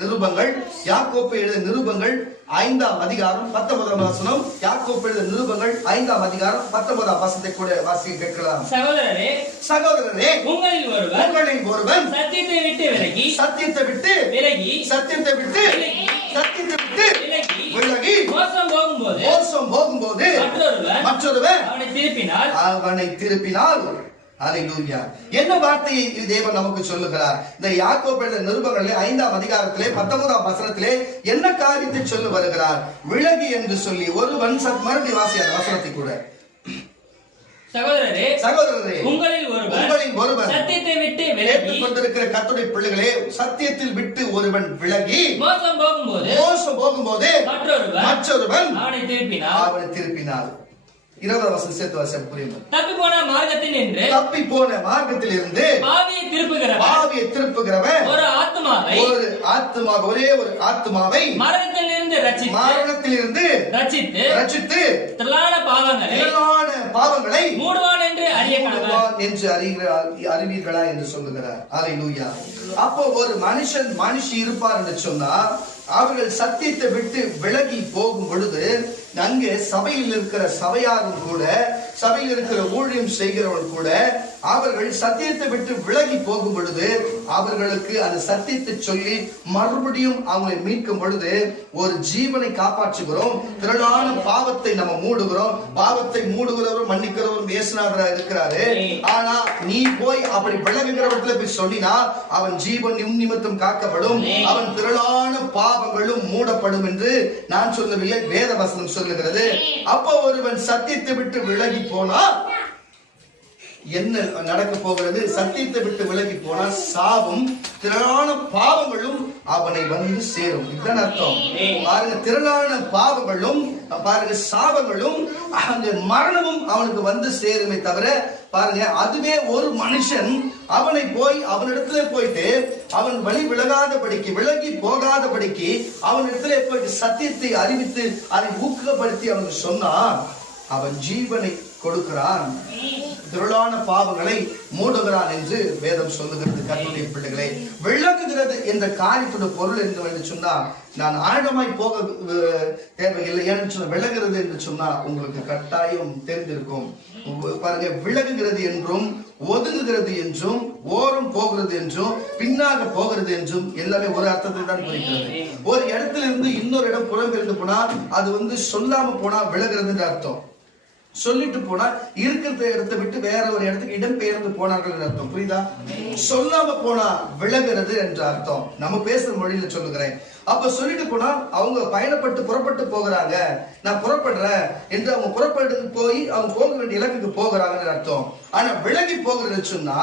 நிருபங்கள் யாக்கோப்பு எழுதிய நிருபங்கள் 5ஆம் அதிகாரம் 19ஆம் வசனம். யாக்கோப்பு எழுதிய நிருபங்கள் 5ஆம் அதிகாரம் 19ஆம் வசனத்தை கூட வாசிக்க கேட்கலாம். சகோதரரே உங்களில் ஒருவன் சத்தியத்தை விட்டு விலகி மோசம் போகும்போது மற்றொருவன் அவனை திருப்பினால். அல்லேலூயா. என்ன வார்த்தையை தேவன் நமக்கு சொல்லுகிறார்? இந்த யாக்கோபு எழுதிய நிருபங்களிலே 5ஆம் அதிகாரத்திலே 19ஆம் வசனத்திலே என்ன காரியத்தை சொல்லி வருகிறார்? விலகி என்று சொல்லி ஒருவன் மறுபடி வாசியார் வசனத்தை கூட. சகோதரரே உங்களில் ஒருவன் சத்தியத்தை விட்டு விலகி கொண்டிருக்கிற கர்த்தருடைய பிள்ளைகளே, சத்தியத்தில் விட்டு ஒருவன் விலகி மோசம் போகும்போது மற்றொருவன் அவனை திருப்பினார். 20ஆம் வசனம் சேர்த்து வாசிக்க புரியும். தப்பி போன மார்க்கத்தில் இருந்து பாவியை திருப்புகிறவன் ஒரு ஆத்துமாவை மரணத்திலிருந்து ரட்சித்து திரளான பாவங்களை மூடுவான் என்று அறிவீர்களா என்று சொல்லுகிறார். அல்லேலூயா. அப்போ ஒரு மனுஷி இருப்பார் என்று சொன்னா, அவர்கள் சத்தியத்தை விட்டு விலகி போகும் பொழுது அங்கே சபையில் இருக்கிற சபையாரும் கூட, சபையில் இருக்கிற ஊழியம் செய்கிறவர்கள் கூட, அவர்கள் சத்தியத்தை விட்டு விலகி போகும் பொழுது அவர்களுக்கு அந்த சத்தியத்தை சொல்லி மறுபடியும் அவங்களை மீட்கும் பொழுது ஒரு ஜீவனை காப்பாற்றுகிறோம். திரளான பாவத்தை நம்ம மூடுகிறோம். பாவத்தை மூடுகிறவரும் மன்னிக்கிறவரும் இயேசுநாதராக இருக்கிறாரு. ஆனா நீ போய் அப்படி விலகுகிறவர்களை போய் சொன்னா அவன் ஜீவன் நிமித்தம் காக்கப்படும், அவன் திரளான பாவங்களும் மூடப்படும் என்று நான் சொல்லவில்லை, வேத வசனம் சொல்லுகிறது. அப்போ ஒருவன் சத்தியத்தை விட்டு விலகி போனா என்ன நடக்க போகிறது? சத்தியத்தை விட்டு விலகி போனா சாவும் திரளான பாவங்களும் அவனை வந்து சேரும். இதுதான் அர்த்தம். பாருங்க, திரளான பாவங்களும் பாருங்க சாபங்களும் மரணமும் அவனுக்கு வந்து சேருமே தவிர, பாருங்க, அதுவே ஒரு மனுஷன் அவனிடத்துல போயிட்டு அவன் வழி விலகி போகாதபடிக்கு அவனிடத்துல போயிட்டு சத்தியத்தை அறிவித்து அதை ஊக்கப்படுத்தி அவனுக்கு சொன்னா அவன் ஜீவனை கொடுக்கிறான், திரளான பாவங்களை மூடுகிறான் என்று வேதம் சொல்லுகிறது. கர்த்தருடைய பிள்ளைகளை, விளக்குகிறது என்ற காரியத்தோட பொருள் என்று சொன்னா நான் ஆழமாய் போக தேவையில்லை. ஏன்னு சொன்ன விலகுறது என்று சொன்னா உங்களுக்கு கட்டாயம் தெரிந்திருக்கும். பாருங்க, விலகுகிறது என்றும் ஒதுங்குகிறது என்றும் ஓரம் போகிறது என்றும் பின்னாக போகிறது என்றும் எல்லாமே ஒரு அர்த்தத்தை தான் குறிக்கிறது. ஒரு இடத்துல இருந்து இன்னொரு இடம் புலம்பெயர்ந்து போனா அது சொல்லாம போனா விலகுறது என்று அர்த்தம். சொல்லிட்டு போனா இருக்கிற இடத்தை விட்டு வேற ஒரு இடத்துக்கு இடம் பெயர்ந்து போனார்கள் என்று அர்த்தம். புரியுதா? சொல்லாம போனா விலகுறது என்ற அர்த்தம். நம்ம பேசுற மொழியில சொல்லுகிறேன். அப்ப சொல்லிட்டு போனா அவங்க புறப்பட்டு போகிறாங்க, நான் புறப்படுறேன் என்று அவங்க புறப்பட்டு போய் அவங்க போக வேண்டிய இலக்குக்கு போகிறாங்கன்னு அர்த்தம். ஆனா விலகி போகிறதுன்னு சொன்னா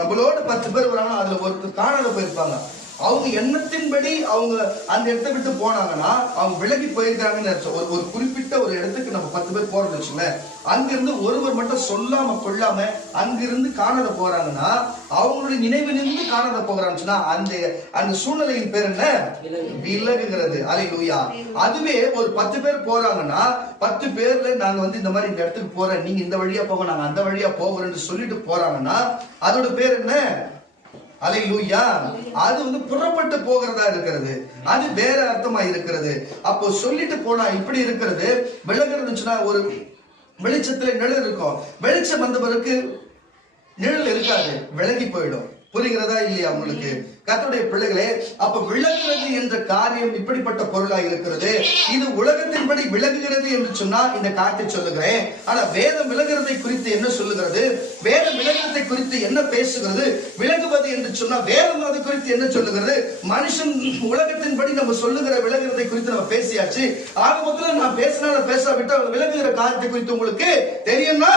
நம்மளோட 10 பேர் வராங்க, அதுல ஒருத்தர் காணாத போயிருப்பாங்க. அவங்க எண்ணத்தின்படி அவங்க அந்த இடத்தை விட்டு போனாங்கன்னா அவங்க விலகி போயிருக்காங்கன்னு அர்த்தம். ஒரு குறிப்பிட்ட ஒரு இடத்துக்கு நம்ம 10 பேர் போறோம்னு வச்சுக்கோங்களேன், அங்கிருந்து ஒருவர் மட்டும் சொல்லாம கொள்ளாம அங்கிருந்து காணாத போறாங்கன்னா அவங்களுடைய நினைவிலிருந்து காணாத போகிறான்னு அந்த சூழ்நிலையின் பேர் என்ன? விலகுகிறது. அல்லேலூயா. அதுவே ஒரு 10 பேர் போறாங்கன்னா 10 பேர்ல நாங்க இந்த மாதிரி இந்த இடத்துக்கு போறேன், நீங்க இந்த வழியா போக, நாங்க அந்த வழியா போகிறோம்னு சொல்லிட்டு போறாங்கன்னா அதோட பேர் என்ன? அல்லேலூயா. அது புறப்பட்டு போகிறதா இருக்கிறது, அது வேற அர்த்தமா இருக்கிறது. அப்போ சொல்லிட்டு போனா இப்படி இருக்கிறது. விலகுறதுன்னா ஒரு வெளிச்சத்துல நிழல் இருக்கும், வெளிச்சம் வந்த பிறகு நிழல் இருக்காது, விலகி போயிடும். புரிகிறதா இல்லையா உங்களுக்கு? கர்த்தருடைய பிள்ளைகளே, அப்ப விலகுகிறது என்ற காரியம் இப்படிப்பட்ட பொருளா இருக்கிறது. இது உலகத்தின்படி விலகுகிறது என்று சொன்னா இந்த காரியத்தை சொல்லுகிறேன். ஆனா வேதம் விலகுறதை குறித்து என்ன சொல்லுகிறது? வேதம் விலகுறதை குறித்து என்ன பேசுகிறது? விலகுவது என்று சொன்னா வேதம் அது குறித்து என்ன சொல்லுகிறது? மனுஷன் உலகத்தின்படி நம்ம சொல்லுகிற விலகுறதை குறித்து நம்ம பேசியாச்சு. ஆக மொத்தம் நான் பேசாவிட்டா விலகுகிற காரியத்தை குறித்து உங்களுக்கு தெரியும்னா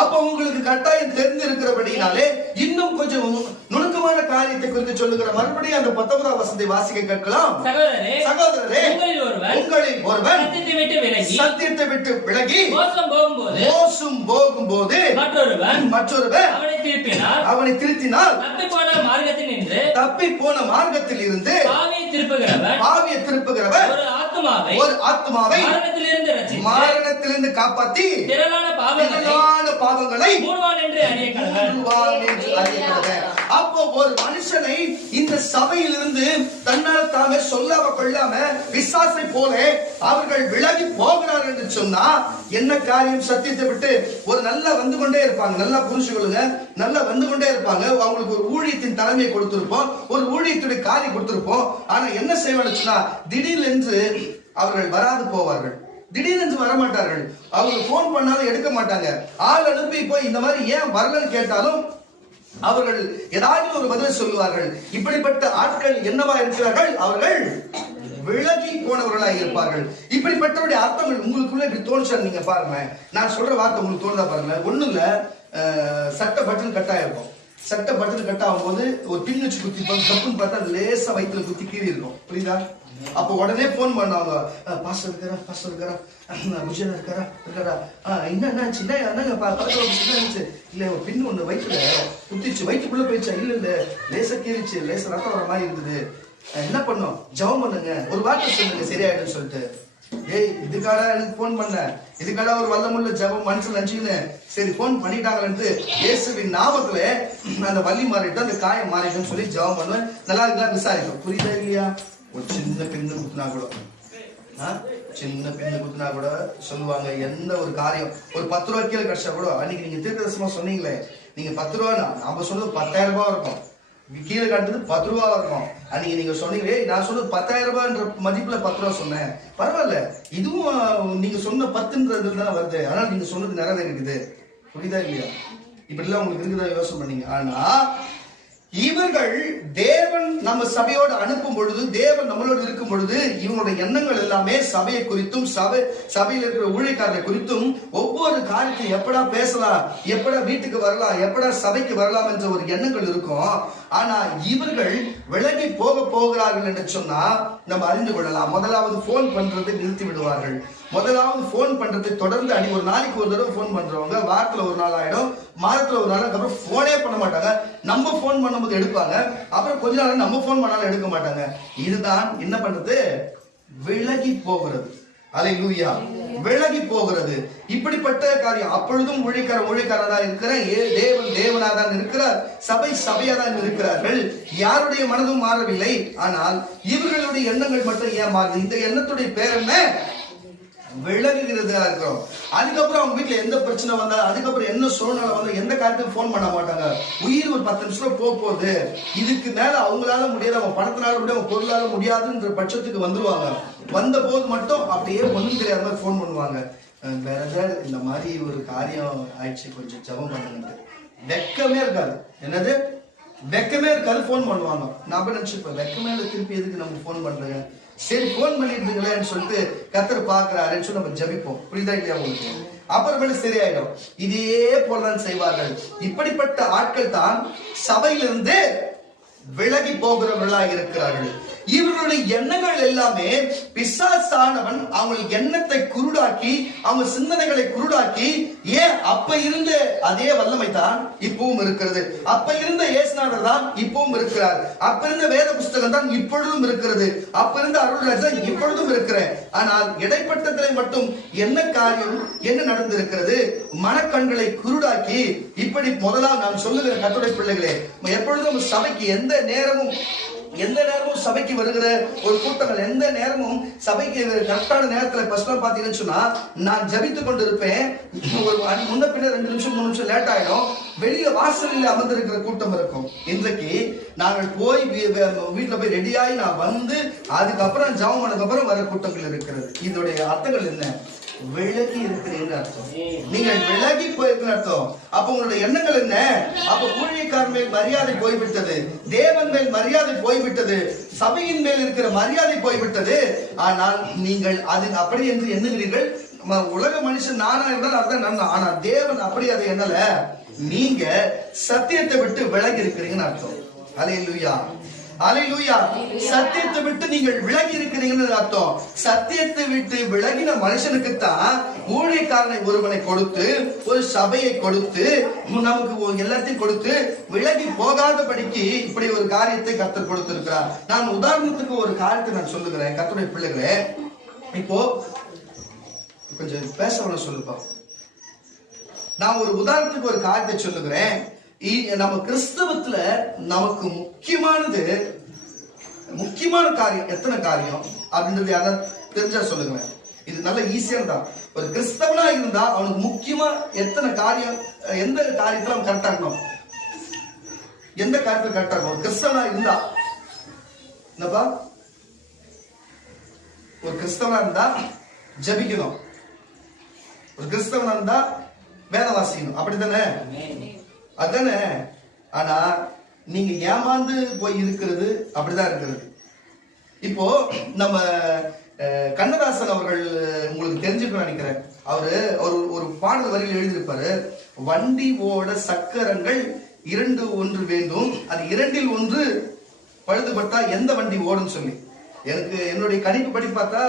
அப்ப உங்களுக்கு கட்டாயம் தெரிந்து இருக்கிறபடினாலே இன்னும் கொஞ்சம் நுணுக்கமான காரியத்தை குறித்து சொல்லுகிற மறுபடியும் அந்த 19ஆம் வசனத்தை வாசிக்க கேட்கலாம். சகோதரரே உங்களில் ஒருவன் சத்தியத்தை விட்டு விலகி மோசம் போகும்போது மற்றொருவன் அவனை திருத்தினால் தப்பி போன மார்க்கத்தில் இருந்து பாவியை திருப்புகிறவன் ஆத்மாவை மரணத்திலிருந்து காப்பாத்தி திரளான பாவங்களை மூடுவான் என்று அறியப்படுகிறது. அப்போ ஒரு மனுஷனை இந்த சபையிலிருந்து தன்னால் தாமே சொல்லாம கொள்ளாம விசுவாசை போல அவர்கள் விலகி போகிறார்கள் என்று சொன்னா என்ன காரியம்? சத்தியத்தை விட்டு ஒரு நல்லா வந்து கொண்டே இருப்பாங்க. நல்லா புரிஞ்சுக்கொள்ளுங்க, நல்லா வந்து கொண்டே இருப்பாங்க. அவங்களுக்கு ஒரு ஊழியத்தின் தலைமையை கொடுத்திருப்போம், ஒரு ஊழியத்துடைய காரியம் கொடுத்திருப்போம். ஆனா என்ன செய்வாங்கன்னா திடீரென்று அவர்கள் வராது போவார்கள். திடீரென்று வரமாட்டார்கள். அவங்க போன் பண்ணாலும் எடுக்க மாட்டாங்க. ஆள் அனுப்பி போய் இந்த மாதிரி ஏன் வரலன்னு கேட்டாலும் அவர்கள் ஏதாவது ஒரு பதில் சொல்லுவார்கள். இப்படிப்பட்ட ஆட்கள் என்னவா இருக்கிறார்கள்? அவர்கள் விலகி போனவர்களாக இருப்பார்கள். இப்படிப்பட்டவருடைய அர்த்தங்கள் உங்களுக்குள்ள இப்படி தோணுச்சா? நீங்க பாருங்க, நான் சொல்ற வார்த்தை உங்களுக்கு தோணுதா பாருங்க. ஒண்ணு இல்ல, சட்டை பட்டன் கட்டாயம் இருக்கும். சட்டை பட்டன் கட்டாகும் போது ஒரு பின் வச்சு குத்தி தப்புன்னு பார்த்தா அது லேசா வயிற்றுல குத்தி கீழே இருக்கும். புரியுதா? அப்ப உடனே போன் பண்ணாங்க, பாஸ்டர் இருக்காரா, புஜனா இருக்காரா, என்னாச்சு, இல்ல ஒரு பின்னு ஒண்ணு வயிற்றுல குத்திச்சு, வயிற்றுக்குள்ள போயிடுச்சா? இல்ல லேசா கீறிச்சு, லேசா ரத்தம் வர மாதிரி இருந்தது. என்ன பண்ணோம்? ஜெபம் பண்ணுங்க, ஒரு வார்த்தை சொல்லுங்க, சரியாயிடும் சொல்லிட்டு. ஏய், இதுக்காக எனக்கு போன் பண்ண, இதுக்காக ஒரு வல்லமுள்ள ஜெபம் மனசுல நினைச்சுன்னு சரி போன் பண்ணிட்டாங்கன்ட்டு இயேசுவின் நாமத்துல அந்த வலி மாறிட்டு அந்த காயம் மாறிட்டுன்னு சொல்லி ஜெபம் பண்ணுவேன். நல்லா இருக்கா விசாரிக்கும். புரியுதா இல்லையா? ஒரு சின்ன பின்னு குத்துனா கூட, சின்ன பின்னு குத்துனா கூட சொல்லுவாங்க எந்த ஒரு காரியம் ஒரு 10 ரூபாய் கீழே கிடைச்சா கூட, அன்னைக்கு நீங்க தீர்க்கதரிசனமா சொன்னீங்களே, நீங்க 10 ரூபா, நாம சொன்னது 10,000 ரூபாய் இருக்கும், கீழே காட்டுறது 10 ரூபா இருக்கும். அன்னைக்கு நீங்க சொன்னீங்களே, நான் சொன்னது 10,000 ரூபாய்ன்ற மதிப்புல 10 ரூபா சொன்னேன். பரவாயில்ல, இதுவும் நீங்க சொன்ன 10ன்றது தானே வருது. ஆனால் நீங்க சொன்னது நிறைவேறிக்குது. புரியுதா இல்லையா? இப்படி எல்லாம் உங்களுக்கு இருக்குதா யோசனை பண்ணீங்க. ஆனா இவர்கள் தேவன் நம்ம சபையோடு அனுப்பும் பொழுது, தேவன் நம்மளோடு இருக்கும் பொழுது, இவங்களுடைய எண்ணங்கள் எல்லாமே சபையை குறித்தும் சபையில் இருக்கிற ஊழியக்காரரை குறித்தும் ஒவ்வொரு காரியத்தையும் எப்படா பேசலாம், எப்படா வீட்டுக்கு வரலாம், எப்படா சபைக்கு வரலாம் என்ற ஒரு எண்ணங்கள் இருக்கும். ஆனா இவர்கள் விலகி போகிறார்கள் என்று சொன்னா நம்ம அறிந்து கொள்ளலாம். முதலாவது போன் பண்றதை நிறுத்தி விடுவார்கள். முதலாவது போன் பண்றது தொடர்ந்து ஒரு நாளைக்கு ஒரு தடவை போன் பண்றவங்க வாரத்துல ஒரு நாள் ஆயிடும், மாதத்துல ஒரு நாள், அப்புறம் போனே பண்ண மாட்டாங்க. நம்ம போன் பண்ணும்போது எடுப்பாங்க, அப்புறம் கொஞ்ச நாள் நம்ம போன் பண்ணாலும் எடுக்க மாட்டாங்க. இதுதான் என்ன பண்றது? விலகி போகிறது. அல்லேலூயா, விலகி போகிறது. இப்படிப்பட்ட காரியம். அப்பொழுதும் ஊழியக்காரரா இருக்கிற தேவனா தான் இருக்கிறார், சபையா தான் இருக்கிறார்கள். யாருடைய மனதும் மாறவில்லை. ஆனால் இவர்களுடைய எண்ணங்கள் மட்டும் ஏன் மாறுது? இந்த எண்ணத்துடைய பேர் என்ன? விலகுகிறதா இருக்கிறோம். அதுக்கப்புறம் அவங்க வீட்டுல எந்த பிரச்சனை வந்தாலும், அதுக்கப்புறம் என்ன சூழ்நிலை வந்தாலும் எந்த காரியத்தையும் போன் பண்ண மாட்டாங்க. உயிர் ஒரு 10 நிமிஷம் போகுது, இதுக்கு மேல அவங்களால முடியாது, அவங்க பணத்தினால முடியாது, அவங்க பொருளால முடியாதுன்ற பட்சத்துக்கு வந்துருவாங்க. வந்த போது மட்டும் அப்படியே ஒண்ணும் தெரியாத மாதிரி போன் பண்ணுவாங்க. வேற இந்த மாதிரி ஒரு காரியம் ஆயிடுச்சு, கொஞ்சம் ஜெபம் பண்ணுங்க. வெக்கமே இருக்காது. என்னது? வெக்கமே இருக்காது. போன் பண்ணுவாங்க. நான் போய் நினைச்சுப்பேன், வெக்கமே திருப்பி எதுக்கு நம்ம போன் பண்றேங்க, சரி போன் பண்ணிருந்துங்களேன்னு சொல்லிட்டு கர்த்தர் பாக்குறாருன்னு சொல்லி நம்ம ஜபிப்போம். புரியுதா இல்லையா உங்களுக்கு? அப்புறமேல சரியாயிடும். இதே போலதான் செய்வார்கள். இப்படிப்பட்ட ஆட்கள் தான் சபையிலிருந்து விலகி போகிறவர்களாக இருக்கிறார்கள். இவர்களுடைய எண்ணங்கள் எல்லாமே பிசாசானவன் அவங்க எண்ணத்தை குருடாக்கி, அவங்க சிந்தனைகளை குருடாக்கி, ஏன் அப்ப இருந்த அதே வல்லமை தான் இப்பவும் இருக்கிறது, அப்ப இருந்த இயேசுநாதர் தான் இப்பவும் இருக்கிறார், அப்ப இருந்த வேத புஸ்தகம் தான் இப்பொழுதும் இருக்கிறது, அப்ப இருந்த அருள்ராஜ் தான் இப்பொழுதும் இருக்கிறேன். ஆனால் இடைப்பட்டதிலே மட்டும் என்ன காரியம், என்ன நடந்திருக்கிறது? மனக்கண்களை குருடாக்கி, இப்படி முதலாவது நான் சொல்லுகிற கர்த்தருடைய பிள்ளைகளே, எப்பொழுதும் சபைக்கு எந்த நேரமும் சபைக்கு வருகிற ஒரு கூட்டங்கள், எந்த நேரமும் சபைக்கு கரெக்டான நேரத்துல பஸ்லாம் பாத்தீங்கன்னு சொன்னா, நான் ஜபித்து கொண்டு இருப்பேன், முன்ன பின்ன 2 நிமிஷம் 3 நிமிஷம் லேட் ஆயிடும், வெளியே வாசலில் அமர்ந்திருக்கிற கூட்டம் இருக்கும். இன்றைக்கு நாங்கள் போய் வீட்டுல போய் ரெடியாகி நான் வந்து அதுக்கப்புறம் ஜபம் பண்ணதுக்கப்புறம் வர கூட்டங்கள் இருக்கிறது. இதோடைய அர்த்தங்கள் என்ன? விலகி இருக்கிறேன்னு அர்த்தம். நீங்கள் விலகி போயிருக்கிற அர்த்தம். அப்ப உங்களுடைய எண்ணங்கள் என்ன? அப்ப ஊழியக்காரர் மேல் மரியாதை போய்விட்டது, தேவன் மேல் மரியாதை போய்விட்டது, சபையின் மேல் இருக்கிற மரியாதை போய்விட்டது. ஆனால் நீங்கள் அது அப்படி என்று எண்ணுகிறீர்கள். உலக மனுஷன் நானா இருந்தால் அதுதான் நன்மை. ஆனா தேவன் அப்படி அதை எண்ணல. நீங்க சத்தியத்தை விட்டு விலகி இருக்கிறீங்கன்னு அர்த்தம். அல்லேலூயா, அல்லேலூயா. சத்தியத்தை விட்டு நீங்கள் விலகி இருக்கிறீங்கன்னு அர்த்தம். சத்தியத்தை விட்டு விலகின மனுஷனுக்கு தான் ஊழியக்காரனை ஒருவனை கொடுத்து, ஒரு சபையை கொடுத்து, நமக்கு எல்லாத்தையும் கொடுத்து விலகி போகாதபடிக்கு இப்படி ஒரு காரியத்தை கர்த்தர் கொடுத்திருக்கிறார். நான் உதாரணத்துக்கு ஒரு காரியத்தை நான் சொல்லுகிறேன். கர்த்தருடைய பிள்ளைகளே, இப்போ கொஞ்சம் பேச சொல்லுப்பா. நான் ஒரு உதாரணத்துக்கு ஒரு காரியத்தை சொல்லுகிறேன். நம்ம கிறிஸ்தவத்துல நமக்கு முக்கியமான காரியம் எத்தனை காரியம் அப்படின்றது யாராவது தெரிஞ்சா சொல்லுங்க. இது நல்ல ஈஸியா தான். ஒரு கிறிஸ்தவனா இருந்தா அவனுக்கு முக்கியமா எத்தனை காரியம், எந்த காரியத்துல அவன் கரெக்டா இருக்கணும், எந்த காரியத்துல கரெக்டா இருக்கணும்? ஒரு கிறிஸ்தவனா இருந்தா என்னப்பா, ஒரு கிறிஸ்தவனா இருந்தா ஜபிக்கணும், ஒரு கிறிஸ்தவனா இருந்தா வேத வாசிக்கணும், அப்படித்தானே? அதுதானே. ஆனா நீங்க ஏமாந்து போய் இருக்கிறது அப்படிதான் இருக்கிறது. இப்போ நம்ம கண்ணதாசன் அவர்கள் உங்களுக்கு தெரிஞ்சுக்கணும் நினைக்கிறேன். அவரு ஒரு பாடல் வரியில் எழுதியிருப்பாரு, வண்டி ஓட சக்கரங்கள் 2 ஒன்று வேண்டும், அது 2ல் 1 பழுதுபட்டா எந்த வண்டி ஓடும் சொல்லி. எனக்கு என்னுடைய கணிப்பு படி பார்த்தா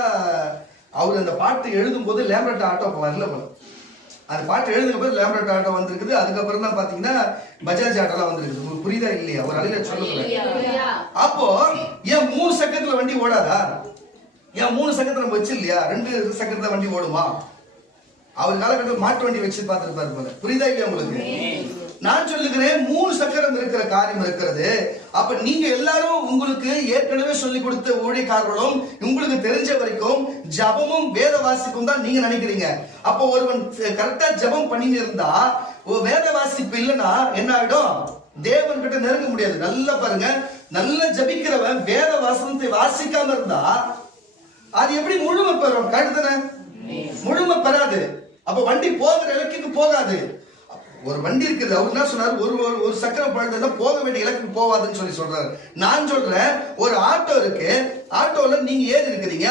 அவர் அந்த பாட்டு எழுதும் போது லேம்பரட் ஆட்டோ வரல போல. அந்த பாட்டு எழுதுன போது லேம்பரட் ஆட்டோ வந்திருக்குது. அதுக்கப்புறம் தான் பாத்தீங்கன்னா பஜாஜ் ஆட்டோலாம் வந்திருக்குது. உங்களுக்கு புரியுதா இல்லையா? ஒரு அழகா சொல்லுங்க. அப்போ ஏன் 3 சக்கரத்துல வண்டி ஓடாதா? ஏன் 3 சக்கரத்துல வச்சு இல்லையா? 2 சக்கரத்துல வண்டி ஓடுமா? அவர் காலகட்டத்தில் மாட்டு வண்டி வச்சு பார்த்திருப்பாரு போல. புரியுதா இல்லையா உங்களுக்கு? நான் சொல்லுகிறேன், 3 சக்கரம் இருக்கிற காரியம் இருக்கிறது. அப்ப நீங்க எல்லாரும் உங்களுக்கு ஏற்கனவே சொல்லி கொடுத்த ஊழியக்காரர்களும் உங்களுக்கு தெரிஞ்ச வரைக்கும் ஜபமும் வேத வாசிப்பும் தான் நீங்க நினைக்கிறீங்க. அப்போ ஒருவன் கரெக்டா ஜபம் பண்ணி இருந்தா வேத வாசிப்பு இல்லைன்னா என்ன ஆயிடும்? தேவன் கிட்ட நெருங்க முடியாது. நல்லா பாருங்க, நல்ல ஜபிக்கிறவன் வேத வாசனத்தை வாசிக்காம இருந்தா அது எப்படி முழுமை பெறும்? கருதுன முழுமை பெறாது. அப்ப வண்டி போகிற இலக்குக்கு போகாது. ஒரு வண்டி இருக்குது, அவர் என்ன சொன்னார்? ஒரு சக்கரம் பழுது போக வேண்டிய இலக்கு போவாதுன்னு சொல்லி சொல்றாரு. நான் சொல்றேன், ஒரு ஆட்டோ இருக்கு, ஆட்டோல நீங்க ஏறி இருக்கிறீங்க,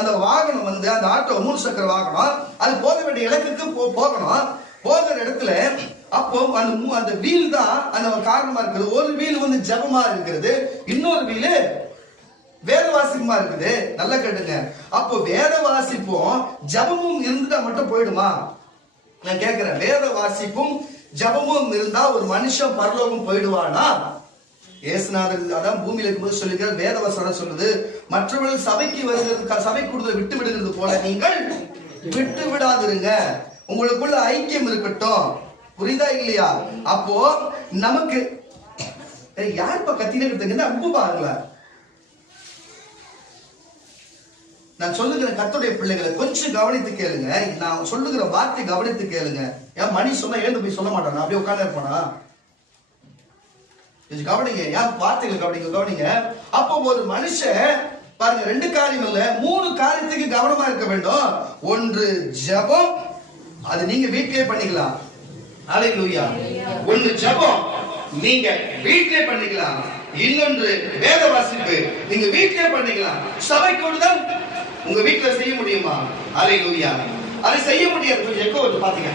அந்த வாகனம் வந்து அந்த ஆட்டோ 3 சக்கர வாகனம், அது போக வேண்டிய இலக்குக்கு போகணும். போகிற இடத்துல அப்போ அந்த வீல் தான் அந்த காரணமா இருக்குது. ஒரு வீல் வந்து ஜபமா இருக்கிறது, இன்னொரு வீல் வேத வாசிப்புமா இருக்குது. நல்லா கேட்டுங்க. அப்போ வேத வாசிப்பும் ஜபமும் இருந்துட்டா மட்டும் போயிடுமா? நான் கேட்கிறேன், வேத வாசிப்பும் ஜபமும் இருந்தா ஒரு மனுஷன் பரலோகம் போயிடுவானா? இயேசுநாதர் அதான் பூமியில இருக்கும்போது சொல்லிருக்கார். வேத வசனம் சொல்லுது, மற்றவர்கள் சபைக்கு வருகிறது, சபை கூடுதல் விட்டு விடுகிறது போல நீங்கள் விட்டு விடாதிருங்க, உங்களுக்குள்ள ஐக்கியம் இருக்கட்டும். புரியுதா இல்லையா? அப்போ நமக்கு யாருப்பா கத்தினு அன்பு பாருங்கள. நான் சொல்லுகிற கர்த்தருடைய பிள்ளைகளை கொஞ்சம் கவனித்து கேளுங்க. நான் சொல்லுகிற வார்த்தை கவனித்து கேளுங்க. ஏன் மணி சொன்னா எழுந்து போய் சொல்ல மாட்டான், அப்படியே உட்கார்ந்து இருப்பானா? கவனிங்க, ஏன் வார்த்தைகள் கவனிங்க. அப்போ ஒரு மனுஷன் பாருங்க, 2 காரியம் இல்ல 3 காரியத்துக்கு கவனமா இருக்க வேண்டும். ஒன்று ஜெபம், அது நீங்க வீட்டிலே பண்ணிக்கலாம். ஹல்லேலூயா. ஒன்று ஜெபம் நீங்க வீட்டிலே பண்ணிக்கலாம். இன்னொன்று வேத வாசிப்பு நீங்க வீட்டிலே பண்ணிக்கலாம். சபை கூடுதல் உங்க வீட்டுல செய்ய முடியுமா? ஹல்லேலூயா. அதை செய்ய முடியாது. கொஞ்சம் எக்கோ வந்து பாத்தீங்க,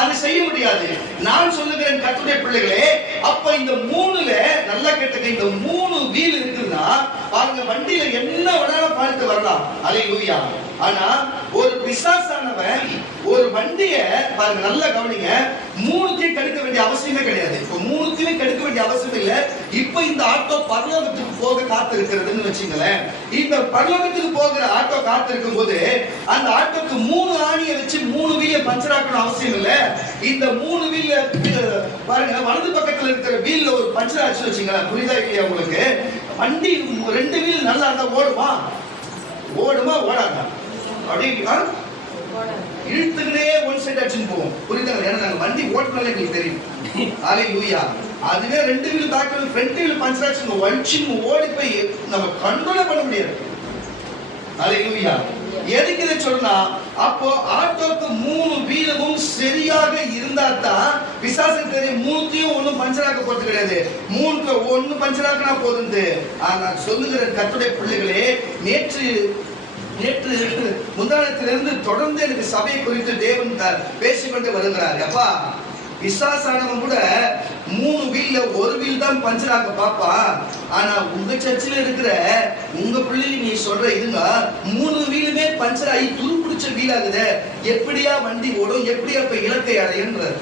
அதை செய்ய முடியாது. நான் சொல்லுகிறேன் கர்த்தருடைய பிள்ளைகளே, அப்ப இந்த 3ல நல்லா கேட்டுங்க, இந்த 3 வீல் இருக்குன்னா பாருங்க, வண்டியில என்ன வேணாலும் பாட்டு வரலாம். ஹல்லேலூயா. ஆனா ஒரு பிசாசானவன் ஒரு வண்டிய பாருங்க, நல்லா கவனிங்க, 3த்தையும் கெடுக்க வேண்டிய அவசியமே கிடையாது. இப்ப 3த்தையும் கெடுக்க வேண்டிய அவசியம் இல்ல. இப்ப இந்த ஆட்டோ பரலோகத்துக்கு போக காத்து இருக்கிறதுன்னு வச்சுங்களேன். இந்த பரலோகத்துக்கு போகிற ஆட்டோ காத்து இருக்கும் போது அந்த ஆட்டோக்கு 3 ஆணியை வச்சு 3 வீல பஞ்சர் ஆக்கணும் அவசியம் இல்ல. இந்த 3 வீல்ல பாருங்க, வலது பக்கத்துல இருக்கிற வீல்ல ஒரு பஞ்சர் ஆச்சு வச்சுங்களேன். புரியுதா இல்லையா உங்களுக்கு? வண்டி 2 வீல் நல்லா இருந்தா ஓடுமா ஓடாதா? அப்படின்னா இழுத்துக்கிட்டே ஒன் சைடு அடிச்சுன்னு போவோம். புரியுதா? ஏன்னா நாங்க வண்டி ஓட்டுனாலே எங்களுக்கு தெரியும். ஹல்லேலூயா. அதுவே 2 wheel back wheel front wheel puncture ஆச்சு வலிச்சுன்னு ஓடி போய் நம்ம கண்ட்ரோலே பண்ண முடியாது. ஹல்லேலூயா. எதுக்கு இதை சொன்னா, அப்போ ஆட்டோக்கு 3 வீலும் சரியாக இருந்தா தான் பிசாசுக்கு தெரியும் 3த்தையும் ஒன்னும் பஞ்சராக்க போறது கிடையாது. 3க்கு 1 பஞ்சராக்கினா போதுண்டு. ஆனா சொல்லுகிற கர்த்தருடைய பிள்ளைகளே, நேற்று முந்தானத்திலிருந்து தொடர்ந்து எனக்கு சபையை குறித்து தேவன் பேசிக்கொண்டு வருகிறார். அப்பா, பிசாசானவன் கூட 3 வீல்ல 1 வீல் தான் பஞ்சராக்க பாப்பா. ஆனா உங்க சர்ச்சில் இருக்கிற உங்க பிள்ளைங்க நீ சொல்ற இதுங்க 3 வீலுமே பஞ்சர் ஆகி துருப்பிடிச்ச வீல் ஆகுது. எப்படியா வண்டி ஓடும், எப்படியா இப்ப இலக்கை அடையன்ற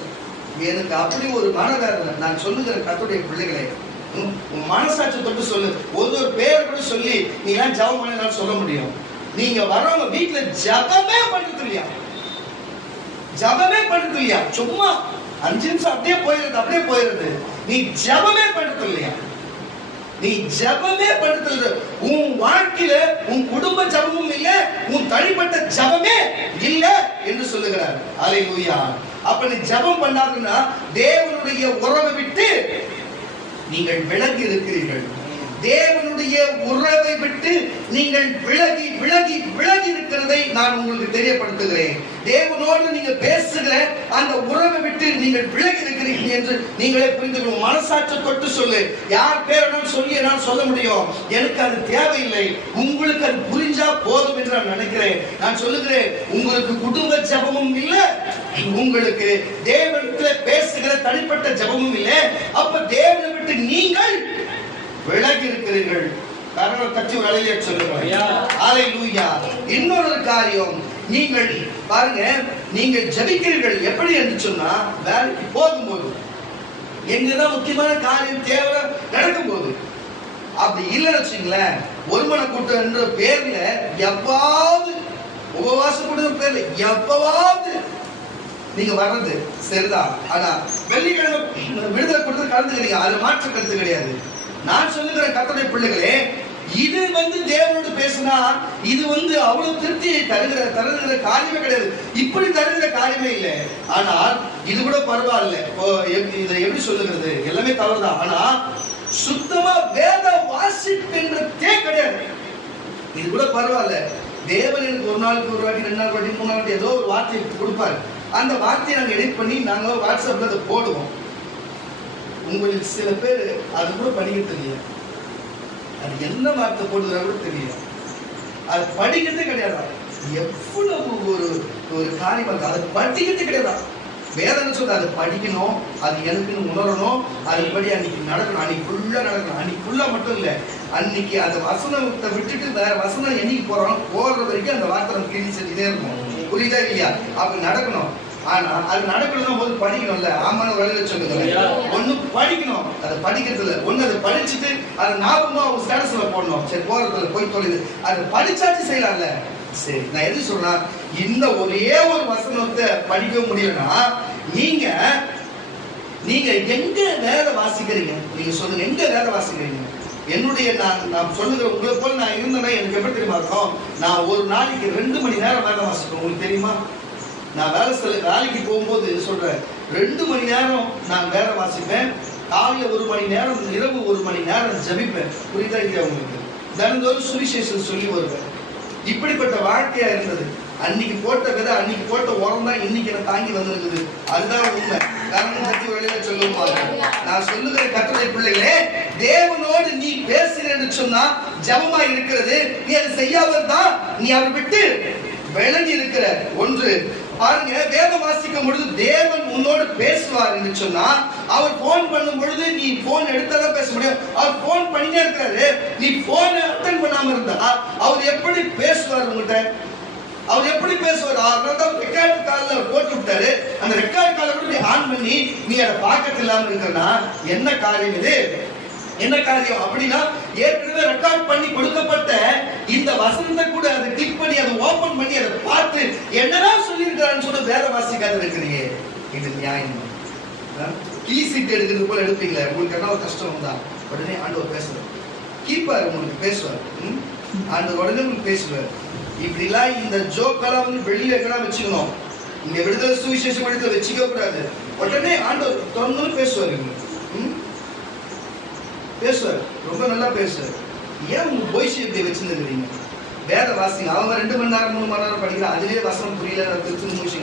எனக்கு அப்படி ஒரு மனவேதனை. நான் சொல்லுகிற கர்த்தருடைய பிள்ளைகளே, மனசாட்சி தொட்டு சொல்லு. ஒரு பேர் கூட சொல்லி நீ எல்லாம் ஜெபம் பண்ணாலும் சொல்ல முடியும். நீங்க வரவங்க வீட்டுல ஜபமே பண்றது இல்லையா? ஜபமே பண்றது இல்லையா? சும்மா 5 நிமிஷம் அப்படியே போயிருது. நீ ஜபமே பண்றது இல்லையா? நீ ஜபமே பண்றது. உன் வாழ்க்கையில உன் குடும்ப ஜபமும் இல்ல, உன் தனிப்பட்ட ஜபமே இல்ல என்று சொல்லுகிறார். அல்லேலூயா. அப்ப நீ ஜபம் பண்ணாதுன்னா தேவனுடைய உறவை விட்டு நீங்கள் விலகி இருக்கிறீர்கள். தேவனுடைய உறவை விட்டு நீங்கள் விலகி விலகி விலகி இருக்கிறதை நான் உங்களுக்கு தெரியப்படுத்துகிறேன். தேவனோடு நீங்க பேசுகிற அந்த உறவை விட்டு நீங்கள் விலகி இருக்கிறீர்கள் என்று நீங்களே புரிந்து கொள்ளும். மனசாட்சி தொட்டு சொல்லு. யார் பேரும் சொல்லி நான் சொல்ல முடியும், எனக்கு அது தேவையில்லை. உங்களுக்கு அது புரிஞ்சா போதும் என்று நான் நினைக்கிறேன். நான் சொல்லுகிறேன், உங்களுக்கு குடும்ப ஜபமும் இல்லை, உங்களுக்கு தேவனிடத்துல பேசுகிற தனிப்பட்ட ஜபமும் இல்லை. அப்ப தேவனை விட்டு நீங்கள் விலகி இருக்கிறீர்கள். காரணம் கட்சி ஒரு அலையிலே சொல்லுங்க. அல்லேலூயா. இன்னொரு காரியம், நீங்கள் பாருங்க, நீங்கள் ஜெபிக்கிறீர்கள் எப்படி என்று சொன்னா வேலைக்கு போகும்போது, எங்கதான் முக்கியமான காரியம் தேவை நடக்கும்போது. அப்படி இல்லைன்னு வச்சுங்களேன், ஒருமன கூட்டம் என்ற பேர்ல எப்பாவது உபவாசம் கூட்ட பேர்ல எப்பாவது நீங்க வர்றது சரிதான். ஆனா வெள்ளிக்கிழமை விடுதலை கொடுத்து கலந்துக்கிறீங்க, அது மாற்று கருத்து கிடையாது. நான் சொல்லுகிற கர்த்தருடைய பிள்ளைகளே, இது தேவனோடு பேசினா இது அவ்வளவு திருப்தியை தருகிற காரியமே கிடையாது. இப்படி தருகிற காரியமே இல்லை. ஆனால் இது கூட பரவாயில்ல. இதை எப்படி சொல்லுகிறது, எல்லாமே தவறுதான். ஆனா சுத்தமா வேத வாசிப்புன்றதே கிடையாது. இது கூட பரவாயில்ல. தேவன் எனக்கு ஒரு நாளுக்கு ஒரு வாட்டி, 2 நாள் வாட்டி, 3 நாள் வாட்டி ஏதோ ஒரு வார்த்தையை கொடுப்பாரு. அந்த வார்த்தையை நாங்கள் எடிட் பண்ணி நாங்கள் வாட்ஸ்அப்ல அதை போடுவோம். உங்களுக்கு சில பேர் அது கூட படிக்க தெரியும். அது என்ன வார்த்தை போடுறதா கூட தெரியல. அது படிக்கிறதே கிடையாது. எவ்வளவு ஒரு காரியம் அதை படிக்கிறதே கிடையாது. வேதனை சொல்ற அதை படிக்கணும், அது எனக்குன்னு உணரணும், அதுபடி அன்னைக்கு நடக்கணும், அன்னைக்கு ஃபுல்லா நடக்கணும். அன்னைக்கு ஃபுல்லா மட்டும் இல்லை, அன்னைக்கு அந்த வசனத்தை விட்டுட்டு வேற வசனம் என்னைக்கு போற வரைக்கும் அந்த வார்த்தை நம்ம கிளி செஞ்சுட்டே இருக்கும். புரியுதா இல்லையா? அப்படி நடக்கணும். ஆனா அது நடக்கணும் போது படிக்கணும்ல. ஆமான வழியில சொல்லுங்க, ஒண்ணு படிக்கணும், அதை படிக்கிறது இல்லை. ஒண்ணு அதை படிச்சுட்டு அதை ஞாபகமா ஒரு ஸ்டேட்டஸ்ல போடணும். சரி, போறதுல போய் தொழிது அதை படிச்சாச்சு செய்யலாம்ல. சரி, நான் எது சொல்றேன், இந்த ஒரே ஒரு வசனத்தை படிக்க முடியலன்னா நீங்க எங்க வேலை வாசிக்கிறீங்க? நீங்க சொல்லுங்க, எங்க வேலை வாசிக்கிறீங்க? என்னுடைய நான் சொல்லுகிற உங்களை போல நான் இருந்தேன்னா எனக்கு எப்படி தெரியுமா இருக்கும்? நான் ஒரு நாளைக்கு 2 மணி நேரம் வேலை வாசிப்பேன். உங்களுக்கு தெரியுமா? நான் வேலைக்கு போகும்போது சொல்றேன், 2 மணி நேரம் நான் வேலை வாசிப்பேன். காலையில 1 மணி நேரம், இரவு 1 மணி நேரம் ஜபிப்பேன். புரியுதா இல்லையா உங்களுக்கு? தினந்தோறும் சுவிசேஷம் சொல்லி வருவேன். இப்படிப்பட்ட வாழ்க்கையா இருந்தது. அன்னைக்கு போட்ட விதை, அன்னைக்கு போட்ட உரம் தான் இன்னைக்கு என்ன தாங்கி வந்திருக்குது. அதுதான் உண்மை. காரணம் பற்றி வெளியில சொல்லுவாங்க. நான் சொல்லுகிற கர்த்தருடைய பிள்ளைகளே, தேவனோடு நீ பேசுறேன்னு சொன்னா ஜபமா இருக்கிறது. நீ அதை செய்யாமல் தான் நீ அவரை விட்டு விலகி இருக்கிற ஒன்று. பாருங்க, வேதம் வாசிக்கும் பொழுது தேவன் உன்னோடு பேசுவார் என்று சொன்னா, அவர் போன் பண்ணும் பொழுது நீ போன் எடுத்தாதான் பேச முடியும். அவர் போன் பண்ணிட்டே இருக்கிறாரு, நீ போன் அட்டெண்ட் பண்ணாம இருந்தா அவர் எப்படி பேசுவார் உங்ககிட்ட? அவர் எப்படி பேசுவார்? அவர்தான் ரெக்கார்ட் கால்ல போட்டு விட்டாரு. அந்த ரெக்கார்ட் காலை கூட நீ ஆன் பண்ணி நீ அதை பார்க்கறது இல்லாம இருக்கிறனா என்ன காரியம் இது? என்ன காரியம் அப்படின்னா, ஏற்கனவே ரெக்கார்ட் பண்ணி கொடுக்கப்பட்ட இந்த வசனத்தை கூட அதை கிளிக் பண்ணி அதை ஓபன் பண்ணி அதை பார்த்து என்னதான் சொல்லியிருக்கிறான்னு சொல்ல வேற வாசிக்காத இருக்கிறீங்க. இது நியாயம்? கீ சீட் எடுக்கிறது போல எடுப்பீங்களே. உங்களுக்கு என்ன ஒரு கஷ்டம் தான், உடனே ஆண்டவர் பேசுவார். கீப்பார் உங்களுக்கு பேசுவார். ஆண்டவர் உடனே உங்களுக்கு பேசுவார். இப்படிலாம் இந்த ஜோக்கெல்லாம் வெளியில எங்கெல்லாம் வச்சுக்கணும். இங்க விடுதலை சுவிசேஷம் இடத்துல வச்சுக்க கூடாது. உடனே ஆண்டவர் தொடர்ந்து பேசுவார். பேசுவார், ரொம்ப நல்லா பேசுவார். ஏன் உங்க போய்ச்சி இப்படி வச்சிருந்துக்கிறீங்க? வேத வாசிங்க. அவங்க 2 மணி நேரம் 3 மணி நேரம் படிக்கிறான், அதுவே வசனம் புரியல, திருச்சி மூச்சு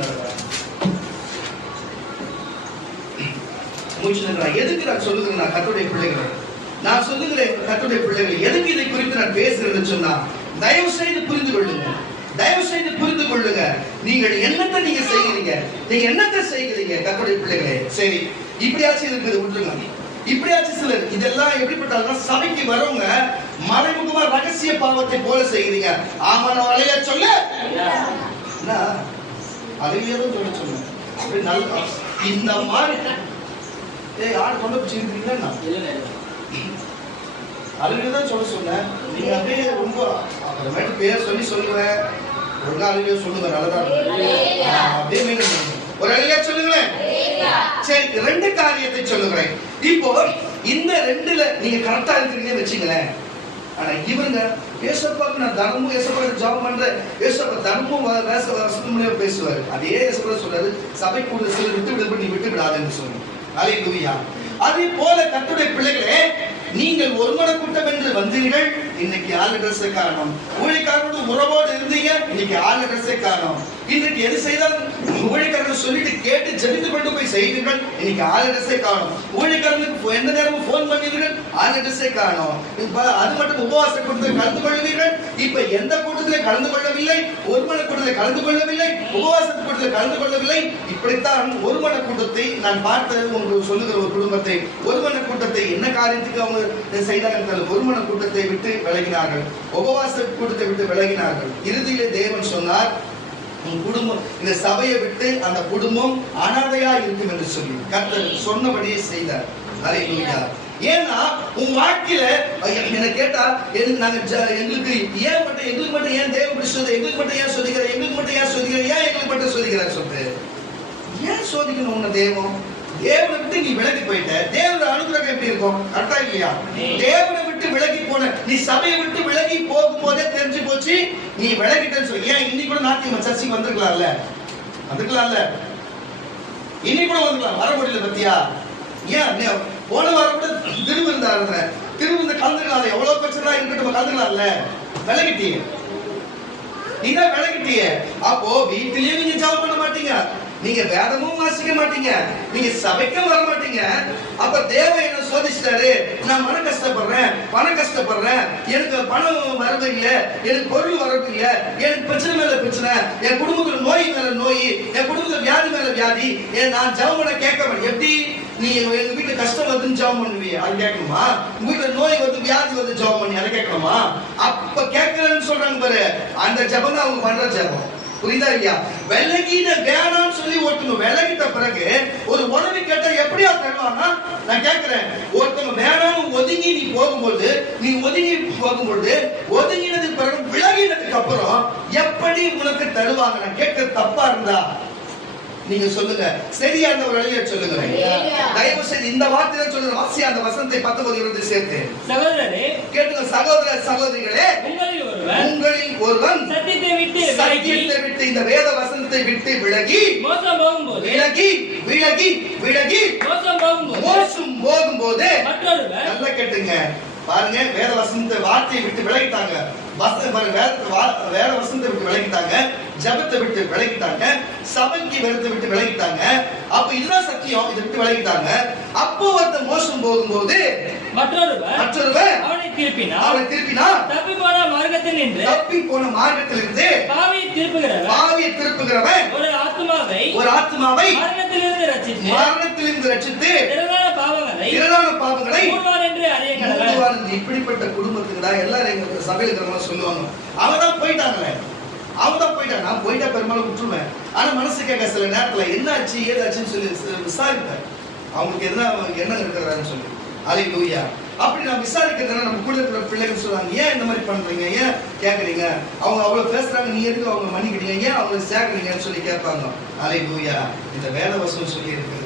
மூச்சு. எதுக்கு நான் சொல்லுகிறேன்? நான் கர்த்தருடைய பிள்ளைகளை நான் சொல்லுகிறேன். கர்த்தருடைய பிள்ளைகளை எதுக்கு இதை குறித்து நான் பேசுறேன்னு சொன்னா, தயவு செய்து புரிந்து கொள்ளுங்க. தயவு செய்து புரிந்து கொள்ளுங்க. நீங்கள் என்னத்தை நீங்க செய்கிறீங்க? நீங்க என்னத்தை செய்கிறீங்க கர்த்தருடைய பிள்ளைகளே? சரி, இப்படியாச்சும் இருக்குது, விட்டுருங்க. இப்படியாச்சும் சிலர் இதெல்லாம் எப்படிப்பட்டாலும் சபைக்கு வரவங்க மறைமுகமா ரகசிய பாவத்தை போல செய்கிறீங்க. ஆமா, நான் வளைய சொல்ல அதையும் சொல்ல சொன்ன இந்த மாதிரி யாரு கொண்டு பிடிச்சிருக்கீங்கன்னா அதுதான் சொல்ல சொன்னேன். நீங்க அப்படியே ரொம்ப அப்புறமேட்டு பேர் சொல்லி சொல்லுவேன். ஒழுங்கா அழுகையா சொல்லுங்க, நல்லதா அப்படியே ஒரு அழுகையா சொல்லுங்களேன். சரி, 2 காரியத்தை சொல்லுங்களேன். இப்போ இந்த 2ல நீங்க கரெக்டா இருக்கிறீங்கன்னு வச்சுங்களேன். ஆனா இவங்க ஏசப்பாக்கு நான் தனமும் ஏசப்பாக்கு ஜாப் பண்றேன், ஏசப்பா தனமும் வசனமும் பேசுவாரு. அதே ஏசப்பா சொல்றாரு, சபை கூட சில விட்டு நீ விட்டு விடாதுன்னு சொல்லி. அல்லேலூயா. அதே போல கர்த்தருடைய பிள்ளைகளே, நீங்கள் ஒருமன கூட்டம் என்று வந்தீர்கள், இன்னைக்கு 4 ட்ரெஸ்ஸை காரணம். ஊழியக்காரனோட உறவோடு இருந்தீங்க, இன்னைக்கு 4 ட்ரெஸ்ஸை காரணம். இன்றைக்கு எது செய்தாலும் ஊழியக்காரர்கள் சொல்லிட்டு கேட்டு ஜெபித்து கொண்டு போய் செய்வீர்கள், இன்னைக்கு 4 ட்ரெஸ்ஸை காரணம். ஊழியக்காரனுக்கு எந்த நேரமும் போன் பண்ணுவீர்கள், 4 ட்ரெஸ்ஸை காரணம். அது மட்டும் உபவாச கூட்டத்தில் கலந்து கொள்வீர்கள். இப்ப எந்த கூட்டத்திலே கலந்து கொள்ளவில்லை, ஒருமன கூட்டத்தில் கலந்து கொள்ளவில்லை, உபவாச கூட்டத்தில் கலந்து கொள்ளவில்லை. இப்படித்தான் ஒருமன கூட்டத்தை நான் பார்த்தது. உங்களுக்கு சொல்லுகிற ஒரு குடும்பத்தை, ஒருமன கூட்டத்தை என்ன காரியத்துக்கு அவங்க செய்தார்கள், ஒருமன கூட்டத்தை விட்டு விலகினார்கள், உபவாச கூட்டத்தை விட்டு விலகினார்கள். இறுதியிலே தேவன் சொன்னார், உன் குடும்பம், இந்த சபையை விட்டு அந்த குடும்பம் அனாதையா இருக்கும் என்று சொல்லி கர்த்தர் சொன்னபடியே செய்தார். அல்லேலூயா. ஏன்னா உன் வாழ்க்கையில என்ன கேட்டா, எங்களுக்கு மட்டும் ஏன் தேவ பிடிச்சது, எங்களுக்கு மட்டும் ஏன் சோதிக்கிறார், எங்களுக்கு மட்டும் ஏன் சோதிக்கிறார், ஏன் எங்களுக்கு மட்டும் சோதிக்கிறார் சொல்லிட்டு ஏன் சோதிக்கணும் உன்னை தேவம்? தேவனை விட்டு நீ விலகி போயிட்ட, தேவனுடைய அனுகிரகம் எப்படி இருக்கும்? கரெக்டா இல்லையா? தேவனை விட்டு விலகி போன நீ, சபையை விட்டு விலகி போகும் போதே தெரிஞ்சு போச்சு நீ விலகிட்டேன்னு சொல்லி. ஏன் இன்னைக்கு கூட நாத்தியம் சர்ச்சைக்கு வந்திருக்கலாம்ல, வந்துக்கலாம்ல, இன்னைக்கு கூட வந்துக்கலாம், வர முடியல பத்தியா? ஏன் போன வாரம் கூட திருவிருந்தாருங்க, திருவிருந்த கலந்துக்கலாம், எவ்வளவு பிரச்சனை இருக்கட்டும் கலந்துக்கலாம்ல, விலகிட்டீங்க, நீங்க விலகிட்டீங்க. அப்போ வீட்டிலேயே நீங்க ஜெபம் பண்ண மாட்டீங்க, நீங்க வேதமும் வாசிக்க மாட்டீங்க, நீங்க சபைக்கும் வர மாட்டீங்க. அப்ப தேவன் என்ன சோதிச்சிட்டாரு, நான் மன கஷ்டப்படுறேன், பணம் கஷ்டப்படுறேன், எனக்கு பணம் வரது இல்ல, எனக்கு பொருள் வரது இல்ல, எனக்கு பிரச்சனை மேல பிரச்சனை, என் குடும்பத்துல நோய் மேல நோய், என் குடும்பத்துல வியாதி மேல வியாதி, நான் ஜெபம் பண்ண கேட்க மாட்டேன். எப்படி நீ எங்க வீட்டுல கஷ்டம் வருதுன்னு ஜெபம் பண்ணுவீங்க, அது கேட்கணுமா? உங்க வீட்டுல நோய் வந்து வியாதி வந்து ஜெபம் பண்ணி அதை கேட்கணுமா? அப்ப கேட்கலன்னு சொல்றாங்க பாரு, அந்த ஜெபம் தான் அவங்க பண்ற ஜெபம். புரியுதா இல்லையா? விலகின வேணாம்னு சொல்லி ஒருத்தவங்க விலகிட்ட பிறகு ஒரு உதவி கேட்டா எப்படியா தருவாங்க? நான் கேட்கிறேன், ஒருத்தவங்க வேணாம் ஒதுங்கி நீ போகும்போது, நீ ஒதுங்கி போகும்போது, ஒதுங்கினதுக்கு பிறகு விலகினதுக்கு அப்புறம் எப்படி உனக்கு தருவாங்க? நான் கேட்க தப்பா இருந்தா நீங்க சொல்லுங்க, சரியா இருந்த ஒரு வழியை சொல்லுங்க. தயவு செய்து இந்த வார்த்தையை சொல்லுங்க. வாசியா அந்த வசனத்தை 19 சேர்த்து சகோதரரே கேளுங்க. சகோதர சகோதரிகளே, உங்களில் ஒருவன் சத்தியத்தை விட்டு இந்த வேத வசனத்தை விட்டு விலகி மோசம் போகும்போது, விலகி மோசம் போகும்போது மற்றொருவன், நல்லா கேட்டுங்க பாருங்க, வேத வசனத்தை வார்த்தையை விட்டு விலகிட்டாங்க, வேத வசனத்தை விட்டு விலகிட்டாங்க, ஜபத்தை விட்டு விலகிட்டாங்க, சபைக்கு விரத்தை விட்டு விலகிட்டாங்க. அப்ப இதுதான் சத்தியம், இதை விட்டு விலகிட்டாங்க. அப்போ ஒருத்தன் மோசம் போகும்போது மற்றொருவன் அவனை திருப்பினான். தப்பி போன மார்க்கத்தில் இருந்து பாவியை திருப்புகிறவன் ஒரு ஆத்துமாவை மரணத்திலிருந்து ரட்சித்து திரளான பாவங்களை மூடுவார். இப்படிப்பட்ட குடும்பத்துக்கு தான் எல்லாரும் எங்க சபையில இருக்கிறவங்க சொல்லுவாங்க, அவங்க தான் போயிட்டாங்களே, அவங்க தான் போயிட்டாங்க, நான் போயிட்டா பெரும்பாலும் விட்டுருவேன். ஆனா மனசு கேட்க சில நேரத்துல என்ன ஆச்சு ஏதாச்சுன்னு சொல்லி விசாரிப்பேன், அவங்களுக்கு என்ன இருக்கிறான்னு சொல்லி. அல்லேலூயா. அப்படி நான் விசாரிக்கிறதுனா நம்ம கூட இருக்கிற பிள்ளைகள் சொல்றாங்க, ஏன் இந்த மாதிரி பண்றீங்க, ஏன் கேட்கறீங்க, அவங்க அவ்வளவு பேசுறாங்க, நீ எதுக்கு அவங்க மன்னிக்கிறீங்க, ஏன் அவங்க சேர்க்கறீங்கன்னு சொல்லி கேட்பாங்க. அல்லேலூயா. இந்த வேத வசனம் சொல்லி இருக்கிறது,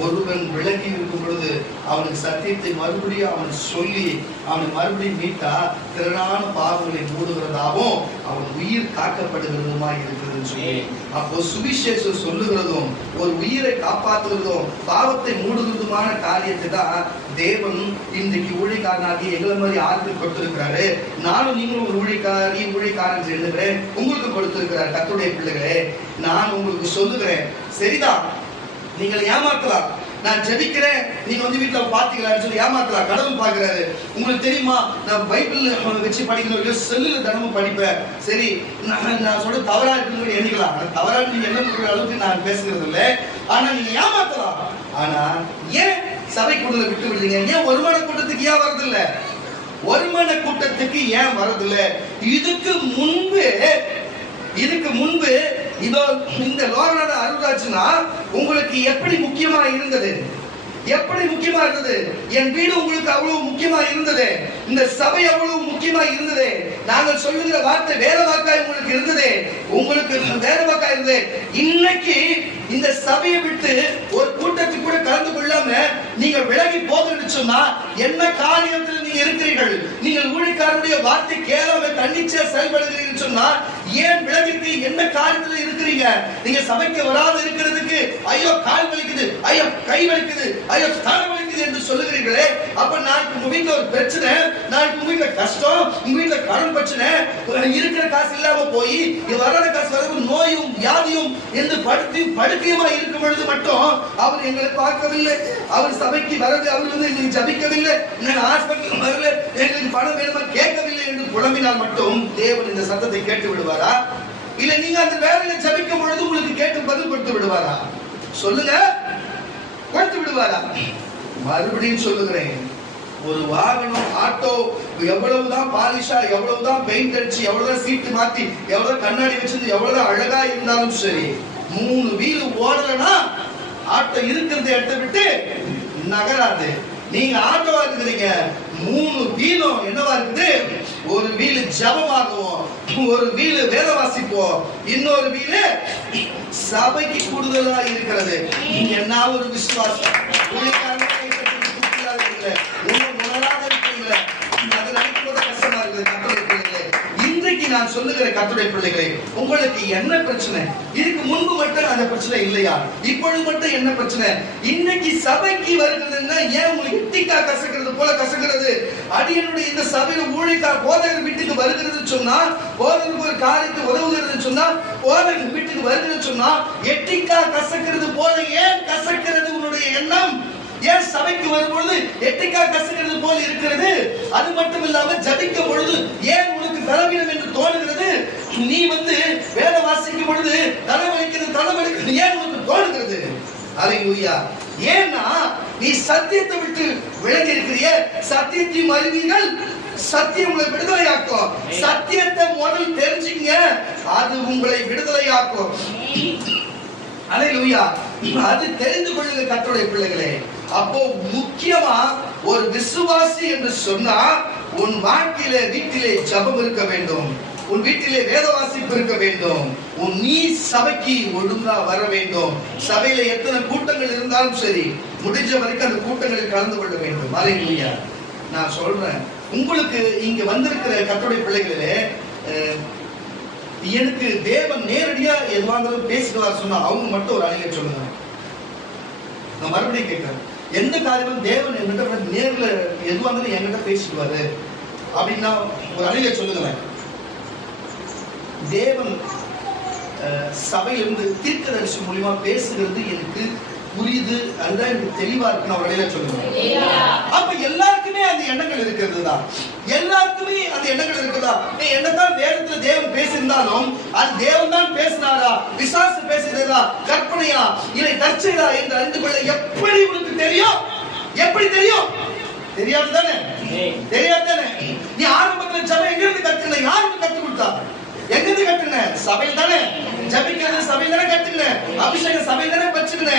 ஒருவன் விலகி இருக்கும் பொழுது அவனுக்கு சத்தியத்தை மறுபடியும் அவன் சொல்லி அவனை மறுபடியும் மீட்டா திரளான பாவங்களை மூடுகிறதாகவும் அவன் உயிர் காக்கப்படுகிறதுமா இருக்கிறதுன்னு சொல்லி. அப்போ சுவிசேஷம் சொல்லுகிறதும் ஒரு உயிரை காப்பாற்றுகிறதும் பாவத்தை மூடுகிறதுமான காரியத்தை தான் தேவன் இன்றைக்கு ஊழியக்காரனாகி எங்களை மாதிரி ஆட்கள் கொடுத்திருக்கிறாரு. நானும் நீங்களும் ஒரு ஊழியக்காரன் எழுதுகிறேன், உங்களுக்கு கொடுத்திருக்கிறார். கர்த்தருடைய பிள்ளைகளே, நான் உங்களுக்கு சொல்லுகிறேன், சரிதான், நீங்கள் ஏமாத்தலாம், நான் ஜெபிக்கிறேன், நீங்க வந்து வீட்டுல பாத்தீங்களான்னு சொல்லி ஏமாத்தலாம். கடவுள் பாக்குறாரு. உங்களுக்கு தெரியுமா, நான் பைபிள் வச்சு படிக்கணும், செல்லுல தினமும் படிப்பேன். சரி, நான் சொல்ற தவறா இருக்குன்னு எண்ணிக்கலாம், தவறா நீங்க என்ன பண்ற அளவுக்கு நான் பேசுறது இல்லை. ஆனா நீங்க ஏமாத்தலாம். ஆனா ஏன் சபை கூட்டத்தை விட்டு விடுறீங்க? ஏன் ஒருமன கூட்டத்துக்கு ஏன் வரது இல்ல? ஒருமன கூட்டத்துக்கு ஏன் வரது இல்ல? இதுக்கு முன்பு இதோ இந்த லோகநாத அருள்ராஜ்னா உங்களுக்கு எப்படி முக்கியமா இருந்தது? எப்படி முக்கியமா இருந்தது? என் வீடு உங்களுக்கு அவ்வளவு முக்கியமா இருந்தது, இந்த சபை அவ்வளவு முக்கியமா இருந்தது, நாங்கள் சொல்லுகிற வார்த்தை வேற வாக்காய் உங்களுக்கு இருந்தது, உங்களுக்கு வேற வாக்காய் இருந்தது. இன்னைக்கு இந்த சபையை விட்டு ஒரு கூட்டத்துக்கு கூட கலந்து கொள்ளாம நீங்க விலகி போகணும்னு சொன்னா என்ன காரியத்தில் நீங்க இருக்கிறீர்கள்? நீங்கள் ஊழியக்காரருடைய வார்த்தை கேளாம தன்னிச்சையா செயல்படுகிறீர்கள் சொன்னா ஏன் விலகிட்டு என்ன காரியத்தில் இருக்கிறீங்க? நீங்க சபைக்கு வராது இருக்கிறதுக்கு ஐயோ கால் வலிக்குது, ஐயோ கை வலிக்குது, ஐயோ தலை வலிக்குது என்று சொல்லுகிறீர்களே, அப்ப நாளைக்கு உங்க வீட்டுல ஒரு பிரச்சனை, நாளைக்கு உங்க வீட்டுல கஷ்டம், உங்க வீட்டுல கடன் பிரச்சனை, இருக்கிற காசு இல்லாம போய் வராத காசு வர நோயும் வியாதியும் என்று படுக்கையுமா இருக்கும் பொழுது மட்டும் அவர் எங்களை பார்க்கவில்லை, அவர் சபைக்கு வரவில்லை, அவர் எங்களுக்கு ஜபிக்கவில்லை, ஹாஸ்பிட்டல் வரல, எங்களுக்கு பணம் வேணுமா கேட்கவில்லை என்று புலம்பினால் மட்டும் தேவன் இந்த சத்தத்தை கேட்டு விடுவாரா? இல்ல நீங்க அந்த வேலையில ஜபிக்கும் பொழுது உங்களுக்கு கேட்டு பதில் கொடுத்து விடுவாரா? சொல்லுங்க, கொடுத்து விடுவாரா? மறுபடியும் சொல்லுகிறேன், ஒரு வாகனம் ஆட்டோ எவ்வளவுதான் பாலிஷா, எவ்வளவுதான் பெயிண்ட் அடிச்சு, எவ்வளவுதான் சீட்டு மாத்தி, எவ்வளவு கண்ணாடி வச்சிருந்து, எவ்வளவுதான் அழகா இருந்தாலும் சரி, 3 வீல் ஓடலனா ஆட்டோ இருக்கிறத எடுத்து விட்டு நகராது. நீங்க ஆட்டோவா இருக்கிறீங்க, 3 வீலும் என்னவா இருக்குது? ஒரு வீல் ஜபமாகுவோம், ஒரு வீல் வேத வாசிப்போம், இன்னொரு வீல் சபைக்கு கூடுதலா இருக்கிறது. என்ன ஒரு விசுவாசம்! இன்றைக்கு நான் சொல்லுகிற கர்த்தருடைய பிள்ளைகளே, உங்களுக்கு என்ன பிரச்சனை? இதுக்கு முன்பு மட்டும் அந்த பிரச்சனை இல்லையா? இப்பொழுது மட்டும் என்ன பிரச்சனை? இன்னைக்கு சபைக்கு வருகிறதுன்னா ஏன் உங்களுக்கு எட்டிக்கா கசக்கிறது போல கசக்கிறது? அடியனுடைய இந்த சபையில ஊழியக்கார போதகர் வீட்டுக்கு வருகிறது சொன்னா, போதகருக்கு ஒரு காரியத்தை உதவுகிறது சொன்னா, போதகர் வீட்டுக்கு வருகிறது சொன்னா எட்டிக்கா கசக்கிறது போல ஏன் கசக்கிறது உன்னுடைய எண்ணம்? ஏன் சபைக்கு வரும்பொழுது எட்டிக்கா கசக்கிறது போல இருக்கிறது? அது மட்டும் இல்லாம ஜபிக்கும் பொழுது ஏன் உனக்கு பலவீனம் என்று தோணுகிறது? நீ வேத வாசிக்கும் பொழுது தலைவலிக்கிறது ஏன் உனக்கு தோணுகிறது? அல்லேலூயா! ஏன்னா நீ சத்தியத்தை விட்டு விலகி இருக்கிறீங்க. சத்தியத்தையும் அறிவீர்கள், சத்தியம் உங்களை விடுதலையாக்கும். சத்தியத்தை முதல் தெரிஞ்சுங்க, அது உங்களை விடுதலையாக்கும். அல்லேலூயா! அது தெரிந்து கொள்ளுங்க கர்த்தருடைய பிள்ளைகளே. அப்போ முக்கியமா ஒரு விசுவாசி என்று சொன்னா உன் வாழ்க்கையில வீட்டிலே ஜபம் இருக்க வேண்டும், உன் வீட்டிலே வேத வாசிப்பு இருக்க வேண்டும், நீ சபைக்கு ஒழுங்கா வர வேண்டும். சபையில எத்தனை கூட்டங்கள் இருந்தாலும் சரி, முடிஞ்ச வரைக்கும் அந்த கூட்டங்களில் கலந்து கொள்ள வேண்டும். அல்லேலூயா! நான் சொல்றேன், உங்களுக்கு இங்க வந்திருக்கிற கர்த்தருடைய பிள்ளைகளே, எனக்கு தேவன் நேரடியா எதுவாக பேசுகிறார் சொன்னா அவங்க மட்டும் ஒரு அணியை சொல்லுங்க. நான் மறுபடியும் கேட்கிறேன், எந்த காரியமும் தேவன் என்கிட்ட நேர்ல எதுவாக என்கிட்ட பேசிடுவாரு அப்படின்னா ஒரு அணியை சொல்லுங்களேன். தேவன் சபையிலிருந்து தீர்க்கதரிசி மூலியமா பேசுகிறது எனக்கு புரியுது, அதுதான் எனக்கு தெளிவா இருக்கு. நான் ஒரு சொல்லுங்க. அப்ப எல்லாருக்குமே அந்த எண்ணங்கள் இருக்கிறது தான், எல்லாருக்குமே அந்த எண்ணங்கள் இருக்குதா? என்னதான் வேதத்துல தேவன் பேசியிருந்தாலும் அது தேவன் தான் பேசினாரா, பிசாசு பேசுகிறதா, கற்பனையா, இல்லை தற்செயலா என்று அறிந்து கொள்ள எப்படி உனக்கு தெரியும்? எப்படி தெரியும்? தெரியாது தானே? தெரியாது தானே? நீ ஆரம்பத்துல ஜபம் எங்க இருந்து கத்துன? யாருக்கு கத்து கொடுத்தா? எங்க இருந்து கத்துன? சபையில் தானே. ஜபிக்கிறது சபையில் தானே கத்துன, அபிஷேகம் சபையில் தானே பச்சுன,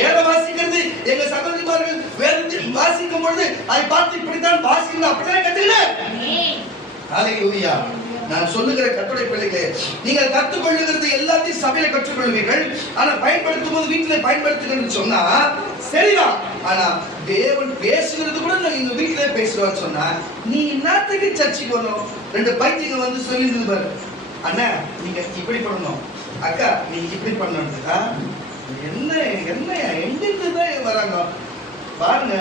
வேத வாசிக்கிறது எங்க சகோதரிமார்கள் வேதத்தை வாசிக்கும் பொழுது அதை பார்த்து இப்படித்தான் வாசிக்கணும் அப்படித்தானே கத்துக்கல. அல்லேலூயா! நான் சொல்லுகிற கர்த்தருடைய பிள்ளைகளே, நீங்கள் கற்றுக்கொள்ளுகிறது எல்லாத்தையும் சபையில கற்றுக்கொள்வீர்கள், ஆனா பயன்படுத்தும் போது வீட்டிலே பயன்படுத்துகிறேன்னு சொன்னா சரிதான். ஆனா தேவன் பேசுகிறது கூட நீங்க வீட்டிலே பேசுவான்னு சொன்னா நீ என்னத்துக்கு சர்ச்சைக்கு வரணும்? 2 பைத்தியங்க சொல்லியிருந்தது பாரு, அண்ணா நீங்க இப்படி பண்ணணும், அக்கா நீங்க இப்படி பண்ணணும். என்ன என்ன எங்கிருந்துதான் வராங்க பாருங்க.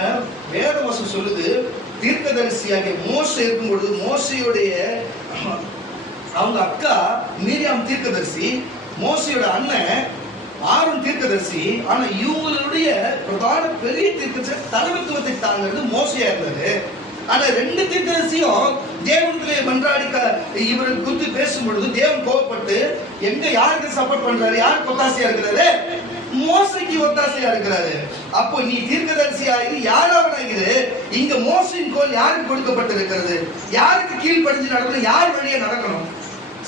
வேதவசனம் சொல்லுது, தீர்க்கதரிசியாகிய மோசே இருக்கும் பொழுது மோசையுடைய அவங்க அக்கா மீரியாம் தீர்க்கதரிசி, மோசையோட அண்ணன் ஆரோன் தீர்க்கதரிசி. ஆனா இவங்களுடைய பிரதான பெரிய தீர்க்கதரிசி தலைமைத்துவத்தை தாங்கிறது மோசையா இருந்தது. ஆனா 2 தீர்க்கதரிசியும் தேவனுக்குள்ளே மன்றாடிக்க இவருக்கு குறித்து பேசும் பொழுது தேவன் கோபப்பட்டு எங்க யாருக்கு சப்போர்ட் பண்றாரு, யாருக்கு ஒத்தாசையா இருக்கிறாரு? மோசைக்கு ஒத்தாசையா இருக்கிறாரு. அப்போ நீ தீர்க்கதரிசியாகி யாராவது இங்க மோசையின் கோல் யாருக்கு கொடுக்கப்பட்டிருக்கிறது? யாருக்கு கீழ்ப்படிஞ்சு நடக்கணும்? யார் வழியா நடக்கணும்?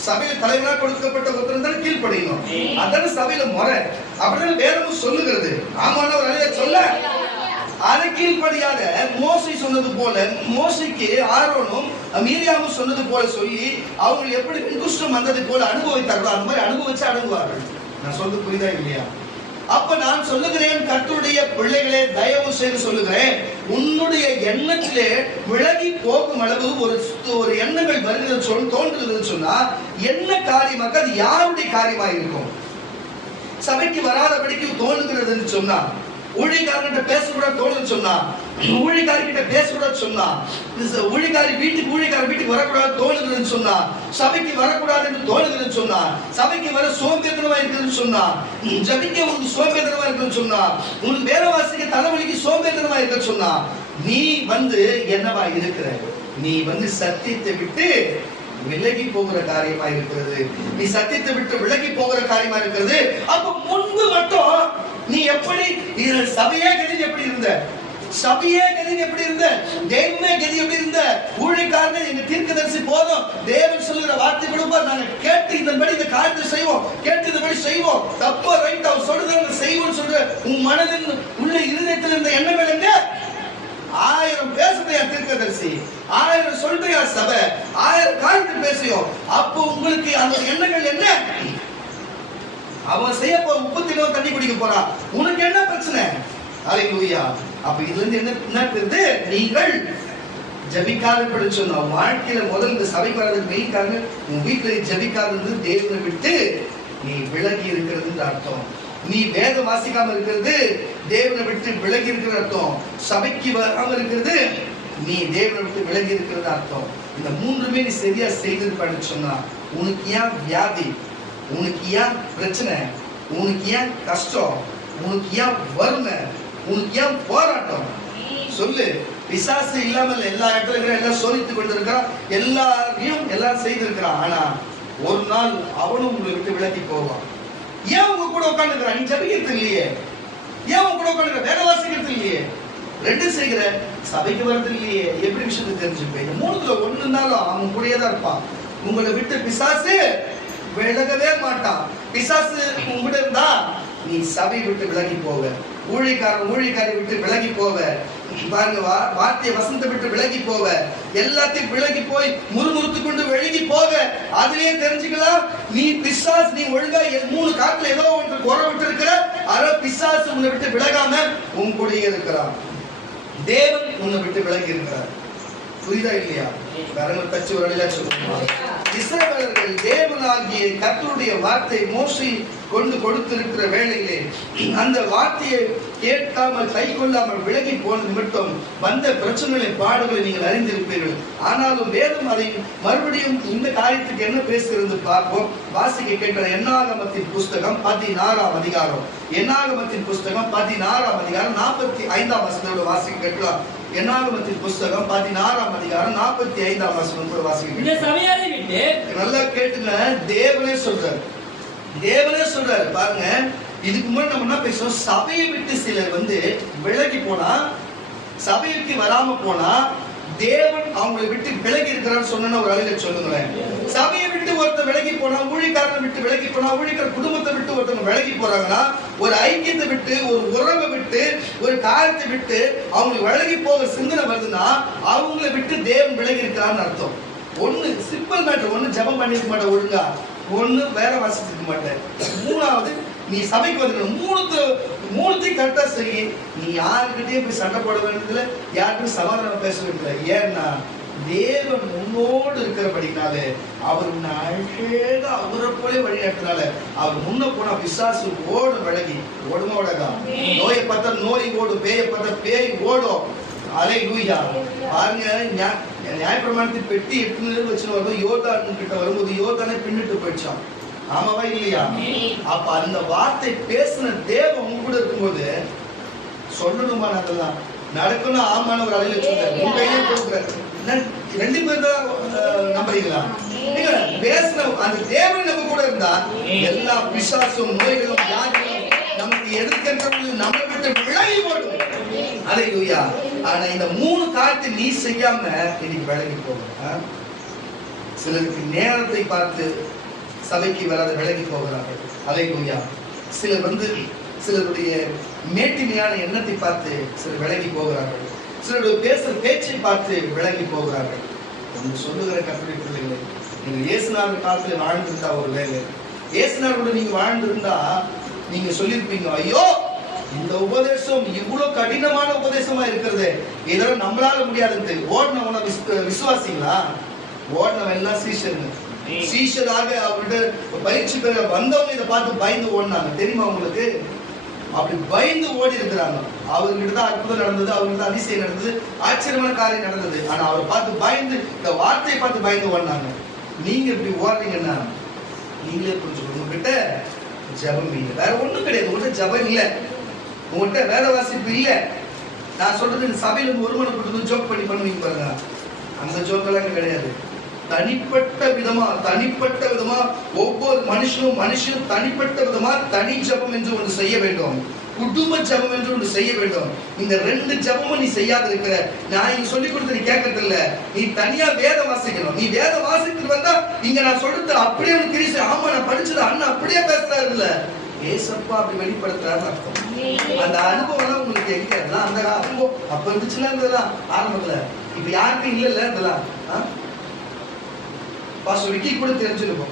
சபையில தலைவராக கொடுக்கப்பட்ட ஒருத்தர் தான் கீழ்ப்படியணும். அதான சபையில முறை. அப்படிதான் வேதமும் சொல்லுகிறது. ஆமான ஒரு அழிய சொல்ல அதை கீழ்படியாத மோசே சொன்னது போல, மோசைக்கு ஆரோனும் மீரியாமும் சொன்னது போல சொல்லி அவங்க எப்படி குஷ்டம் வந்தது போல அனுபவித்தார்களோ அந்த மாதிரி அனுபவிச்சு அடங்குவார்கள். நான் சொல்றது புரியுதா இல்லையா? அப்ப நான் சொல்லுகிறேன், கர்த்தருடைய பிள்ளைகளே, தயவு செய்து சொல்லுகிறேன், உன்னுடைய எண்ணத்திலே விலகி போகும் அளவு ஒரு எண்ணங்கள் வருகிறது தோன்றுகிறது சொன்னா என்ன காரியமாக, அது யாருடைய காரியமாக இருக்கும்? சபைக்கு வராதபடிக்கு தோணுகிறதுன்னு சொன்னா, ஊழியக்காரர்கிட்ட பேசக்கூடாது தோணுன்னு சொன்னா, ஊழியக்காரிகிட்ட பேசக்கூடாது சொன்னா, ஊழியக்காரி வீட்டுக்கு வரக்கூடாது தோணுகிறதுன்னு சொன்னா, சபைக்கு வரக்கூடாது என்று தோணுகிறதுன்னு சொன்னா, சபைக்கு வர சோம்பேறித்தனமா இருக்குதுன்னு சொன்னா, ஜபிக்க உனக்கு சோம்பேறித்தனமா இருக்குன்னு சொன்னா, உனக்கு வேலை வாசிக்க தலைவலிக்கு சோம்பேறித்தனமா இருக்குன்னு சொன்னா, நீ என்னவா இருக்கிற? நீ சத்தியத்தை விட்டு விலகி போகிற காரியமா இருக்கிறது. நீ சத்தியத்தை விட்டு விலகி போகிற காரியமா இருக்கிறது. அப்ப முன்பு மட்டும் நீ எப்படி சபையே கதி எப்படி இருந்த? சபையே கதி எப்படி இருந்த? தெய்வமே கதி எப்படி இருந்த? ஊழியக்காரனே எங்க தீர்க்கதரிசி போதும், தேவன் சொல்லுகிற வார்த்தை கொடுப்பார், நாங்க கேட்டு இதன்படி இந்த காரியத்தை செய்வோம், கேட்டு இதன்படி செய்வோம், தப்பா ரைட் அவர் சொல்றத செய்வோம் சொல்ற உன் மனதின் உள்ள இருதயத்தில் இருந்த எண்ணங்கள் எங்க? 1000 பேசுறியா தீர்க்கதரிசி, 1000 சொல்றியா சபை, 1000 காரியத்தை பேசியோம். அப்போ உங்களுக்கு அந்த எண்ணங்கள் என்ன? அவன் செய்ய போற 30 தண்ணி குடிக்க போறான், உனக்கு என்ன பிரச்சனை? ஹல்லேலூயா. அப்ப இதுல இருந்து என்ன தெரியுது? நீங்கள் ஜபிக்காத சொன்ன வாழ்க்கையில முதல் இந்த சபைக்கு வர்றதுக்கு மெயின் காரணம், உன் வீட்டுல ஜபிக்காதது தேவனை விட்டு நீ விலகி இருக்கிறது அர்த்தம். நீ வேதம் வாசிக்காம இருக்கிறது தேவனை விட்டு விலகி இருக்கிற அர்த்தம். சபைக்கு வராம இருக்கிறது நீ தேவனை விட்டு விலகி இருக்கிறது அர்த்தம். இந்த மூன்றுமே நீ சரியா செய்திருப்பான்னு சொன்னா, உனக்கு ஏன் வியாதி, உனக்கு ஏன் பிரச்சனை, உனக்கு ஏன் கஷ்டம், உனக்கு ஏன் வறுமை, உனக்கு ஏன் போராட்டம்? சொல்லு. பிசாசு இல்லாமல் எல்லா இடத்துல எல்லாம் சோதித்து கொண்டிருக்கிறான், எல்லாரும் செய்திருக்கிறான். ஆனா ஒரு நாள் அவனும் உங்களை விட்டு விலகி போவான். ஏன் உங்க கூட உட்காந்துக்கிறான்? நீ ஜபிக்கிறது இல்லையே. ஏன் உங்க கூட உட்காந்துக்கிற? வேலை வாசிக்கிறது இல்லையே. ரெண்டு செய்கிற, சபைக்கு வர்றது இல்லையே. எப்படி விஷயத்தை தெரிஞ்சுப்பேன்? 3ல 1னாலும் அவன் கூடயே தான் இருப்பான். உங்களை விட்டு பிசாசு விலகவே மாட்டான். பிசாசு உங்ககிட்ட இருந்தா நீ சபை விட்டு விலகி போவ, ஊழியக்காரை விட்டு விலகி போவ, பாருங்க வார்த்தைய வசனத்தை விட்டு விலகி போவ, எல்லாத்தையும் விலகி போய் முறுமுறுத்து கொண்டு விலகி போக. அதுலயே தெரிஞ்சுக்கலாம் நீ பிசாசு, நீ ஒழுங்கா 3 காட்டுல ஏதோ ஒன்று குறை விட்டு இருக்கிற. ஆனா பிசாசு உன்னை விட்டு விலகாம உன் கூட இருக்கிறான். தேவன் உன்னை விட்டு விலகி இருக்கிறார். புரியுதா இல்லையா? கரங்கள் தச்சு ஒரு அடியில சொல்லுங்க. இஸ்ரவேலர்கள் தேவனாகிய கர்த்தருடைய வார்த்தை மோசே கொண்டு கொடுத்திருக்கிற வேளையிலே அந்த வார்த்தையை கேட்காமல் கை கொள்ளாமல் விலகி போன நிமித்தம் வந்த பிரச்சனைகளை பாடுகளை நீங்கள் அறிந்திருப்பீர்கள். ஆனாலும் வேதம் அதை மறுபடியும் இந்த காரியத்துக்கு என்ன பேசுகிறது பார்ப்போம். வாசிக்க கேட்கிற என்னாகமத்தின் புஸ்தகம் 16ஆம் அதிகாரம், என்னாகமத்தின் புஸ்தகம் 16ஆம் அதிகாரம் 45ஆம் வசனத்தோட வாசிக்க கேட்கலாம். என்னாகமத்தின் புஸ்தகம் 16ஆம் அதிகாரம் 45ஆம் வசனம் கூட வாசிக்க. இந்த சபையாரை விட்டு நல்லா கேட்டுங்க. தேவனே சொல்றாரு பாருங்க. இதுக்கு முன்னாடி நம்ம என்ன பேசுறோம்? சபையை விட்டு சிலர் விலகி போனா, சபைக்கு வராம போனா தேவன் அவங்களை விட்டு விலகி இருக்கிறான்னு சொன்ன ஒரு அழகு சொல்லுங்களேன். சபையை விட்டு ஒருத்தர் விலகி போனா, ஊழியக்காரனை விட்டு விலகி போனா, ஊழியக்கார குடும்பத்தை விட்டு ஒருத்தவங்க விலகி போறாங்கன்னா, ஒரு ஐக்கியத்தை விட்டு, ஒரு உறவை விட்டு, ஒரு காரியத்தை விட்டு அவங்களுக்கு விலகி போக சிந்தனை வருதுன்னா அவங்களை விட்டு தேவன் விலகி இருக்கிறான்னு அர்த்தம். ஒண்ணு சிம்பிள் மேட்டர், ஒண்ணு ஜபம் பண்ணிருக்க மாட்டேன் ஒழுங்கா, ஒண்ணு வேற வாசிச்சிருக்க மாட்டேன், 3வது நீ சபைக்கு வந்துக்கணும். மூணுத்தையும் கரெக்டா செய்ய. நீ யாருக்கிட்டே போய் சண்டை போட வேண்டியதில்லை, யாருக்கும் சமாதானம் பேச வேண்டியதில்லை. ஏன்னா தேவன் உன்னோடு இருக்கிறபடினாலே, அவர் உன்னை அழகா அவரை போல வழி நடத்தினால, அவர் முன்ன போனா பிசாசு ஓடும், விலகி ஓடுமோடகா. நோயை பார்த்தா நோய் ஓடும், பேயை பார்த்தா பேய் ஓடும். ஹல்லேலூயா. பாருங்க, நியாயப்பிரமாணத்தின் பெட்டி எடுத்து வச்சு வரும்போது யோர்தான் கிட்ட வரும்போது யோர்தானே பின்னிட்டு போயிடுச்சான். ஆமாவா இல்லையா? அப்ப அந்த வார்த்தை பேசின தேவன் உங்க கூட இருக்கும்போது சொல்லணுமா? அதெல்லாம் நடக்கணும். ஆமான ஒரு அலையில சொல்றாரு, உங்க கையிலே கொடுக்குறாரு. 2 பேர் தான் நம்புறீங்களா? நீங்க பேசின அந்த தேவன் நம்ம கூட இருந்தா எல்லா பிசாசும் நோய்களும் வியாதிகளும் நமக்கு எதிர்க்கின்றவங்க நம்ம விட்டு விலகி ஓடும். ஹல்லேலூயா. ஆனா இந்த 3 காரியத்தை நீ செய்யாம இன்னைக்கு விலகி போக. சிலருக்கு நேரத்தை பார்த்து சபைக்கு வராத விலகி போகிறார்கள். ஹல்லேலூயா. சிலர் சிலருடைய மேட்டிமையான எண்ணத்தை பார்த்து சிலர் விலகி போகிறார்கள். சிலருடைய பேசுற பேச்சை பார்த்து விலகி போகிறார்கள். ஒன்று சொல்லுகிற கர்த்தருடைய பிள்ளைகளே, நீங்க இயேசுநாதர் காலத்துல வாழ்ந்திருந்தா, ஒரு வேலை இயேசுநாதரோட நீங்க வாழ்ந்திருந்தா நீங்க சொல்லியிருப்பீங்க, ஐயோ இந்த உபதேசம் இவ்வளவு கடினமான உபதேசமா இருக்கிறது, இதெல்லாம் நம்மளால முடியாதுன்னு. ஓடினவன விசுவாசிங்களா? ஓடினவன் எல்லாம் சீஷராக அவர்கிட்ட பயிற்சி பெற வந்தவங்க இதை பார்த்து பயந்து ஓடினாங்க. தெரியுமா உங்களுக்கு? அப்படி பயந்து ஓடி இருக்கிறாங்க. அவர்கிட்ட தான் அற்புதம் நடந்தது, அவர்கிட்ட அதிசயம் நடந்தது, ஆச்சரியமான காரியம் நடந்தது. ஆனா அவர் பார்த்து பயந்து, இந்த வார்த்தையை பார்த்து பயந்து ஓடினாங்க. நீங்க இப்படி ஓடுறீங்கன்னா நீங்களே புரிஞ்சுக்கணும், உங்ககிட்ட ஜபம் இல்லை, வேற ஒண்ணும் கிடையாது. உங்கள்கிட்ட ஜபம் இல்லை, உங்கள்கிட்ட வேத வாசிப்பு இல்லை. நான் சொல்றது இந்த சபையில இருந்து ஒரு மணி கொடுத்து ஜோக் பண்ணி பண்ணுவீங்க பாருங்க, அந்த ஜோக்கெல்லாம் கிடையாது. தனிப்பட்ட விதமா ஒவ்வொரு மனுஷனும் தனிப்பட்ட விதமா தனி ஜபம் என்று ஒன்று செய்ய வேண்டும், குடும்ப ஜபம் என்று ஒன்று செய்ய வேண்டும். இந்த 2 ஜபமும் நீ செய்யாத இருக்கிற. நான் இங்க சொல்லி கொடுத்து நீ கேட்கறது இல்ல, நீ தனியா வேதம் வாசிக்கணும். நீ வேதம் வாசித்துட்டு வந்தா இங்க நான் சொல்றது அப்படியே கிரீஸ், ஆமா நான் படிச்சது அண்ணன் அப்படியே பேசுறாரு இல்ல, ஏசப்பா அப்படி வெளிப்படுத்துறாருன்னு அர்த்தம். அந்த அனுபவம் உங்களுக்கு எங்க? அந்த அனுபவம் அப்ப இருந்துச்சுன்னா இதெல்லாம் ஆரம்பத்துல, இப்ப யாருக்கும் இல்ல இதெல்லாம். பாஸ்டர் விக்கி கூட தெரிஞ்சிருக்கும்,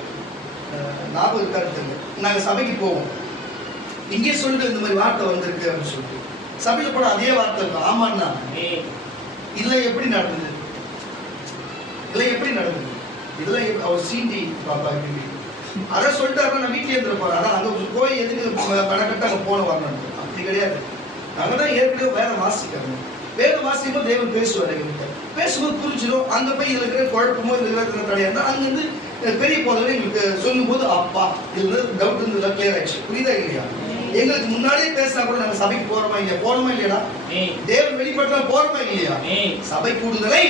ஞாபகம் இருக்காது தெரியல. நாங்க சபைக்கு போவோம், இங்கே சொல்லிட்டு இந்த மாதிரி வார்த்தை வந்திருக்கு அப்படின்னு சொல்லிட்டு சபையில போட அதே வார்த்தை இருக்கும். ஆமாண்ணா இதுல எப்படி நடந்தது, இதெல்லாம் அவர் சீண்டி பாப்பா அதான் சொல்லிட்டாரு. நான் வீட்டுல இருந்துருப்பேன், ஆனா அங்க போய் எதுக்கு கணக்கிட்டு அங்க போன வரணும், அப்படி கிடையாது. நாங்கதான் ஏற்கனவே வேற வாசிக்கிறோம். வேதம் வாசிக்கும்போது தேவன் பேசுவார், எங்ககிட்ட பேசும்போது புரிஞ்சிடும். அங்க போய் இதுல இருக்கிற குழப்பமோ இதுல இருக்கிற தடையா அங்கிருந்து பெரிய போதனை எங்களுக்கு சொல்லும் போது அப்பா இதுல டவுட் இருந்ததுல கிளியர் ஆயிடுச்சு. புரியுதா இல்லையா? எங்களுக்கு முன்னாடியே பேசினா கூட நாங்க சபைக்கு போறோமா இல்லையா? தேவன் வெளிப்பட்டா போறோமா இல்லையா? சபை கூடுதலை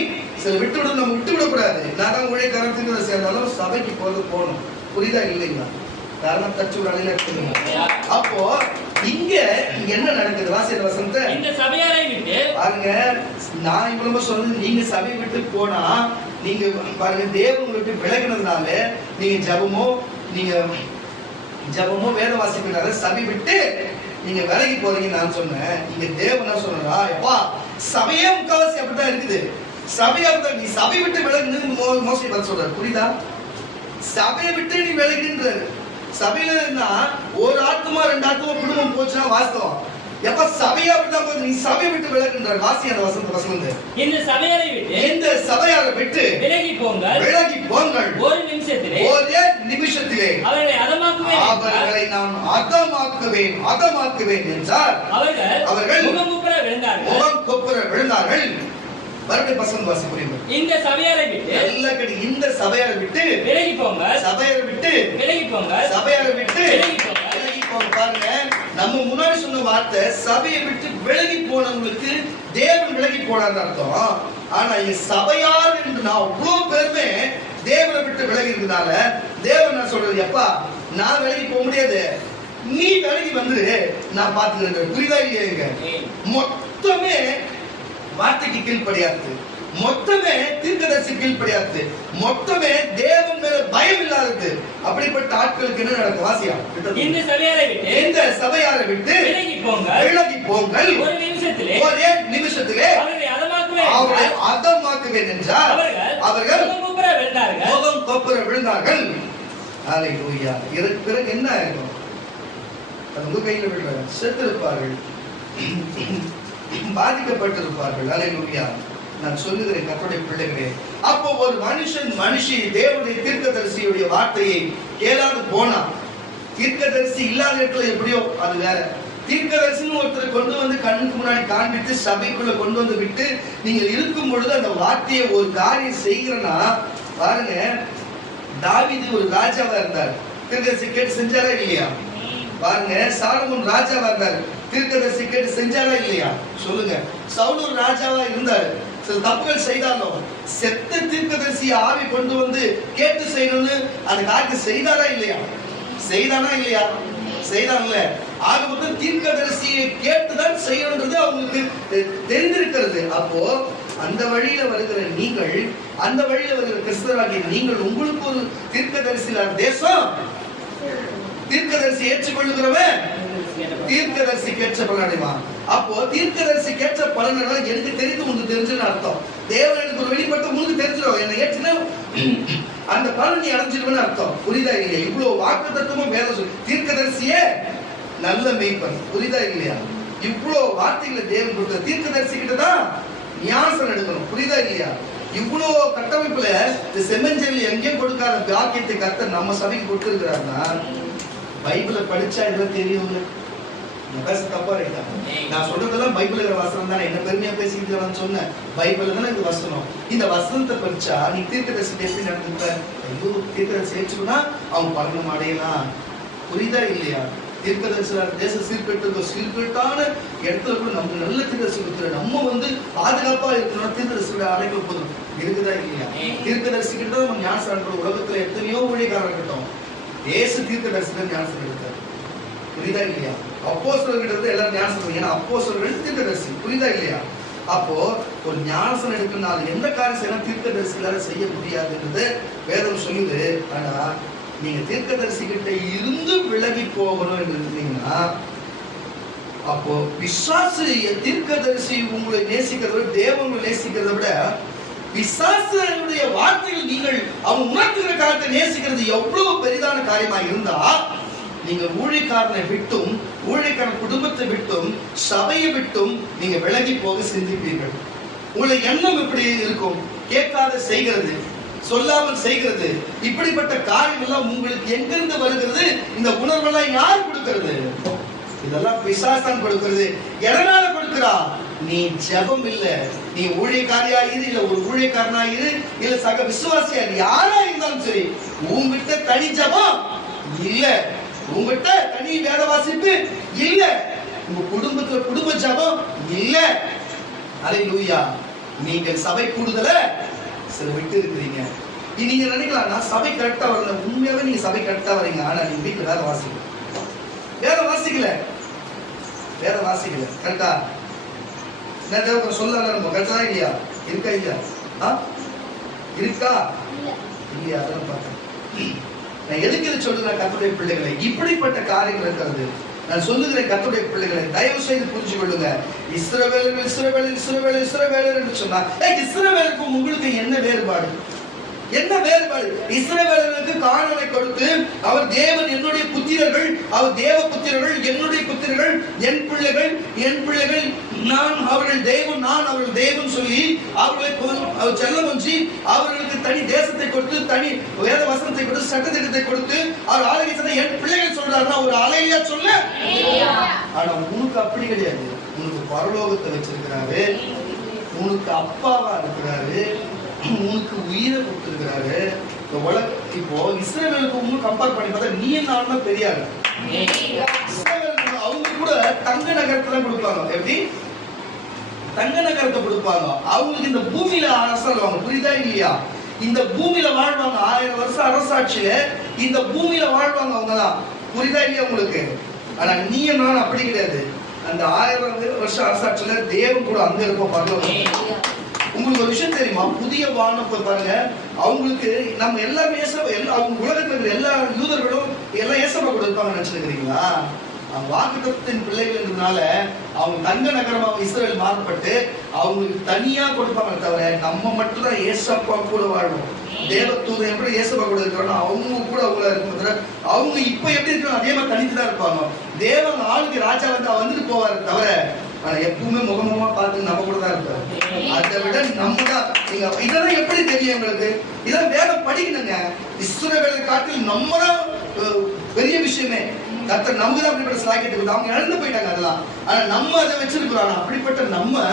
சில விட்டு நம்ம விட்டு விடக்கூடாது. நான் தான் உழைக்கிறதுக்கு சேர்ந்தாலும் சபைக்கு போகணும். புரியுதா இல்லைங்களா? காரணம் தச்சு ஒரு அலையில எடுத்துக்கணும். அப்போ இங்க என்ன நடக்குது? வாசித்த வசனத்தை இந்த சபையாரை விட்டு பாருங்க. நான் இவ்வளவு சொன்னது, நீங்க சபையை விட்டு போனா நீங்க பாருங்க, தேவன் விட்டு விலகினதுனால நீங்க ஜபமோ வேத வாசிப்பினால சபை விட்டு நீங்க விலகி போறீங்க. நான் சொன்னேன், இங்க தேவனா சொன்னா எப்பா சபையே முக்காவாசி அப்படித்தான் இருக்குது. சபையா நீ சபை விட்டு விலகுன்னு மோசடி பார்த்து சொல்றாரு. புரியுதா? சபையை விட்டு நீ விலகுன்றாரு. சபையில இருந்தா ஒரு ஆத்மா 2 ஆத்மா குடும்பம் போச்சுன்னா வாஸ்தவம். எப்ப சபையா அப்படிதான் போகுது, நீ சபையை விட்டு விலகுன்றார். வாசி அந்த வசனம், இந்த சபையாரை விட்டு விலகி போங்கள் ஒரு நிமிஷத்திலே அவர்களை நான் அதமாக்குவேன் என்றார். அவர்கள் முகம் குப்புற விழுந்தார்கள். மறுபடியும் பசங்க வாசி புரியுது. இந்த சபையாரை விட்டு விலகி போங்க. பாருங்க, நம்ம முன்னாடி சொன்ன வார்த்தை சபையை விட்டு விலகி போனவங்களுக்கு தேவன் விலகி போனார் அர்த்தம். ஆனா இங்க சபையார் என்று நான் அவ்வளவு பேருமே தேவனை விட்டு விலகி இருக்கிறதுனால தேவன் நான் சொல்றது, எப்பா நான் விலகி போக முடியாது, நீ விலகி வந்து நான் பாத்துக்கிறேன். புரியுதா இல்லையா? மொத்தமே வார்த்தைக்கு கீழ்ப்படியாது, மொத்தமே தீர்க்கதரிசி கீழ்ப்படியாது, மொத்தமே தேவன் மேல பயம் இல்லாதது. அப்படிப்பட்ட ஆட்களுக்கு என்ன நடக்கும்? வாசியா, இந்த சபையாரை விட்டு விலகி போங்கள் ஒரே நிமிஷத்திலே அவரை அதமாக்குவேன் என்றார். அவர்கள் முகம் கொப்புற விழுந்தார்கள். ஹல்லேலூயா. இதற்கு பிறகு என்ன ஆகும்? அது உங்க கையில விடுற செத்திருப்பார்கள், பாதிக்கப்பட்டிருப்பார்கள். ஹல்லேலூயா. நான் சொல்லுகிறேன் கர்த்தருடைய பிள்ளைகளே, அப்போ ஒரு மனுஷி தேவனுடைய தீர்க்கதரிசியுடைய வார்த்தையை கேளாது போனா, தீர்க்கதரிசி இல்லாத இடத்துல எப்படியோ அது வேற. தீர்க்கதரிசின்னு ஒருத்தர் கொண்டு வந்து கண்ணுக்கு முன்னாடி காண்பித்து சபைக்குள்ள கொண்டு வந்து விட்டு நீங்க இருக்கும் பொழுது அந்த வார்த்தையை ஒரு காரியம் செய்கிறனா பாருங்க. தாவீது ஒரு ராஜாவா இருந்தார், தீர்க்கதரிசி கேட்டு செஞ்சாரா இல்லையா? பாருங்க, சாலமோன் ராஜாவா இருந்தார், தீர்க்கதரிசி கேட்டு செஞ்சாரா இல்லையா? சொல்லுங்க. சவுல் ஒரு ராஜாவா இருந்தாரு, சில தப்புகள் செய்தாலும் செத்த தீர்க்கதரிசி ஆவி கொண்டு வந்து கேட்டு செய்யணும்னு அந்த காரியத்தை செய்தாரா இல்லையா? செய்தானா இல்லையா? செய்தாங்கல்ல. ஆக மொத்தம் தீர்க்கதரிசியை கேட்டுதான் செய்யணும்ன்றது அவங்களுக்கு தெரிந்திருக்கிறது. அப்போ அந்த வழியில வருகிற நீங்கள், அந்த வழியில வருகிற கிறிஸ்தவராகிய நீங்கள், உங்களுக்கு ஒரு தீர்க்கதரிசி தேசம், தீர்க்கதரிசி ஏற்றுக்கொள்ளுகிறவன் தீர்க்கதரிசிக்கு ஏற்ற பலன் அடைவான். அப்போ தீர்க்கதரிசிக்கு ஏற்ற பலன் எனக்கு தெரிந்து உனக்கு தெரிஞ்சுன்னு அர்த்தம். தேவன் எனக்கு ஒரு வெளிப்படுத்த உனக்கு தெரிஞ்சிடும். என்னை ஏற்றுனா அந்த பலன் நீ அடைஞ்சிடுவேன்னு அர்த்தம். புரியுதா இல்லையா? இவ்வளவு வாக்கு தத்துவமும் வேதம் சொல்லு. தீர்க்கதரிசியே நல்ல மேய்ப்பன். புரியுதா இல்லையா? இவ்வளவு வார்த்தைகளை தேவன் கொடுத்த தீர்க்கதரிசி கிட்ட தான் ஞானஸ்நானம் எடுக்கணும். புரியுதா இல்லையா? இவ்வளோ கட்டமைப்புல இந்த செம்மஞ்சேரி எங்கேயும் கொடுக்காத வாக்கியத்தை கர்த்தர் நம்ம சபைக்கு கொடுத்திருக்கிறாருன்னா பைபிளை படிச்சா இதெல்லாம் தெரியும்ல. பேச தப்பா ரைட்டா? நான் சொல்றதெல்லாம் பைபிள் இருக்கிற வசனம் தானே. என்ன பெருமையா பேசிக்கிட்டு சொன்னேன். பைபிள் தானே இந்த வசனம். இந்த வசனத்தை படிச்சா நீ தீர்க்கதரிசி எப்படி நடந்துப்ப? ஐயோ தீர்க்கதரிசி ஏற்றுனா அவங்க பலனும் அடையலாம். புரியுதா இல்லையா? தீர்க்கதரிசி தேச சீர்கெட்டான இடத்துல கூட நம்ம நல்ல தீர்க்கதரிசி கொடுத்துரு. நம்ம பாதுகாப்பா இருக்கணும். தீர்க்கதரிசியோட அழைக்க போதும் இருக்குதா இல்லையா? தீர்க்கதரிசி கிட்ட நம்ம ஞானஸ்நானம். உலகத்துல எத்தனையோ ஊழியக்காரர் இருக்கட்டும், தேச தீர்க்கதரிசி தான் ஞானஸ்நானம் எடுத்தார். புரியுதா இல்லையா? அப்போஸ்தலர்கிட்ட இருந்து எல்லாரும் ஞானஸ்நானம். ஏன்னா அப்போஸ்தலர்கள் தீர்க்கதரிசி. புரியுதா இல்லையா? அப்போ ஒரு ஞானஸ்நானம் எடுக்கணும்னா எந்த காரியம் செய்யணும் தீர்க்கதரிசி எல்லாரும் செய்ய முடியாதுன்றது வேதம் சொல்லுது. ஆனா நீங்க தீர்க்கதரிசி கிட்ட இருந்து விலகி போகணும் என்று இருந்தீங்கன்னா அப்போ பிசாசு தீர்க்கதரிசி உங்களை நேசிக்கிறத விட தேவங்களை நேசிக்கிறத விட பிசாசுடைய வார்த்தைகள் நீங்கள் அவங்க உணர்த்துகிற காலத்தை நேசிக்கிறது எவ்வளவு பெரிதான காரியமா இருந்தா நீங்க ஊழியக்காரனை விட்டும் ஊழியக்காரன் குடும்பத்தை விட்டும் சபையை விட்டும் நீங்க விலகி போக சிந்திப்பீர்கள். உங்களை எண்ணம் எப்படி இருக்கும்? கேட்காத செய்கிறது, சொல்லாமல் செய்கிறது, இப்படிப்பட்ட காரியம் எல்லாம் உங்களுக்கு எங்கிருந்து வருகிறது? இந்த உணர்வெல்லாம் யார் கொடுக்கிறது? இதெல்லாம் பிசாசான் கொடுக்கிறது. எதனால கொடுக்கிறா? நீ ஜெபம் இல்ல, நீ ஊழியக்காரியாயிரு, இல்ல ஒரு ஊழியக்காரனாயிரு, இல்ல சக விசுவாசியா யாரா இருந்தாலும் சரி, உங்ககிட்ட தனி ஜெபம் இல்ல, உங்ககிட்ட தனி வேத வாசிப்பு இல்ல, உங்க குடும்பத்துல குடும்ப ஜெபம் இல்ல. அல்லேலூயா. நீங்கள் சபை கூடுதல சில விட்டு இருக்கிறீங்க. நீங்க நினைக்கலாம் நான் சபை கரெக்டா வரல. உண்மையாவே நீங்க சபை கரெக்டா வரீங்க. ஆனா நீங்க வீட்டுல வேத வாசிக்கல. கரெக்டா சொல்லலாம். நம்ம கரெக்டா இல்லையா? இருக்கா இல்லையா? இருக்கா இல்லையா? அதெல்லாம் பார்த்தேன். நான் எதுக்கு இதை சொல்லுகிறேன்? கர்த்தருடைய பிள்ளைகளை இப்படிப்பட்ட காரியங்கள் இருக்கிறது. நான் சொல்லுகிறேன் கர்த்தருடைய பிள்ளைகளை தயவு செய்து புரிஞ்சு கொள்ளுங்க. இஸ்ரவேலர் என்று சொன்னா இஸ்ரவேலுக்கும் உங்களுக்கு என்ன வேறுபாடு? இஸ்ரவேலருக்கு கானானை கொடுத்து அவர் தேவன் என்னுடைய புத்திரர்கள், அவர் தேவ புத்திரர்கள், என்னுடைய புத்திரர்கள், என் பிள்ளைகள், நான் அவர்கள் தேவன், நான் அவர்கள் தேவன் சொல்லி அவர்களை செல்லம் வஞ்சி அவர்களுக்கு தனி தேசத்தை கொடுத்து தனி வேத வசனத்தை கொடுத்து சட்டத்திட்டத்தை கொடுத்து அவர் ஆலோசனை என் பிள்ளைகள் சொல்றாருன்னா ஒரு அலையா சொல்ல. ஆனா உனக்கு அப்படி கிடையாது. உனக்கு பரலோகத்தை வச்சிருக்கிறாரு, உனக்கு அப்பாவா இருக்கிறாரு, உனக்கு உயிரை கொடுத்திருக்கிறாரு. இப்போ இஸ்ரவேலுக்கு உங்களுக்கு கம்பேர் பண்ணி பார்த்தா நீ என்ன பெரியாரு. அவங்க கூட தங்க நகரத்தை கொடுப்பாங்க. எப்படி தங்க நகரத்தை கொடுப்பாங்க? அவங்களுக்கு இந்த பூமியில அரசாளுவாங்க. புரியுதா இல்லையா? இந்த பூமியில வாழ்வாங்க. 1000 வருஷம் அரசாட்சியில இந்த பூமியில வாழ்வாங்க அவங்கதான். புரியுதா இல்லையா உங்களுக்கு? ஆனா நீ நான் அப்படி கிடையாது. அந்த 1000 வருஷம் அரசாட்சியில தேவன் கூட அங்க இருப்போம். பரலோகம். உங்களுக்கு ஒரு விஷயம் தெரியுமா? புதிய வானம் பாருங்க. அவங்களுக்கு நம்ம எல்லாமே அவங்க உலகத்துல இருக்கிற எல்லா யூதர்களும் எல்லாம் ஏசப்பா கூட இருப்பாங்க நினைச்சிருக்கிறீங்களா? அவங்க வாக்குத்தத்தின் பிள்ளைகள்ன்றதுனால அவங்க தங்க நகரமாக இஸ்ரவேல் மாறப்பட்டு அவங்களுக்கு தனியா கொடுப்பாங்க. தவிர நம்ம மட்டும் தான் ஏசப்பா கூட வாழ்வோம். தேவதூதன் எப்படி ஏசப்பா கூட இருக்கிறோம் அவங்க கூட அவங்கள இருக்கும். அவங்க இப்ப எப்படி இருக்கிறோம் அதே மாதிரி தனித்துதான் இருப்பாங்க. தேவன் ஆளுக்கு ராஜா வந்துட்டு போவாரு. தவிர ஆனா எப்பவுமே முகமுகமா பார்த்து நம்ம கூட தான் இருப்பாரு. அதை விட நம்ம தான். நீங்க இதெல்லாம் எப்படி தெரியும் உங்களுக்கு? இதெல்லாம் வேதம் படிக்கணுங்க. இஸ்ரவேலை காட்டில் நம்ம தான் பெரிய விஷயமே. கர்த்தர் நமக்கு தான் அப்படிப்பட்ட சாக்கியத்தை கொடுத்து அவங்க இழந்து போயிட்டாங்க அதெல்லாம். ஆனா நம்ம அதை வச்சிருக்கிறோம். அப்படிப்பட்ட நம்ம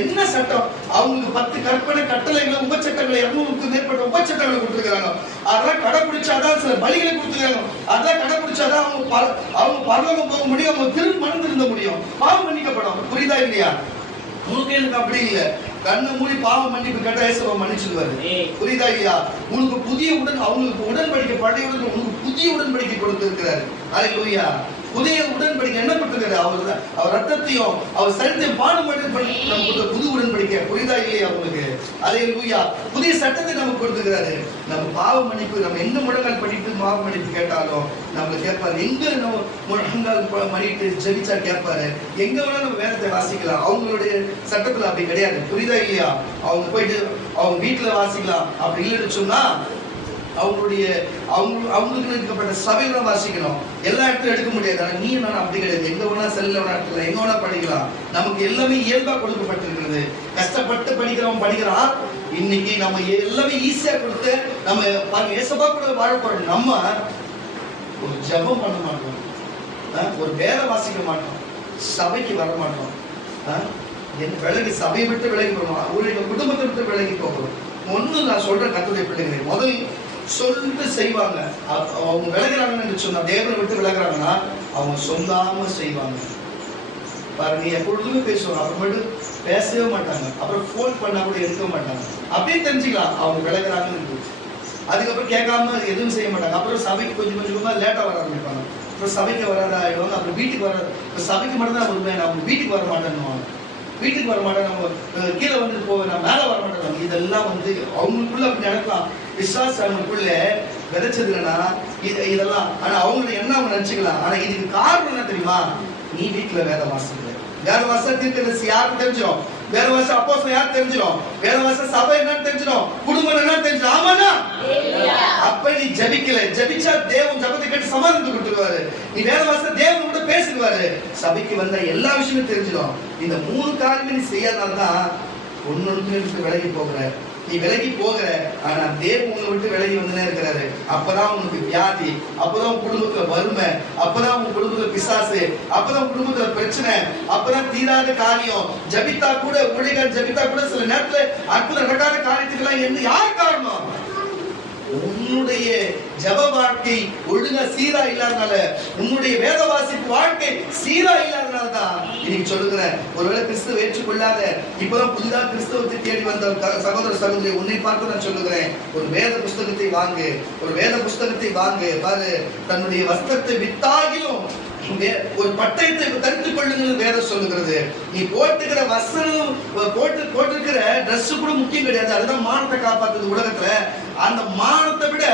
என்ன சட்டம்? அவங்களுக்கு 10 கற்பனை கட்டளைகளை உபச்சட்டங்களை 200க்கும் மேற்பட்ட உபச்சட்டங்களை கொடுத்துருக்காங்க. அதெல்லாம் கடைபிடிச்சாதான் சில பலிகளை கொடுத்துருக்காங்க. அதெல்லாம் கடைபிடிச்சாதான் அவங்க பரலோகம் போக முடியும். அவங்க திரும்ப மனம் திருந்த முடியும். பாவம் மன்னிக்கப்படும். புரியுதா இல்லையா? உனக்கு எனக்கு அப்படி இல்லை. கண்ணை மூடி பாவம் மன்னிப்பு கேட்டா ஏசப்பா மன்னிச்சுடுவாரு. புரியுதா இல்லையா? உனக்கு புதிய அவங்களுக்கு உடன்படிக்கை பழைய உனக்கு புதிய உடன்படிக்கை கொடுத்து இருக்கிறாரு. அல்லேலூயா. புதிய உடன்படிக்கை என்ன கொடுத்திருக்காரு? அவர் ரத்தத்தையும் அவர் சரீரத்தையும் பானம் பண்ணி நமக்கு புது உடன்படிக்கை. புரியுதா இல்லையா உங்களுக்கு? அல்லேலூயா. புதிய சட்டத்தை நமக்கு கொடுத்திருக்கிறாரு. நம்ம பாவ மன்னிப்பு, நம்ம எங்க முழங்கால் பண்ணிட்டு பாவ மன்னிப்பு கேட்டாலும் நம்மளுக்கு கேட்பாரு. எங்க நம்ம முழங்கால் பண்ணிட்டு ஜெபிச்சா கேட்பாரு. எங்க வேணா நம்ம வேதத்தை வாசிக்கலாம். அவங்களுடைய சட்டத்துல அப்படி கிடையாது. புரியுதா இல்லையா? அவங்க போயிட்டு அவங்க வீட்டுல வாசிக்கலாம். அப்படி இல்லைன்னு சொன்னா அவங்களுக்கு இருக்கப்பட்ட சபையில வாசிக்கணும். எல்லா இடத்துல எடுக்க முடியாது. ஆனா நீ நான் அப்படி கிடையாது. எங்க வேணா செல்ல வேணா இடத்துல எங்க வேணா படிக்கலாம். நமக்கு எல்லாமே இயல்பா கொடுக்கப்பட்டிருக்கிறது. கஷ்டப்பட்டு படிக்கிறவன் படிக்கிறான். இன்னைக்கு நம்ம எல்லாமே ஈஸியா கொடுத்து நம்ம ஏசப்பா கூட வாழ போறோம். நம்ம ஒரு ஜெபம் பண்ண மாட்டோம், ஒரு வேத வாசிக்க மாட்டோம், சபைக்கு வர மாட்டோம். விலகி சபையை விட்டு விலகி போகணும். ஒரு குடும்பத்தை விட்டு விலகி போகணும். ஒண்ணு நான் சொல்றேன், கர்த்தருடைய பிள்ளைகளை முதல் சொல்லிட்டு செய்வாங்க. அவங்க விலகிறாங்கன்னு சொன்னா, தேவனை விட்டு விலகிறாங்கன்னா அவங்க சொல்லாம செய்வாங்க. பாருங்க, எப்பொழுதுமே பேசுவாங்க, அப்புறமேட்டு பேசவே மாட்டாங்க. அப்புறம் போன் பண்ணா கூட எடுக்க மாட்டாங்க. அப்படியே தெரிஞ்சுக்கலாம் அவங்க விலகிறாங்கன்னு. அதுக்கப்புறம் கேட்காம எதுவும் செய்ய மாட்டாங்க. அப்புறம் சபைக்கு கொஞ்சம் கொஞ்சமா லேட்டா வர ஆரம்பிப்பாங்க. அப்புறம் சபைக்கு வராத ஆயிடுவாங்க. அப்புறம் வீட்டுக்கு வர, இப்போ சபைக்கு மட்டும் தான் வருவேன், அவங்க வீட்டுக்கு வர மாட்டேன்னு. வீட்டுக்கு வர மாட்டேன், நம்ம கீழே வந்துட்டு போவேன், நான் மேலே வர மாட்டேன். இதெல்லாம் அவங்களுக்குள்ள அப்படி நடக்கலாம். விசுவாசம் அவங்களுக்குள்ள விதைச்சதுன்னா இதெல்லாம். ஆனா அவங்களுடைய என்ன அவங்க நினைச்சுக்கலாம். ஆனா இதுக்கு காரணம் என்ன தெரியுமா? நீ வீட்டுல வேத வாசிக்கிற. வேத வாச தீர்க்கதரிசி யாருக்கு தெரிஞ்சிடும்? வேத வாச அப்போஸ்தலன் யாருக்கு தெரிஞ்சிடும்? வேத வாச சபை என்னன்னு தெரிஞ்சிடும்? குடும்பம் என்னன்னு தெரிஞ்சிடும். ஆமாண்ணா? அப்ப நீ ஜபிக்கல. ஜபிச்சா தேவன் ஜபத்தை கேட்டு சமாதானத்தை கொடுத்துருவாரு. நீ வேத வாச தேவன் கூட பேசிடுவாரு. சபைக்கு வந்த எல்லா விஷயமும் தெரிஞ்சிடும். இந்த 3 காரியங்கள் நீ செய்யாதனால்தான் ஒன்னொன்று விலகி போகிற. நீ விலகி போகிற. ஆனா தேவன் உங்களை விட்டு விலகி வந்துனே இருக்கிறாரு. அப்பதான் உங்களுக்கு வியாதி, அப்பதான் உங்க குடும்பத்துல வறுமை, அப்பதான் உங்க குடும்பத்துல பிசாசு, அப்பதான் உங்க குடும்பத்துல பிரச்சனை, அப்பதான் தீராத காரியம். ஜபித்தா கூட ஊழியர்கள் ஜபித்தா கூட சில நேரத்துல அற்புதம் நடக்காத காரியத்துக்கெல்லாம் என்ன யார் காரணம்? உன்னுடைய ஜப வாழ்க்கை ஒழுங்கா சீரா இல்லாதனால, உன்னுடைய வேத வாசிப்பு வாழ்க்கை சீரா இல்லாதனால தான் இன்னைக்கு சொல்லுகிறேன். ஒருவேளை கிறிஸ்துவ ஏற்றுக்கொள்ளாத, இப்பதான் புதிதாக கிறிஸ்தவத்தை தேடி வந்த சகோதர சகோதரி, உன்னை பார்த்து நான் சொல்லுகிறேன், ஒரு வேத புஸ்தகத்தை வாங்கு. ஒரு வேத புஸ்தகத்தை வாங்கு. பாரு, தன்னுடைய வஸ்திரத்தை வித்தாகிலும் ஒரு பட்டயத்தை தரித்துக் கொள்ளுங்கள் வேதம் சொல்லுகிறது. நீ போட்டுக்கிற வஸ்திரம், போட்டிருக்கிற டிரெஸ் கூட முக்கியம் கிடையாது. அதுதான் மானத்தை காப்பாத்துது உலகத்துல. அந்த மானத்தை விட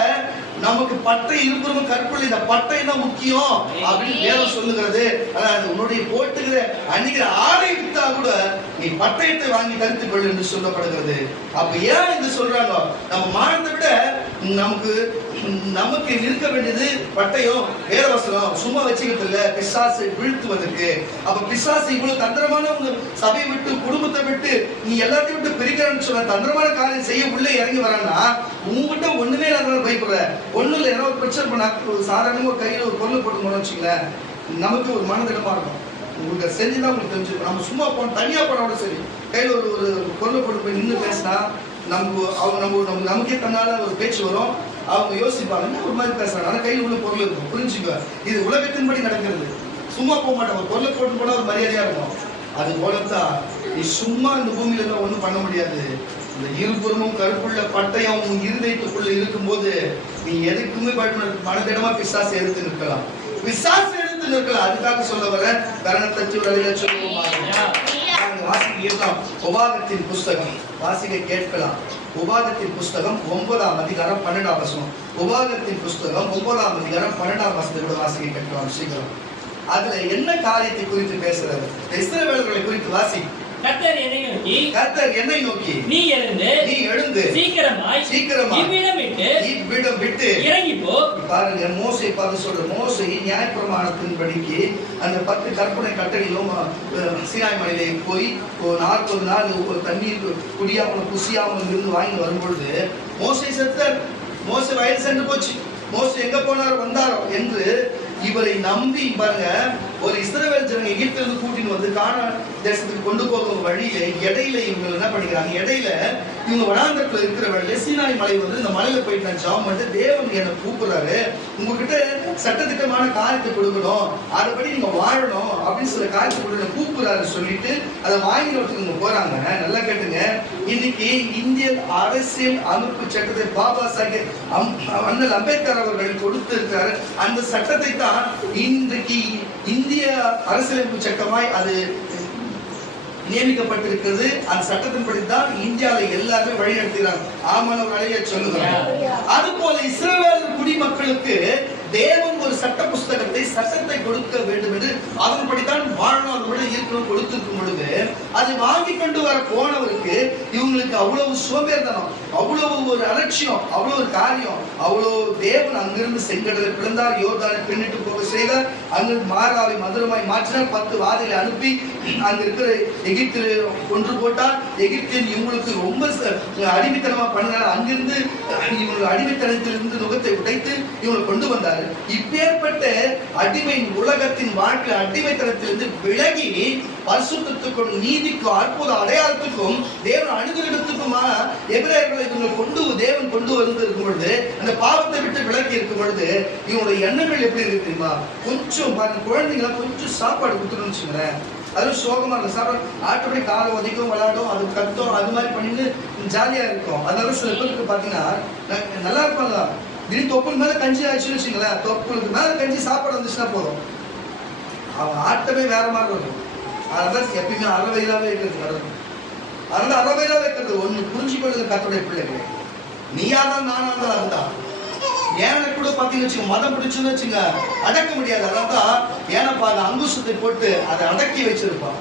நமக்கு பட்டை இருப்புறமும் கற்புள்ள இந்த பட்டை தான் முக்கியம் அப்படின்னு வேதம் சொல்லுகிறது. அதாவது உன்னுடைய போட்டுக்கிற அன்னைக்கு ஆடை வித்தா கூட நீ பட்டயத்தை வாங்கி தரித்துக் கொள்ளு என்று சொல்லப்படுகிறது. அப்ப ஏன் இது சொல்றாங்க? நம்ம மானத்தை விட நமக்கு இருக்க வேண்டியது பட்டயம், வேதவசனம். சும்மா வச்சுக்கிறது இல்ல, பிசாசை வீழ்த்துவதற்கு. அப்ப பிசாசு இவ்வளவு தந்திரமான சபையை விட்டு குடும்பத்தை விட்டு நீ எல்லாத்தையும் விட்டு பிரிக்கிறன்னு சொன்ன தந்திரமான காரியம் செய்ய உள்ள இறங்கி வரான்னா உங்ககிட்ட ஒண்ணுமே இல்லாத பயப்படுற. ஒண்ணு இல்ல, ஏன்னா ஒரு பிரச்சனை பண்ண சாதாரணமா ஒரு கையில ஒரு பொருள் போட்டு போனோம்னு வச்சுங்களேன், நமக்கு ஒரு மனதிடமா இருக்கும். உங்களுக்கு செஞ்சுதான் உங்களுக்கு தெரிஞ்சுக்கணும். நம்ம சும்மா போன தனியா போனோட சரி, கையில ஒரு பொருளை போட்டு போய் நின்று பேசினா நமக்கே தன்னால ஒரு பேச்சு வரும். அவங்க யோசிப்பாங்க, என்ன ஒரு மாதிரி பேசுறாங்க, ஆனா கையில் உள்ள பொருள் இருக்கும். புரிஞ்சுக்க, இது உலகத்தின்படி நடக்கிறது. சும்மா போக மாட்டோம், ஒரு பொருளை போட்டு போனா ஒரு மரியாதையா இருக்கும். அது போலத்தான் நீ சும்மா இந்த பூமியில எல்லாம் ஒண்ணும் பண்ண முடியாது. இந்த இருபுறமும் கருப்புள்ள பட்டயம் உன் இருதயத்துக்குள்ள இருக்கும்போது நீ எதுக்குமே மனதிடமா பிசாசு எடுத்து நிற்கலாம். பிசாசு எடுத்து நிற்கலாம். அதுக்காக சொல்ல வர கரணத்தச்சு வரையில சொல்லுவோம். வாசிக்க கேட்கலாம். உபாகத்தின் புஸ்தகம் வாசிக்க கேட்கலாம். உபாகத்தின் புஸ்தகம் 9ஆம் அதிகாரம் 12ஆம் வசனம். உபாகத்தின் புஸ்தகம் 9ஆம் அதிகாரம் 12ஆம் வசனத்தை கூட வாசிக்க கேட்கலாம் சீக்கிரம். அதுல என்ன காரியத்தை குறித்து பேசுறது? இஸ்ரவேலர்களை குறித்து வாசி. கர்த்தர் என்னை நோக்கி நீ எழுந்து சீக்கிரமாய் இவ்விடம் விட்டு இறங்கி போ. பாருங்க, மோசே பார்த்து சொல்ற. மோசே நியாயப்பிரமாணத்தின்படிக்கு அந்த 10 கற்பனை கட்டளையிலும் சீனாய் மலையிலே போய் 40 நாள் தண்ணீர் குடியாமல் குசியாமல் இருந்து வாங்கி வரும்பொழுது மோசே செத்தார். மோசே வயது சென்று போச்சு. மோசே எங்க போனாரோ வந்தாரோ என்று இவரை நம்பி பாருங்க ஒரு இஸ்ரவேல் ஜனங்க எகிப்திலிருந்து கூட்டிட்டு வந்து கானான் தேசத்துக்கு கொண்டு போகும் வழியில இடையில இவங்க என்ன பண்ணிக்கிறாங்க, இடையில இவங்க வனாந்தரத்துல இருக்கிற வழியில சீனாய் மலை வந்து இந்த மலையில போயிட்டு நான் ஜெபம் பண்ணிட்டு தேவன் என்ன கூப்பிடுறாரு, உங்ககிட்ட சட்டத்திட்டமான காரியத்தை கொடுக்கணும், அதுபடி நீங்க வாழணும் அப்படின்னு சில காரியத்தை கொடுக்க கூப்பிடுறாரு சொல்லிட்டு அதை வாங்கினதுக்கு இவங்க போறாங்க. நல்லா கேட்டுங்க, இன்னைக்கு இந்திய அரசியல் அமைப்பு சட்டத்தை பாபா சாஹேப் அண்ணல் அம்பேத்கர் அவர்கள் கொடுத்திருக்கிறார். அந்த சட்டத்தை தான் இன்றைக்கு இந்திய அரசியலமைப்பு சட்டமாய் அது நியமிக்கப்பட்டிருக்கிறது. அந்த சட்டத்தின்படி தான் இந்தியாவில் எல்லாருமே வழிநடத்துகிறாங்க. ஆமானவர்களே சொல்லுகிறாங்க. அது போல இஸ்ரவேல் குடிமக்களுக்கு தேவன் ஒரு சட்ட புஸ்தகத்தை சட்டத்தை கொடுக்க வேண்டும் என்று அதன்படிதான் வாழ்நாளோடு இருக்கணும் கொடுத்திருக்கும் பொழுது அது வாங்கி கொண்டு வர போனவருக்கு இவங்களுக்கு அவ்வளவு சோம்பேறித்தனம், அவ்வளவு ஒரு அலட்சியம், அவ்வளவு ஒரு காரியம். அவ்வளவு தேவன் அங்கிருந்து செங்கடலை பிளந்தார், யோர்தானை பின்னிட்டு போக செய்தார், அங்கிருந்து மாறாவை மதுரமாய் மாற்றினார், 10 வாதைகளை அனுப்பி அங்க இருக்கிற எகிப்தில் கொன்று போட்டார். எகிப்தில் இவங்களுக்கு ரொம்ப அடிமைத்தனமா பண்ணினார். அங்கிருந்து இவங்க அடிமைத்தனத்திலிருந்து நுகத்தை உடைத்து இவங்களை கொண்டு வந்தார். இப்பேற்பட்ட அடிமை உலகத்தின் வாழ்க்கை அடிமைத்தனத்திலிருந்து விலகி பரிசுத்தத்துக்கும் நீதிக்கும் அற்புத அடையாளத்துக்கும் தேவன் அனுகிரகத்துக்குமா எபிரேயர்களை இவங்க தேவன் கொண்டு வந்து இருக்கும் பொழுது அந்த பாவத்தை விட்டு விலகி இருக்கும் பொழுது இவங்களுடைய எண்ணங்கள் எப்படி இருக்கு தெரியுமா? கொஞ்சம் பாருங்க, குழந்தைங்கள கொஞ்சம் சாப்பாடு கொடுத்துருன்னு வச்சுங்களேன், அதுவும் சோகமா இருக்கும். சாப்பாடு ஆட்டோபடி காலை உதைக்கும், விளையாடும், அது கத்தும், அது மாதிரி பண்ணிட்டு ஜாலியா இருக்கும். அதனால சில பேருக்கு பாத்தீங்கன்னா நல்லா இருப்பாங்க, திடீர் தொப்புள் மேல கஞ்சி ஆயிடுச்சுன்னு வச்சுங்களேன், தொப்புளுக்கு மேல கஞ்சி சாப்பாடு வந்துச்சுன்னா போதும், அவன் ஆட்டமே வேற மாதிரி இருக்கும். அதனால எப்பயுமே அறவயிலாவே இருக்கிறது நடக்கும். அதனால அறவயிலாவே இருக்கிறது ஒண்ணு புரிஞ்சுக்கொள்ளுங்க கர்த்தருடைய பிள்ளைகள். நீயா தான் நானா தான் அதுதான். ஏனை கூட பாத்தீங்கன்னு வச்சுங்க, மதம் பிடிச்சுன்னு வச்சுங்க அடக்க முடியாது. அதான் ஏனப்பா அந்த அங்குசத்தை போட்டு அதை அடக்கி வச்சிருப்பான்,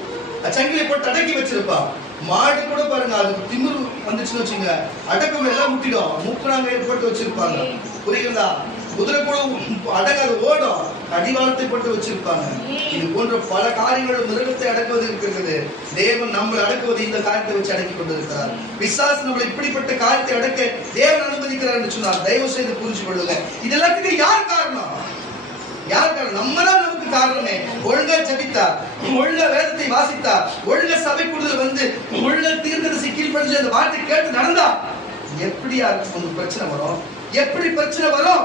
சங்கிலி போட்டு அடக்கி வச்சிருப்பான். மாடு கூட பாருங்க, அதுக்கு திமிரு வந்துச்சுன்னு வச்சுங்க அடக்கம் எல்லாம் முட்டிடும், மூக்குறாங்க ஏற்பட்டு வச்சிருப்பாங்க. புரியுதா? குதிரை கூட அடங்காது ஓடும், அடிவாளத்தை போட்டு வச்சிருப்பாங்க. இது போன்ற பல காரியங்களும் மிருகத்தை அடக்குவது இருக்கிறது. தேவன் நம்மளை அடக்குவது இந்த காரியத்தை வச்சு அடக்கி கொண்டிருக்கிறார். பிசாசு நம்மளை இப்படிப்பட்ட காரியத்தை அடக்க தேவன் அனுமதிக்கிறார் என்று சொன்னார். தயவு செய்து புரிஞ்சு கொள்ளுங்க. இது எல்லாத்துக்கும் யார் காரணம்? யார் காரணம்? நம்ம தான் நமக்கு காரணமே. ஒழுங்கா ஜபித்தா, ஒழுங்கா வேதத்தை வாசித்தா, ஒழுங்கா சபை கூடுதல் வந்து ஒழுங்கா தீர்க்கதரிசி கீழ்ப்படிஞ்சு அந்த வார்த்தை கேட்டு நடந்தா எப்படி உங்களுக்கு பிரச்சனை வரும்? எப்படி பிரச்சனை வரும்?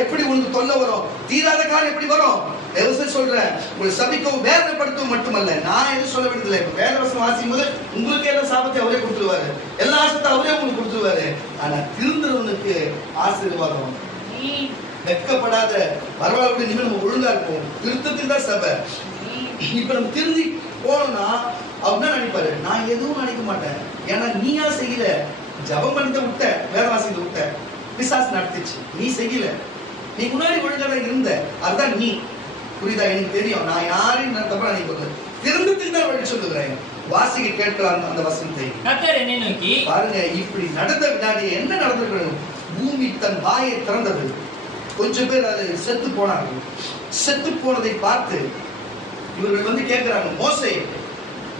எப்படி உங்களுக்கு தொல்லை வரும்? தீராத காலம் எப்படி வரும்? சொல்றேன், உங்களை சபிக்கவும் வேதனைப்படுத்தவும் மட்டுமல்ல, நான் எதுவும் சொல்ல வேண்டியதில்லை. வேத வசனம் வாசிக்கும் போது உங்களுக்கு எல்லாம் சாபத்தை அவரே கொடுத்துருவாரு, எல்லா ஆசத்தை அவரே உங்களுக்கு கொடுத்துருவாரு. ஆனா திருந்துறவனுக்கு ஆசீர்வாதம். வெட்கப்படாத பரவாயில்ல, இனிமேல் நம்ம ஒழுங்கா இருப்போம், திருத்தத்துக்கு தான் சபை. இப்ப நம்ம திருந்தி போனோம்னா அப்படின்னா நினைப்பாரு, நான் எதுவும் நினைக்க மாட்டேன், ஏன்னா நீயா செய்யல, ஜபம் பண்ணிட்ட விட்ட, வேத வாசிக்க விட்ட, பிசாசு நடத்துச்சு, நீ செய்யல, நீ முன்னாடி ஒழுங்கா இருந்த, அதுதான் நீ. புரியுதா? எனக்கு தெரியும், நான் யாரையும் தப்பா நினைப்பது, திருந்தத்துக்கு தான் வழி சொல்லுகிறேன். வாசிக்க கேட்கலாம் அந்த வசனத்தை. பாருங்க, இப்படி நடந்த வினாடி என்ன நடந்திருக்கணும்? பூமி தன் வாயை திறந்தது. கொஞ்சம் பேர் அதை செத்து போனார்கள். செத்து போனதை பார்த்து இவர்கள் வந்து கேட்கிறாங்க, மோசே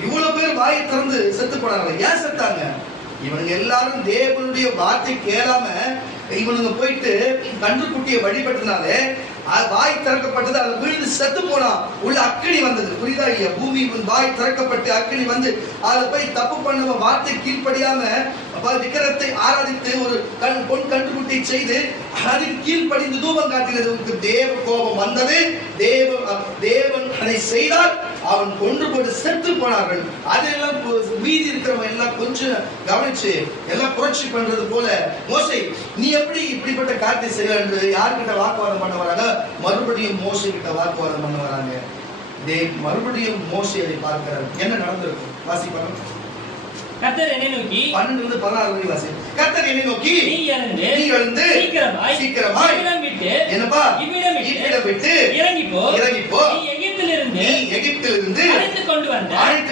இவ்வளவு பேர் வாயை திறந்து செத்து போனாங்க, ஏன் செத்தாங்க? இவனுங்க எல்லாரும் தேவனுடைய வார்த்தை கேளாம இவனுங்க போயிட்டு கன்றுக்குட்டியை வழிபட்டனாலே வாய் திறக்கப்பட்டது, அது விழுந்து செத்து போனா, உள்ள அக்கினி வந்தது. புரியுதா? பூமி வாய் திறக்கப்பட்டு அக்கினி வந்து அதுல போய் தப்பு பண்ண வார்த்தை கீழ்ப்படியாம விக்கிரத்தை ஆராதித்து ஒரு பொன் கன்றுக்குட்டியை செய்து அதுக்கு கீழ்ப்படிந்து தூபம் காட்டினது. தேவ கோபம் வந்தது. தேவன் அதை செய்தால் அவன் கொன்று போட்டு செத்து போனார்கள். அதெல்லாம் மீதி இருக்கிறவங்க எல்லாம் கொஞ்சம் கவனிச்சு எல்லாம் புரட்சி பண்றது போல, மோசே நீ எப்படி இப்படிப்பட்ட காரியத்தை செய்ய என்று யார்கிட்ட வாக்குவாதம் பண்ண வராங்க? மறுபடியும் மோசே கிட்ட வாக்குவாதம் பண்ண வராங்க. மறுபடியும் மோசே அதை பார்க்கிறார். என்ன நடந்திருக்கும் வாசிப்பாங்க. கர்த்தர் என்னை நோக்கி 12-16 வரை வாசி. கர்த்தர் என்னை நோக்கி, நீ எழுந்து சீக்கிரமாய் என்னப்பா இவ்விடம் விட்டு இறங்கி போ. நீ எகிப்திலிருந்து அழைத்து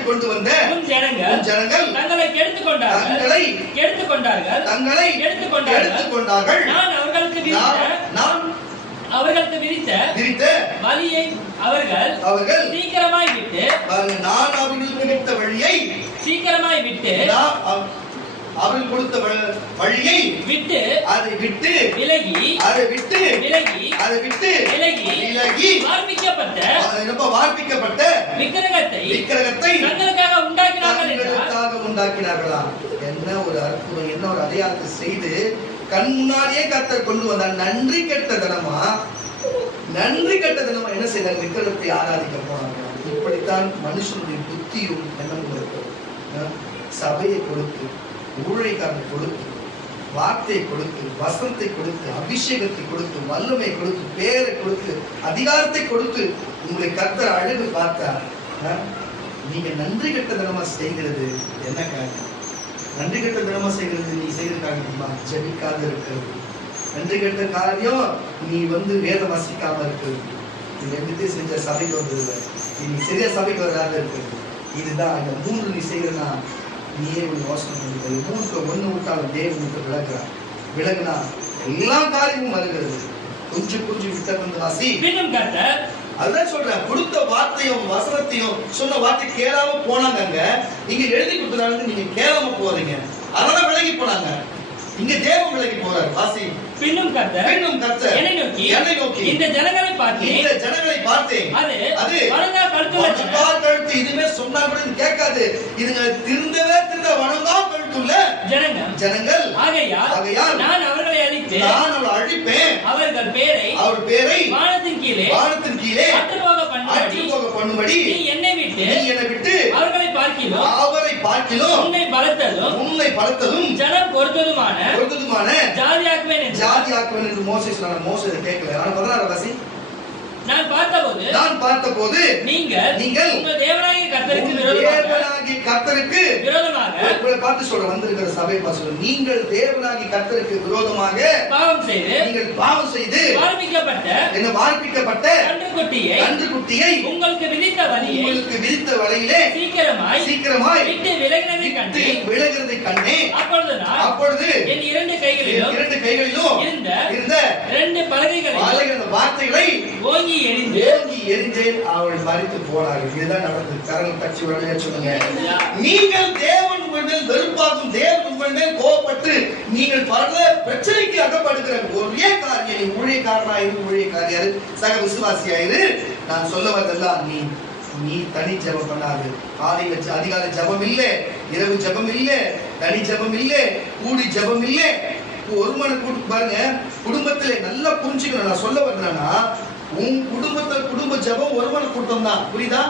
கொண்டு வந்த உன் ஜனங்கள் தங்களை கெடுத்துக்கொண்டார்கள். நான் அவர்களுக்கு விதித்த வழியை அவர்கள் சீக்கிரமாய் விட்டு, நான் அவர்களுக்கு விட்ட வழியை சீக்கிரமாய் விட்டு அவர்கள் கொடுத்த வழியை விட்டு அதை விட்டு விலகி அதை விட்டு விலகி அதை விட்டு விலகி விலகி வார்ப்பிக்கப்பட்ட விக்கிரகத்தை தங்களுக்காக உண்டாக்கினார்களா? என்ன ஒரு அற்புதம், என்ன ஒரு அடையாளத்தை செய்து கண் முன்னாடியே கர்த்தர் கொண்டு வந்தார். நன்றி கெட்ட தினமா என்ன செய்தார்? விக்கிரகத்தை ஆராதிக்க போனாங்க. இப்படித்தான் மனுஷனுடைய புத்தியும் எண்ணமும் இருக்கிறது. சபையை கொடுத்து, ஊழியக்காரனை கொடுத்து, வார்த்தையை கொடுத்து, வசனத்தை கொடுத்து, அபிஷேகத்தை கொடுத்து, வல்லமை கொடுத்து, பேரை கொடுத்து, அதிகாரத்தை கொடுத்து உங்களை கர்த்தர் அழகு பார்த்தார். நீங்க நன்றி கெட்ட தினமா செய்கிறது என்ன காரணம்? நன்றி கெட்ட தினமா செய்கிறது நீ செய்யறதுக்காக ஜெபிக்காத இருக்கிறது. நன்றி கெட்ட காரியம் நீ வேதம் வாசிக்காம இருக்கிறது. நீ ரெண்டுத்தையும் செஞ்ச சபைக்கு வந்ததில்லை, நீ சரியா சபைக்கு வராத இருக்கிறது. இதுதான் இந்த மூன்று நீ செய்யறனா நீயே ஒரு யோசனை பண்ணுறது. மூன்று ஒண்ணு விட்டாலும் தேவனுக்கு விலகுனா எல்லா காரியமும் வருகிறது. கொஞ்சம் விட்ட வாசி. அதுதான் சொல்றேன், கொடுத்த வார்த்தையும் வசனத்தையும் சொன்ன வார்த்தை கேளாம போனாங்க. நீங்க எழுதி கொடுத்தனால நீங்க கேளாம போறீங்க, அதனால விலகி போனாங்க. இங்க தேவன் விலகி போறார். வாசி. பின்னும் கர்த்தர் என்னை நோக்கி இந்த ஜனங்களை பார்த்தேன். அது வணங்கா கழுத்து இதுமே சொன்னா கூட கேட்காது. இதுங்க திருந்த வணங்கா கழுத்துள்ள ஜனங்கள். ஆகையால் நான் அவர்களை அழிப்பேன். அவர்கள் பேரை வானத்தின் கீழே அற்றுப்போக பண்ணும்படி நீ என்னை விட்டு அவரை பார்க்கிலும் உன்னை பலத்ததும் ஜனம் பொறுத்ததுமான ஜாதியாக்குவேன் என்று மோசே சொன்னார். மோசே கேட்கல. ஆனா 16 வாசி. நான் பார்த்தபோது நீங்கள் உங்கள் தேவனாகிய கர்த்தருக்கு விரோதமாக உங்களை பார்த்து சொல்ற வந்திருக்கிற சபை பாசம், நீங்கள் தேவனாகிய கர்த்தருக்கு விரோதமாக பாவம் செய்து வார்ப்பிக்கப்பட்ட கன்றுக்குட்டியை உங்களுக்கு விதித்த வழியிலே சீக்கிரமாய் விட்டு விலகிறதை கண்டே. அப்பொழுது என் இரண்டு கைகளிலும் இருந்த 2 பலகைகளை வார்த்தைகளை ஓங்கி எரிந்தேன். அவள் மறித்து போனார்கள். இதுதான் நடந்தது. கரங்கள் தட்டி வழியா சொல்லுங்க. நீங்கள் தேவன் உங்கள் வெறுப்பாகும், தேவன் உங்கள் கோபப்பட்டு நீங்கள் பல பிரச்சனைக்கு அகப்படுகிற ஒரே காரியம், நீ ஊழியக்காரனாயிரு, சக விசுவாசியாயிரு. நான் சொல்ல வரதெல்லாம் நீ தனி ஜெபம் பண்ணாது. அதிகாலை ஜெபம் இல்லை, இரவு ஜெபம் இல்லை, தனி ஜெபம் இல்லை, கூடி ஜெபம் இல்லை. ஒரு மணி கூட்டு பாருங்க. குடும்பத்திலே நல்லா புரிஞ்சுக்கணும். நான் சொல்ல வந்தேன்னா உன் குடும்ப ஜெபம் ஒருமன கூட்டம் தான். புரியுதா?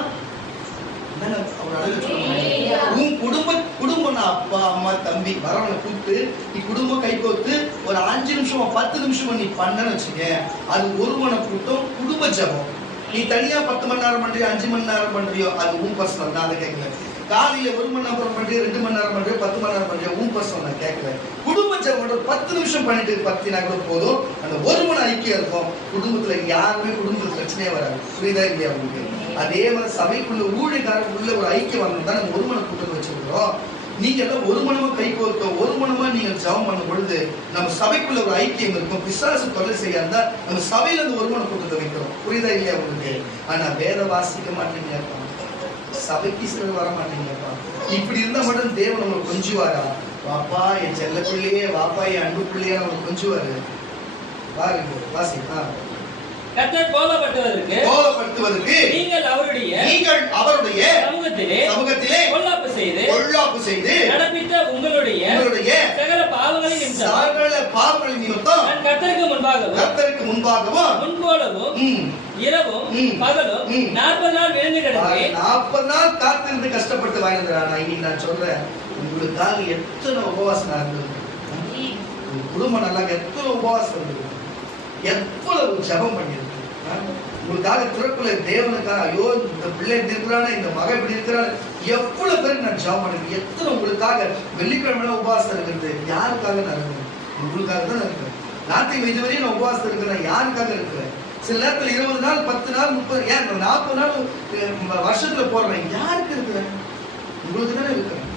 உன் குடும்பம் அப்பா அம்மா தம்பி வரவனை கூப்பிட்டு நீ குடும்பம் கை கோத்து ஒரு 5 நிமிஷமா 10 நிமிஷமா நீ பண்ணன்னு வச்சுக்க, அது ஒருமன கூட்டம் குடும்ப ஜெபம். நீ தனியா 10 மணி நேரம் பண்றியோ 5 மணி நேரம் பண்றியோ அது உன் பர்சனல். நான் அதை கேட்கல. காலையில 1 மணி நேரம் பண்றியோ 2 மணி நேரம் பண்றியோ 10 மணி நேரம் பண்றியோ உன் பர்சனல் நான் கேட்கல. குடும்ப ஜெபம் 10 நிமிஷம் பண்ணிட்டு 10 கூட போதும். அந்த 1 மணி ஐக்கியம் இருக்கும். குடும்பத்துல யாருமே குடும்பத்துல பிரச்சனையே வராது. புரியுதா இல்லையா உங்களுக்கு? அதே மாதிரி சபைக்குள்ள ஊழியக்காரருக்குள்ள ஒரு ஐக்கியம் வரணும் தான் நம்ம 1 மணி கூட்டம் வச்சிருக்கிறோம். நீங்க எல்லாம் 1 மணமா கை கோர்த்தோம், 1 மணமா நீங்க ஜெபம் பண்ணும் பொழுது நம்ம சபைக்குள்ள ஒரு ஐக்கியம் இருக்கும். பிசாசு தொல்லை செய்யாந்தா நம்ம சபையில இருந்து 1 மணி கூட்டத்தை வைக்கிறோம். புரியுதா இல்லையா உங்களுக்கு? ஆனா வேத வாசிக்க மாட்டீங்க, சபைக்கு சிலர் வர மாட்டீங்கப்பா. இப்படி இருந்தா மட்டும் தேவன் நம்மளை கொஞ்சுவாரா? வாப்பா என் செல்ல பிள்ளையே, வாப்பா என் அன்பு பிள்ளையே நம்மளை கொஞ்சுவாரு. பாருங்க வாசி. கர்த்தர் கோபப்படுத்துவதற்கு நீங்கள் அவருடைய சமூகத்திலே பொல்லாப்பு செய்து நடப்பித்த உங்களுடைய சகல பாவங்களின் நிமித்தம் நான் கர்த்தருக்கு முன்பாகவும் முன்போலவும் இரவும் பகலும் 40 நாள் விழுந்து கிடந்தேன். 40 நாள் காத்திருந்து கஷ்டப்பட்டு வாழ்ந்தாரா? இன்னைக்கு நான் சொல்றேன், உங்களுக்காக எத்தனை உபவாசம் நடந்தது, குடும்பம் நல்லா எத்தனை உபவாசம் இருந்தது, எவ்வளவு ஜெபம் பண்ணிருக்கு. உங்களுக்காக திறப்புல தேவனுக்காக, ஐயோ இந்த பிள்ளை இப்படி இருக்கிறானே, இந்த மகன் இப்படி இருக்கிறான், எவ்வளவு பேருக்கு நான் ஜெபம் பண்ணிருக்கேன். எத்தனை உங்களுக்காக வெள்ளிக்கிழமை உபவாசம் இருக்கிறது யாருக்காக நடக்குது? உங்களுக்காக தான் இருக்கிறேன். நாட்டுக்கு இதுவரையும் நான் உபவாசம் இருக்கிறேன், யாருக்காக இருக்கிறேன்? சில நேரத்தில் 20 நாள் 10 நாள் 30 ஏன் 40 நாள் வருஷத்துல போடுறேன், யாருக்கு இருக்கிறேன்? உங்களுக்கு தானே இருக்கிறேன்.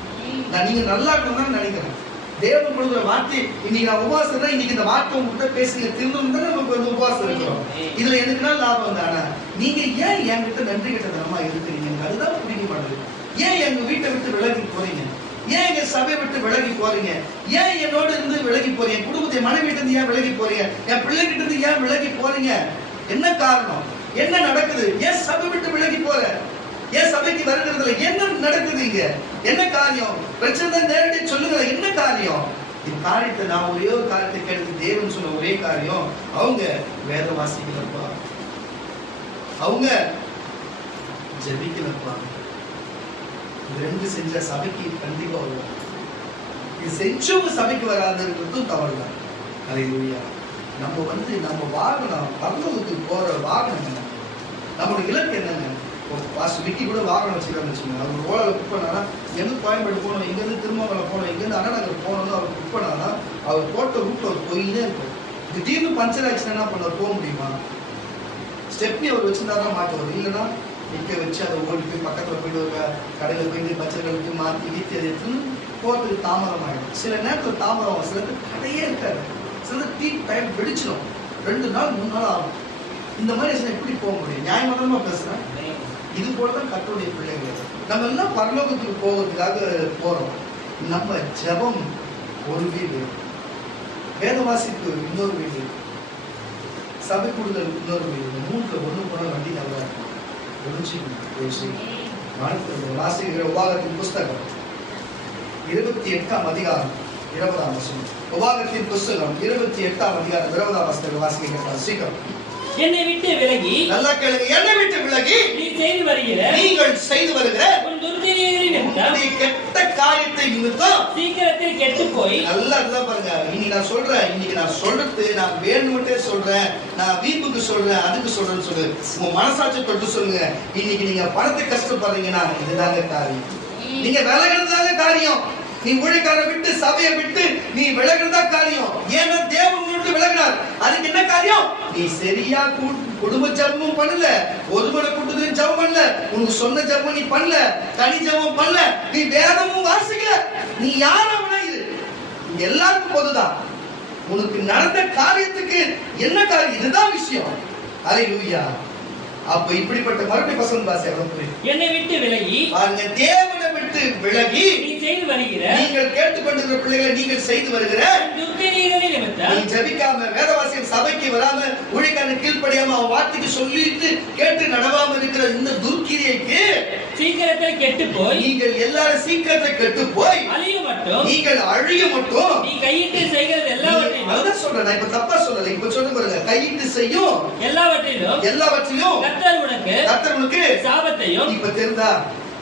நான் நீங்க நல்லா இருக்கணும்னு நினைக்கிறேன். தேவன் கொடுக்குற வார்த்தை இன்னைக்கு நான் உபவாசம் தான். இன்னைக்கு இந்த வார்த்தை உங்ககிட்ட பேசுங்க திரும்பவும் தானே நமக்கு வந்து உபவாசம் இருக்கிறோம். இதுல எதுக்குன்னா லாபம் தானே. நீங்க ஏன் என்கிட்ட நன்றி கெட்ட தனமா இருக்கிறீங்க? அதுதான் பிடிக்க மாட்டேங்குது. ஏன் எங்க வீட்டை விட்டு விலகி போறீங்க? ஏன் எங்க சபை விட்டு விலகி போறீங்க? ஏன் என்னோட இருந்து விலகி போறீங்க? குடும்பத்தை மனைவி கிட்ட இருந்து ஏன் விலகி போறீங்க? என் பிள்ளை கிட்ட இருந்து ஏன் விலகி போறீங்க? என்ன காரணம்? என்ன நடக்குது? ஏன் சபை விட்டு விலகி போற? ஏன் சபைக்கு வருகிறதுல என்ன நடக்குது? இங்க என்ன காரியம்? பிரச்சனை நேரடியாக சொல்லுங்க. என்ன காரியம்? இந்த காரியத்தை நான் ஒரே ஒரு காரியத்தை கேட்டு தேவன் சொன்ன ஒரே காரியம், அவங்க வேத வாசிக்கலப்பா, அவங்க ஜெபிக்கலப்பா. இது ரெண்டு செஞ்ச சபைக்கு கண்டிப்பா வரும். இது செஞ்சவங்க சபைக்கு வராதுன்றதும் தவறுதான். அல்லேலூயா. நம்ம வாகனம் பரலோகத்துக்கு போற வாகனம் என்ன? நம்மளோட இலக்கு என்னங்க? விக்கி கூட வாகனம் வச்சுக்கிறான்னு வச்சுக்கோங்க. அவர் ஓலை புக் பண்ணானா எங்கேருந்து கோயம்பேடு போகணும், எங்கேருந்து திருமங்கலம் போகணும், எங்கேருந்து அண்ணாநகர் போகணும்னு அவர் புக் பண்ணானா அவர் போட்ட ரூட்ல அவர் போயினே இருக்கும். திடீர்னு பஞ்சர் ஆச்சுன்னா என்ன பண்ண போக முடியுமா? ஸ்டெப்னி அவர் வச்சிருந்தாதான் மாற்றுவார். இல்லைன்னா நிற்க வச்சு அதை ஓடி போய் பக்கத்தில் போயிட்டு கடையில் போயிட்டு பச்சைகளுக்கு மாற்றி வீட்டு அதை எடுத்துன்னு போகிறதுக்கு தாமதம் ஆகிடும். சில நேரத்தில் தாமதம், சில கடையே இருக்காது, சில டீ டைம் வெடிச்சிடும், 2 நாள் 3 நாள் ஆகும். இந்த மாதிரி எப்படி போக முடியும்? நியாயமாக பேசுகிறேன். இது போலதான் கர்த்தருடைய பிள்ளைகள். நம்ம எல்லாம் பரலோகத்துக்கு போவதற்காக போறோம். நம்ம ஜெபம் ஒரு வீடு, வேத வாசிப்பு இன்னொரு வீடு, சபை கூடுதல் இன்னொரு வீடு. 3ல 1 போன வண்டி நல்லா இருக்கும். வாசிக்கிற உபாகத்தின் புஸ்தகம் 28ஆம் அதிகாரம் 20ஆம் வசனம். உபாகத்தின் புஸ்தகம் 28ஆம் அதிகாரம் 20ஆம் வசனத்தை வாசிக்க சீக்கிரம். என்னை விட்டு விலகி, நல்லா கேளுங்க, என்னை விட்டு விலகி நீங்கள் செய்து வருகிற உன் துர்க்கிரியைகளின் நிமித்தம், கெட்ட காரியத்தை நிமித்தம் சீக்கிரத்தில் கெட்டு போய். நல்லா இருந்தா பாருங்க. இன்னைக்கு நான் சொல்றது நான் வேணும்ட்டே சொல்றேன், நான் வீப்புக்கு சொல்றேன், அதுக்கு சொல்றேன்னு சொல்லு. உங்க மனசாட்சி தொட்டு சொல்லுங்க. இன்னைக்கு நீங்க பணத்தை கஷ்டப்படுறீங்கன்னா இதுதாங்க காரியம். நீங்க விலகிறதாங்க காரியம். நீ ஊழியக்கார விட்டு சபையை விட்டு நீ விலகிறதா காரியம். ஏன்னா தேவன் விட்டு விலகினார். அதுக்கு என்ன காரியம்? நீ சரியா குடும்ப ஜபமும் பண்ணல, ஒருமுறை கூட்டுது ஜபம் பண்ணல, உனக்கு சொன்ன ஜபம் நீ பண்ணல, தனி ஜபம் பண்ணல, நீ வேதமும் வாசிக்கல. நீ யாரவனா இரு, எல்லாருக்கும் பொதுதான். உனக்கு நடந்த காரியத்துக்கு என்ன காரியம்? இதுதான் விஷயம். அல்லேலூயா. அப்ப இப்படிப்பட்ட மறுபடியும் பசங்க வாசி என்னை விட்டு விலகி பாருங்க, தேவனை விட்டு விலகி நீ செய்து வருகிற, நீங்கள் கேட்டுக்கொண்டிருக்கிற பிள்ளைகளை நீங்கள் செய்து வருகிற துர்க்கிரியைகளின் நிமித்தம், நீ ஜெபிக்காம வேதவாசியம் சபைக்கு வராம ஊழியக்காரன் கீழ்ப்படியாம அவன் வார்த்தைக்கு சொல்லிட்டு கேட்டு நடவாம இருக்கிற இந்த துர்க்கிரியைக்கு சீக்கிரத்தில் கெட்டு போய், நீங்கள் எல்லாரும் சீக்கிரத்தில் கெட்டு போய் அழிய மட்டும், நீங்கள் அழிய மட்டும் நீ கையிட்டு செய்கிறது எல்லாவற்றையும். அதான் சொல்றேன், நான் இப்ப தப்பா சொல்லல. இப்ப சொல்ல பாருங்க, கையிட்டு செய்யும் எல்லாவற்றையும் கர்த்தர் உனக்கு சாபத்தையும். இப்ப தெரிந்தா?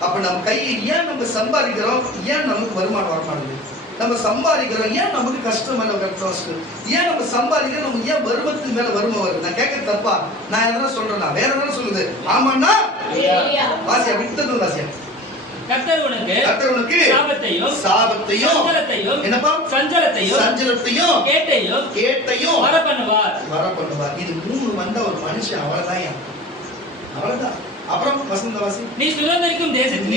அப்ப நம்ம கையை ஏன் நம்ம சம்பாதிக்கிறோம்? ஏன் நமக்கு வருமானம் வரமாட்டேங்குது? நம்ம சம்பாதிக்கிறோம், ஏன் நமக்கு கஷ்டம் மேல கஷ்டம்? ஏன் நம்ம சம்பாதிக்கிறோம், நமக்கு ஏன் வருமத்துக்கு மேல வருமா வருது? நான் கேட்க தப்பா? நான் எதனா சொல்றேன்னா வேற எதனா சொல்லுது? ஆமாண்ணா வாசியா விட்டது வாசியா. கர்த்தர் உனக்கு சாபத்தையும் என்னப்பா சஞ்சலத்தையும் கேட்டையும் வர பண்ணுவார். இது 3 வந்த ஒரு மனுஷன் அவ்வளவுதான். அப்புறம் வசந்த வாசி. நீ சுதந்தரிக்கும் தேசத்தில்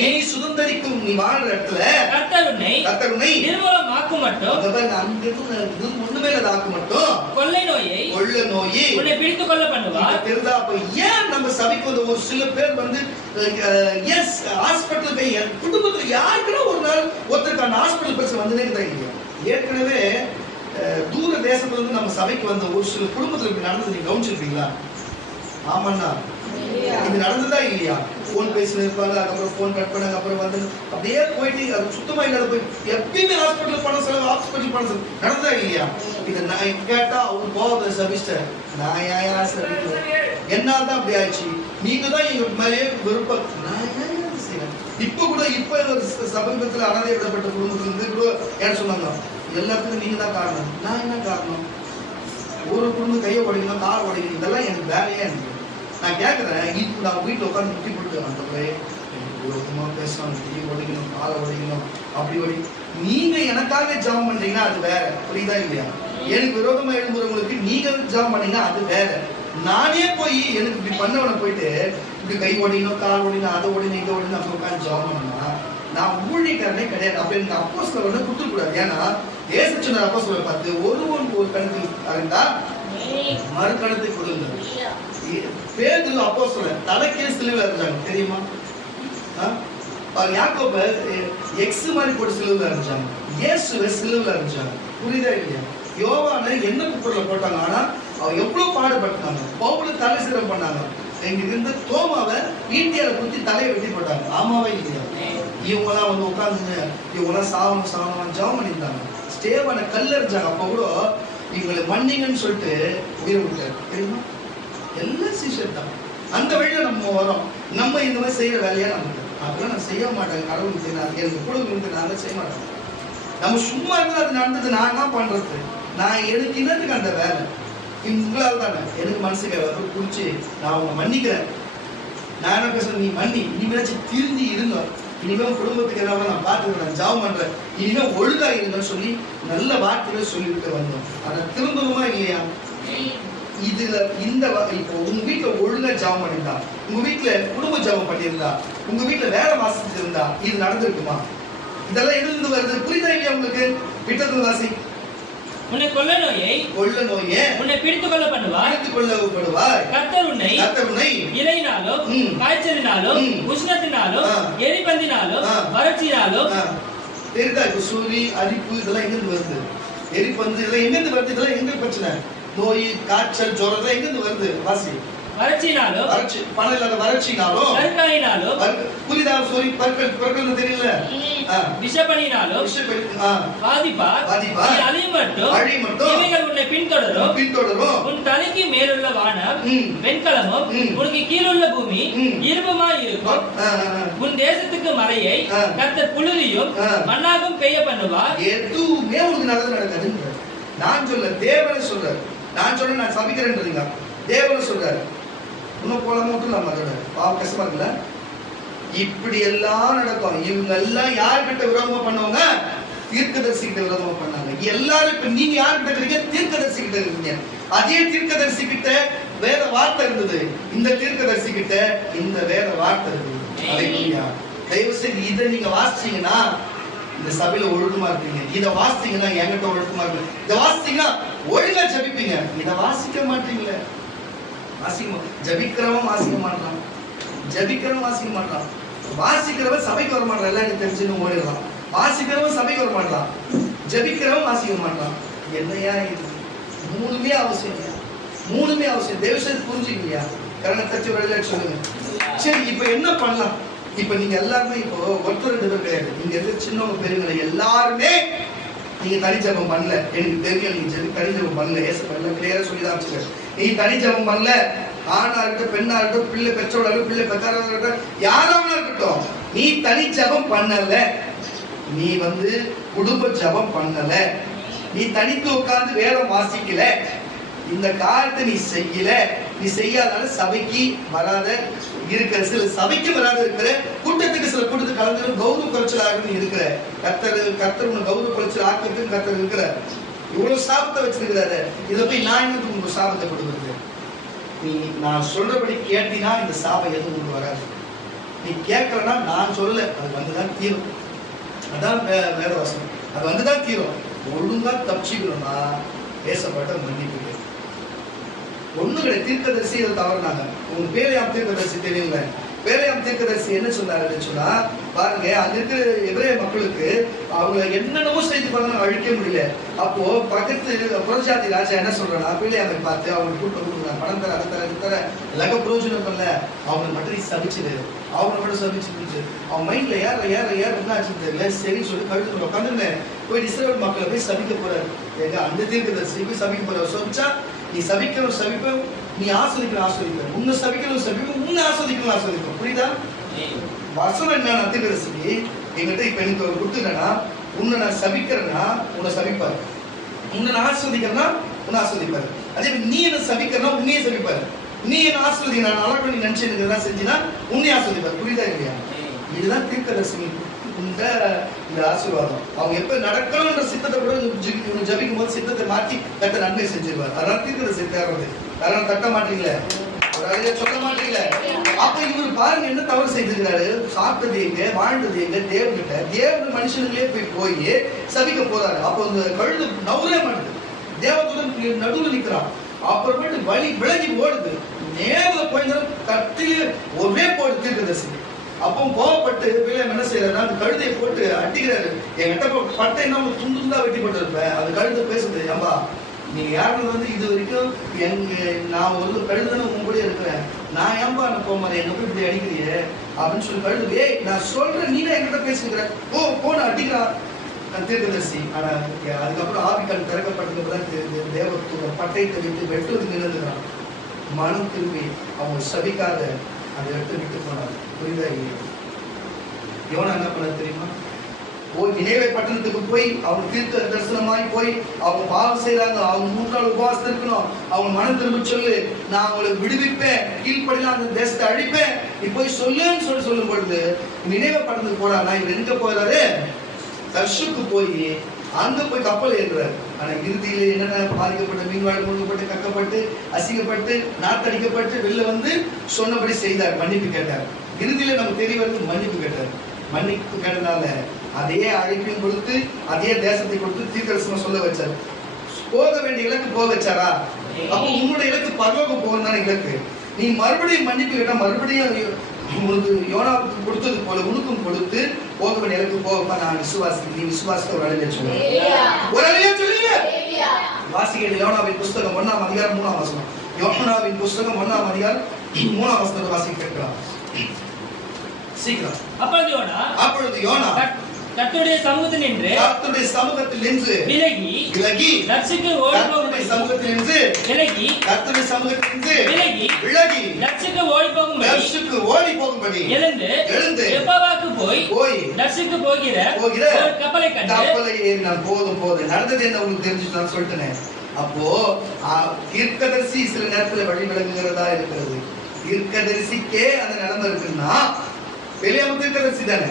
நீ வாழ்ற இடத்துல கர்த்தர் உன்னை நிர்மூலமாக்கும் மட்டும், ஒண்ணுமே ஆக்கும் மட்டும் கொள்ளை நோயை உன்னை பிடித்துக் கொள்ள பண்ணுவார். தெரிந்தா? அப்ப ஏன் நம்ம சபைக்கு வந்து ஒரு சில பேர் வந்து ஹாஸ்பிட்டல் போய் குடும்பத்துல யாருக்குன்னா ஒரு நாள் ஒருத்தருக்கான ஹாஸ்பிட்டல் பிரச்சனை வந்துனே தான் இல்லையா? ஏற்கனவே தூர தேசத்துல இருந்து நம்ம சபைக்கு வந்த ஒரு சில குடும்பத்துல இப்படி நடந்தது நீங்க கவனிச்சிருக்கீங்களா? ஆமாண்ணா, இது நடந்ததா இல்லையா? போன் பேசினு இருப்பாங்க, அதுக்கப்புறம் போன் கட் பண்ணாங்க, அப்புறம் வந்து அப்படியே போயிட்டு அது சுத்தமா இல்லாத போய் எப்பயுமே ஹாஸ்பிட்டல் பணம் செலவு, ஹாஸ்பிட்டல் பணம் செலவு நடந்ததா இல்லையா? இதை நான் கேட்டா அவங்க போக சபிச்சிட்ட நான் ஏன் சபிக்கிறேன், என்னால் தான் அப்படி ஆயிடுச்சு, நீங்க தான் எங்க மேலே விருப்பம். நான் ஏன் செய்யறேன்? இப்ப சமீபத்தில் அனாதை விடப்பட்ட குடும்பத்துல இருந்து கூட ஏன் சொன்னாங்க, எல்லாத்துக்கும் நீங்க தான் காரணம். நான் என்ன காரணம்? ஒரு குடும்பம் கையை உடைக்கணும், கால் உடைக்கணும், இதெல்லாம் எனக்கு வேலையே. எனக்கு நான் கேட்குறேன், இப்போ நான் வீட்டில் உட்காந்து முட்டி போட்டு அந்த விரோதமாக பேசணும், கை உடைக்கணும், காலை உடைக்கணும், அப்படி உடை. நீங்க எனக்காக ஜாம் பண்றீங்கன்னா அது வேற, புரியுதா இல்லையா? எனக்கு விரோதமா எழும்புறவங்களுக்கு நீங்க ஜாம் பண்ணீங்கன்னா அது வேற. நானே போய் எனக்கு இப்படி பண்ணவனை போயிட்டு இப்படி கை உடைக்கணும், கால் உடைக்கணும், அதை உடைக்கணும், இதை உடைக்கணும், அப்படி உட்காந்து ஜாம் பண்ணா நான் ஊழியக்காரனே கிடையாது. அப்ப எனக்கு அப்போஸ்தலர் வந்து கொடுத்துக்கூடாது. ஏன்னா இயேசு சொன்ன அப்போஸ்தலர் பார்த்து ஒருவனுக்கு ஒரு கணக்கு அறிந்தா மறு கணத்தை கொடுங்க. பேதுரு அப்போஸ்தலர் தலைக்கே சிலுவையில இருந்தாங்க தெரியுமா? யாக்கோப எக்ஸ் மாதிரி போட்டு சிலுவையில் அரைஞ்சாங்க, இயேசுவை சிலுவையில் அரைஞ்சாங்க. புரியுதா இல்லையா? யோவானை என்ன குப்பையில போட்டாங்க, ஆனா அவன் எவ்வளவு பாடுபட்டாங்க. பவுல தலை சிரம் பண்ணாங்க. எங்க இருந்த தோமாவை ஈட்டியால குத்தி தலையை வெட்டி போட்டாங்க. ஆமாவே இல்லையா? இவங்கெல்லாம் வந்து உட்கார்ந்து இவங்கெல்லாம் சாவம் ஜாம் பண்ணியிருந்தாங்க. ஸ்டேவானை கல்லறிஞ்சாங்க. அப்ப கூட இவங்களை மன்னிங்கன்னு சொல்லிட்டு உயிரை விட்டாரு. தெரியுமா? எல்லாம் சீஷர் தான். அந்த வழியில நம்ம வரோம். நம்ம இந்த மாதிரி செய்யற வேலையா நமக்கு அதெல்லாம் நான் செய்ய மாட்டேன். கடவுளுக்கு எனக்கு குழு இருந்து நான் செய்ய மாட்டேன். நம்ம சும்மா இருந்தா அது நடந்தது. நான் என்ன பண்றது? நான் எனக்கு இன்னத்துக்கு அந்த வேலை உங்களால் தானே. எனக்கு மனசுக்கு பிடிச்சி நான் உங்களை மன்னிக்கிறேன். நான் என்ன பேசுறேன், நீ மன்னி, இனிமேலாச்சும் திருந்தி இருங்க, இனிமேல் குடும்பத்துக்கு ஏதாவது நான் பார்த்துக்கிறேன், நான் ஜாபம் பண்றேன், இனிமேல் ஒழுங்கா இருங்கன்னு சொல்லி நல்ல வார்த்தைகளை சொல்லிவிட்டு வந்தோம். ஆனா திரும்பவுமா இல்லையா? இதுல இந்த இப்போ உங்க வீட்டுல ஒழுங்கா ஜாபம் பண்ணிருந்தா, உங்க வீட்டுல குடும்ப ஜாபம் பண்ணியிருந்தா, உங்க வீட்டுல வேற வாசிச்சு இருந்தா இது நடந்திருக்குமா? இதெல்லாம் எதிர்ந்து வருது. புரியுதா இல்லையா உங்களுக்கு? விட்டது வாசி. உன்னை கொல்ல நோயை உன்னை பிடித்துக் கொள்ளப்படுவாய். கர்த்தர் உன்னை இலையினாலும் காய்ச்சலினாலும் உஷ்ணத்தினாலும் எரிபந்தினாலும் வறட்சியினாலும். தெரியுதா? இப்ப சூரி அரிப்பு இதெல்லாம் எங்கிருந்து வருது? எரிபந்து இதெல்லாம் எங்கிருந்து வருது? இதெல்லாம் எங்க பிரச்சனை? நோய், காய்ச்சல், ஜுரம் இதெல்லாம் எங்கிருந்து வருது? வாசி. வறட்சினாலும் பணம் இல்லாத வறட்சினாலும் கருக்காயினாலும். புரியுதா? சோரி பற்கள் தெரியல. விஷப்பணினாலும் அழியும் மட்டும் இவைகள் உன்னை பின்தொடரும். உன் தலைக்கு மேலுள்ள வானம் வெண்கலமும் உனக்கு கீழுள்ள பூமி இரும்புமாய் இருக்கும். உன் தேசத்துக்கு மழையை கர்த்தர் புழுதியும் மண்ணாகவும் பெய்ய பண்ணுவார். எதுவுமே உனக்கு நல்லது நடக்காது. நான் சொல்ல தேவனை சொல்றாரு. நான் சொல்ல நான் சபிக்கிறேன்றீங்க. தேவனை சொல்றாரு. இன்னும் போல மட்டும் இல்லாம பாவம் கஷ்டமா இருக்குல்ல? இப்படி எல்லாம் நடக்கும். இவங்க எல்லாம் யார்கிட்ட விரோதமா பண்ணுவாங்க? தீர்க்கதரிசி கிட்ட விரோதமா பண்ணாங்க. எல்லாரும் இப்ப நீங்க யார்கிட்ட இருக்கீங்க? தீர்க்கதரிசி கிட்ட இருக்கீங்க. அதே தீர்க்கதரிசி கிட்ட வேற வார்த்தை இருந்தது, இந்த தீர்க்கதரிசி கிட்ட இந்த வேற வார்த்தை இருக்குது. அல்லேலூயா. தயவு செய்து இதை நீங்க வாசிச்சீங்கன்னா இந்த சபையில ஒழுக்கமா இருப்பீங்க. இதை வாசித்தீங்கன்னா என்கிட்ட ஒழுக்கமா இருப்பீங்க. இதை வாசித்தீங்கன்னா ஒழுங்கா ஜபிப்பீங்க. இதை வாசிக்க மாட்டீங்களே. ஜபிக்கிறவன் வாசிக்க மாட்டான், ஜபிக்கிறவன் வாசிக்க மாட்டான். வாசிக்கிறவன் சபைக்கு வர மாட்டான். எல்லாம் தெரிஞ்சுன்னு ஓடிடலாம். வாசிக்கிறவன் சபைக்கு வர மாட்டான், ஜபிக்கிறவன் வாசிக்க மாட்டான். என்னையா இது? மூணுமே அவசியம். மூணுமே அவசியம். தேவசம் புரிஞ்சுக்கலையா? கரண தச்சு வெளியில சொல்லுங்க. சரி, இப்ப என்ன பண்ணலாம்? இப்ப நீங்க எல்லாருமே இப்போ ஒருத்தர் ரெண்டு பேர் கிடையாது. நீங்க இருக்க சின்னவங்க பெருங்களை எல்லாருமே நீங்க தனிஜபம் பண்ணல. எனக்கு தெரியும் நீங்க தனிஜபம் பண்ணல. ஏசப்பெல்லாம் கிளியரா சொல்லிதான் வச்சுக்க. நீ தனிஜபம் பண்ணல. ஆணா இருக்கட்டும், பெண்ணா இருக்கட்டும், பிள்ளை பெற்றோட பிள்ளை பெக்காரா இருக்கட்டும், யாராவது இருக்கட்டும், நீ தனி ஜபம் பண்ணல. நீ குடும்ப ஜபம் பண்ணல. நீ தனித்து உட்கார்ந்து வேதம் வாசிக்கல. இந்த காரியத்தை நீ செய்யல. நீ செய்யாதனால சபைக்கு வராத இருக்கிற, சில சபைக்கு வராத இருக்கிற, கூட்டத்துக்கு சில கூட்டத்துக்கு கலந்து கௌரவ குறைச்சலாக இருக்கிற. கர்த்தர் உன்னை கௌரவ குறைச்சல் ஆக்கிறதுக்கு கர்த்தர் இருக்கிற. இவ்வளவு சாபத்தை வச்சிருக்கிறாரு. இதை போய் நான் என்ன உங்களுக்கு சாபத்தை கொடுக்குறது? நீ நான் சொல்றபடி கேட்டினா இந்த சாபம் எதுவும் உங்களுக்கு வராது. நீ கேட்கலன்னா நான் சொல்லல, அது வந்துதான் தீரும். அதான் வேத வசனம். அது வந்துதான் தீரும். ஒழுங்கா தப்பிச்சுக்கணும்னா பேசப்பட்ட மன்னிப்பு. ஒண்ணு கிடையாது. தீர்க்கதரிசி அதை தவறுனாங்க. உங்க பேரையாம் தீர்க்கதரிசி தெரியுங்க. பேரையாம் தீர்க்கதரிசி என்ன சொன்னாருன்னு சொன்னா, பாருங்க, அங்க இருக்கிற எபிரேய மக்களுக்கு அவங்க என்னென்னமோ செய்து பண்ண அழிக்க முடியல. அப்போ பக்கத்து புரட்சாதி ராஜா என்ன சொல்றானா, பேரையாமை பார்த்து அவங்க கூட்டம் கொடுக்குறாங்க, பணம் தர அதை தர இது தர எல்லா பிரயோஜனம் பண்ணல. அவங்க மட்டும் சபிச்சுது. அவங்க மட்டும் சபிச்சு அவன் மைண்ட்ல ஏற ஏற ஏற என்ன ஆச்சுன்னு தெரியல. சரின்னு சொல்லி கழுத்து உட்காந்து போய் இஸ்ரேல் மக்களை போய் சபிக்க போறாரு. ஏங்க அந்த தீர்க்கதரிசி போய் சபிக்க போறாரு. சொச்சா நீ சபிக்கணும் சபிப்ப, நீ ஆஸ்வதிக்கணும் ஆஸ்வதிக்க, உன்னை சபிக்கணும் சபிப்ப, உன்னை ஆஸ்வதிக்கணும் ஆஸ்வதிக்க. புரியுதா? வசனம் என்ன? தீர்க்கதரிசி எங்கிட்ட இப்ப எனக்கு ஒரு கொடுத்துனா, உன்னை நான் சபிக்கிறேன்னா உன்னை சபிப்பாரு, உன்னை நான் ஆஸ்வதிக்கிறேன்னா உன்னை ஆஸ்வதிப்பாரு. அதே மாதிரி நீ என்ன சபிக்கிறனா உன்னையே சபிப்பாரு. நீ என்ன ஆஸ்வதி நான் நல்லா பண்ணி நினைச்சு எனக்கு செஞ்சுன்னா உன்னை ஆஸ்வதிப்பாரு. புரியுதா இல்லையா? இதுதான் தீர்க்கதரிசி இந்த ஆசீர்வாதம். அவங்க எப்ப நடக்கணும்ன்ற சித்தத்தை கூட ஜபிக்கும் போது சித்தத்தை மாற்றி கட்ட நன்மை செஞ்சிருவார். அதனால தீர்க்கதரிசி தேர்றது. அதனால தட்ட மாட்டீங்களே, சொல்ல மாட்டீங்களே. அப்ப இவர் பாருங்க என்ன தவறு செய்திருக்கிறாரு. சாப்பிட்டது எங்க, வாழ்ந்தது எங்க? தேவன்கிட்ட. தேவன் மனுஷனுங்களே போய் சபிக்க போறாரு. அப்ப அந்த கழுது நவுரே மாட்டுது. தேவத்துடன் நடுவில் நிற்கிறான். அப்புறமேட்டு வழி விலகி ஓடுது. நேரில் போய் கட்டில ஒரே போடு தீர்க்கதரிசி. அப்போ கோவப்பட்டு பிள்ளையம் என்ன செய்யறாரு, அந்த கழுதையை போட்டு அடிக்கிறாரு. என்கிட்ட பட்டை என்ன துண்டு துண்டா வெட்டி போட்டு இருப்பேன். அது கழுதை பேசுது, ஏம்பா நீ யாருன்னு வந்து இது வரைக்கும் நான் ஒரு கழுதுன்னு உங்களுடைய இருக்கிறேன், நான் ஏன்பா நான் போக மாட்டேன், எங்க போய் இப்படி அடிக்கிறியே அப்படின்னு சொல்லி கழுது, ஏய் நான் சொல்றேன் நீ தான் என்கிட்ட பேசுகிறேன், போன அடிக்கிறா தீர்க்கதரிசி. ஆனா அதுக்கப்புறம் ஆவிகள் திறக்கப்பட்டதுதான் தேவத்துவ பட்டயத்தை விட்டு வெட்டுவது நின்றுக்கிறான். மனம் திரும்பி அவங்க சபிக்காத அதை எடுத்து விட்டு போனார். புரியுதா இல்லையா? யோனா என்ன பண்ண தெரியுமா? போய் நினைவே பட்டணத்துக்கு போய் அவங்க தீர்க்க தரிசனமாய் போய் அவங்க பாவம் செய்யறாங்க, அவங்க 3 நாள் உபவாசம் இருக்கணும், அவங்க மனம் திரும்ப சொல்லு, நான் அவங்களை விடுவிப்பேன், கீழ்படினா அந்த தேசத்தை அழிப்பேன், நீ போய் சொல்லுன்னு சொல்லும் பொழுது நினைவே பட்டணத்துக்கு போறாங்க. இவர் எங்க போயிடாரு, தர்ஷுக்கு போய் அங்க போய் கப்பல் ஏறுறாரு. ஆனா இறுதியில என்னென்ன பாதிக்கப்பட்ட மீன்வாழ் முழுக்கப்பட்டு கக்கப்பட்டு அசிங்கப்பட்டு நாத்தடிக்கப்பட்டு வெளில வந்து சொன்னபடி செய்தார், மன்னிப்பு கேட்டார். இறுதியில நமக்கு தெரிய வந்து மன்னிப்பு கேட்டார். மன்னிப்பு கேட்டனால அதே அழைப்பையும் கொடுத்து அதே தேசத்தை கொடுத்து தீர்க்கதரிசனம் சொல்ல வச்சார். போக வேண்டிய இலக்கு போக வச்சாரா? அப்ப உன்னுடைய இலக்கு பரலோகம் போகணும் தானே இலக்கு. நீ மறுபடியும் மன்னிப்பு கேட்டா மறுபடியும் உனக்கு யோனாவுக்கு கொடுத்தது போல உனக்கும் கொடுத்து போக வேண்டிய இலக்கு போகப்பா, நான் விசுவாசி, நீ விசுவாசத்தை ஒரு அழிய சொல்லுங்க, ஒரு அழிய சொல்லுங்க. வாசிக்கிற யோனாவின் புஸ்தகம் 1ஆம் அதிகாரம் 3ஆம் வசனம். யோனாவின் புஸ்தகம் 1ஆம் அதிகாரம் 3ஆம் வசனத்தை வாசிக்க கேட்கலாம் சீக்கிரம். அப்பொழுது யோனா கர்த்தருடைய சமூகத்தில் நின்று விலகி தர்சுக்கு ஓடிப்போகும்படி தர்சுக்கு ஓடிப்போகும்படி எழுந்து யோப்பாவுக்கு போய் தர்சுக்கு போகிற கப்பலை கண்டு நான் போதும் நடந்தது என்ன உங்களுக்கு தெரிஞ்சுட்டு நான் சொல்லிட்டேன். அப்போ தீர்க்கதரிசி சில நேரத்துல வழி விளங்குகிறதா இருக்கிறது. தீர்க்கதரிசிக்கே அந்த நிலைமை இருக்குன்னா பெலியாம் தீர்க்கதரிசி தானே,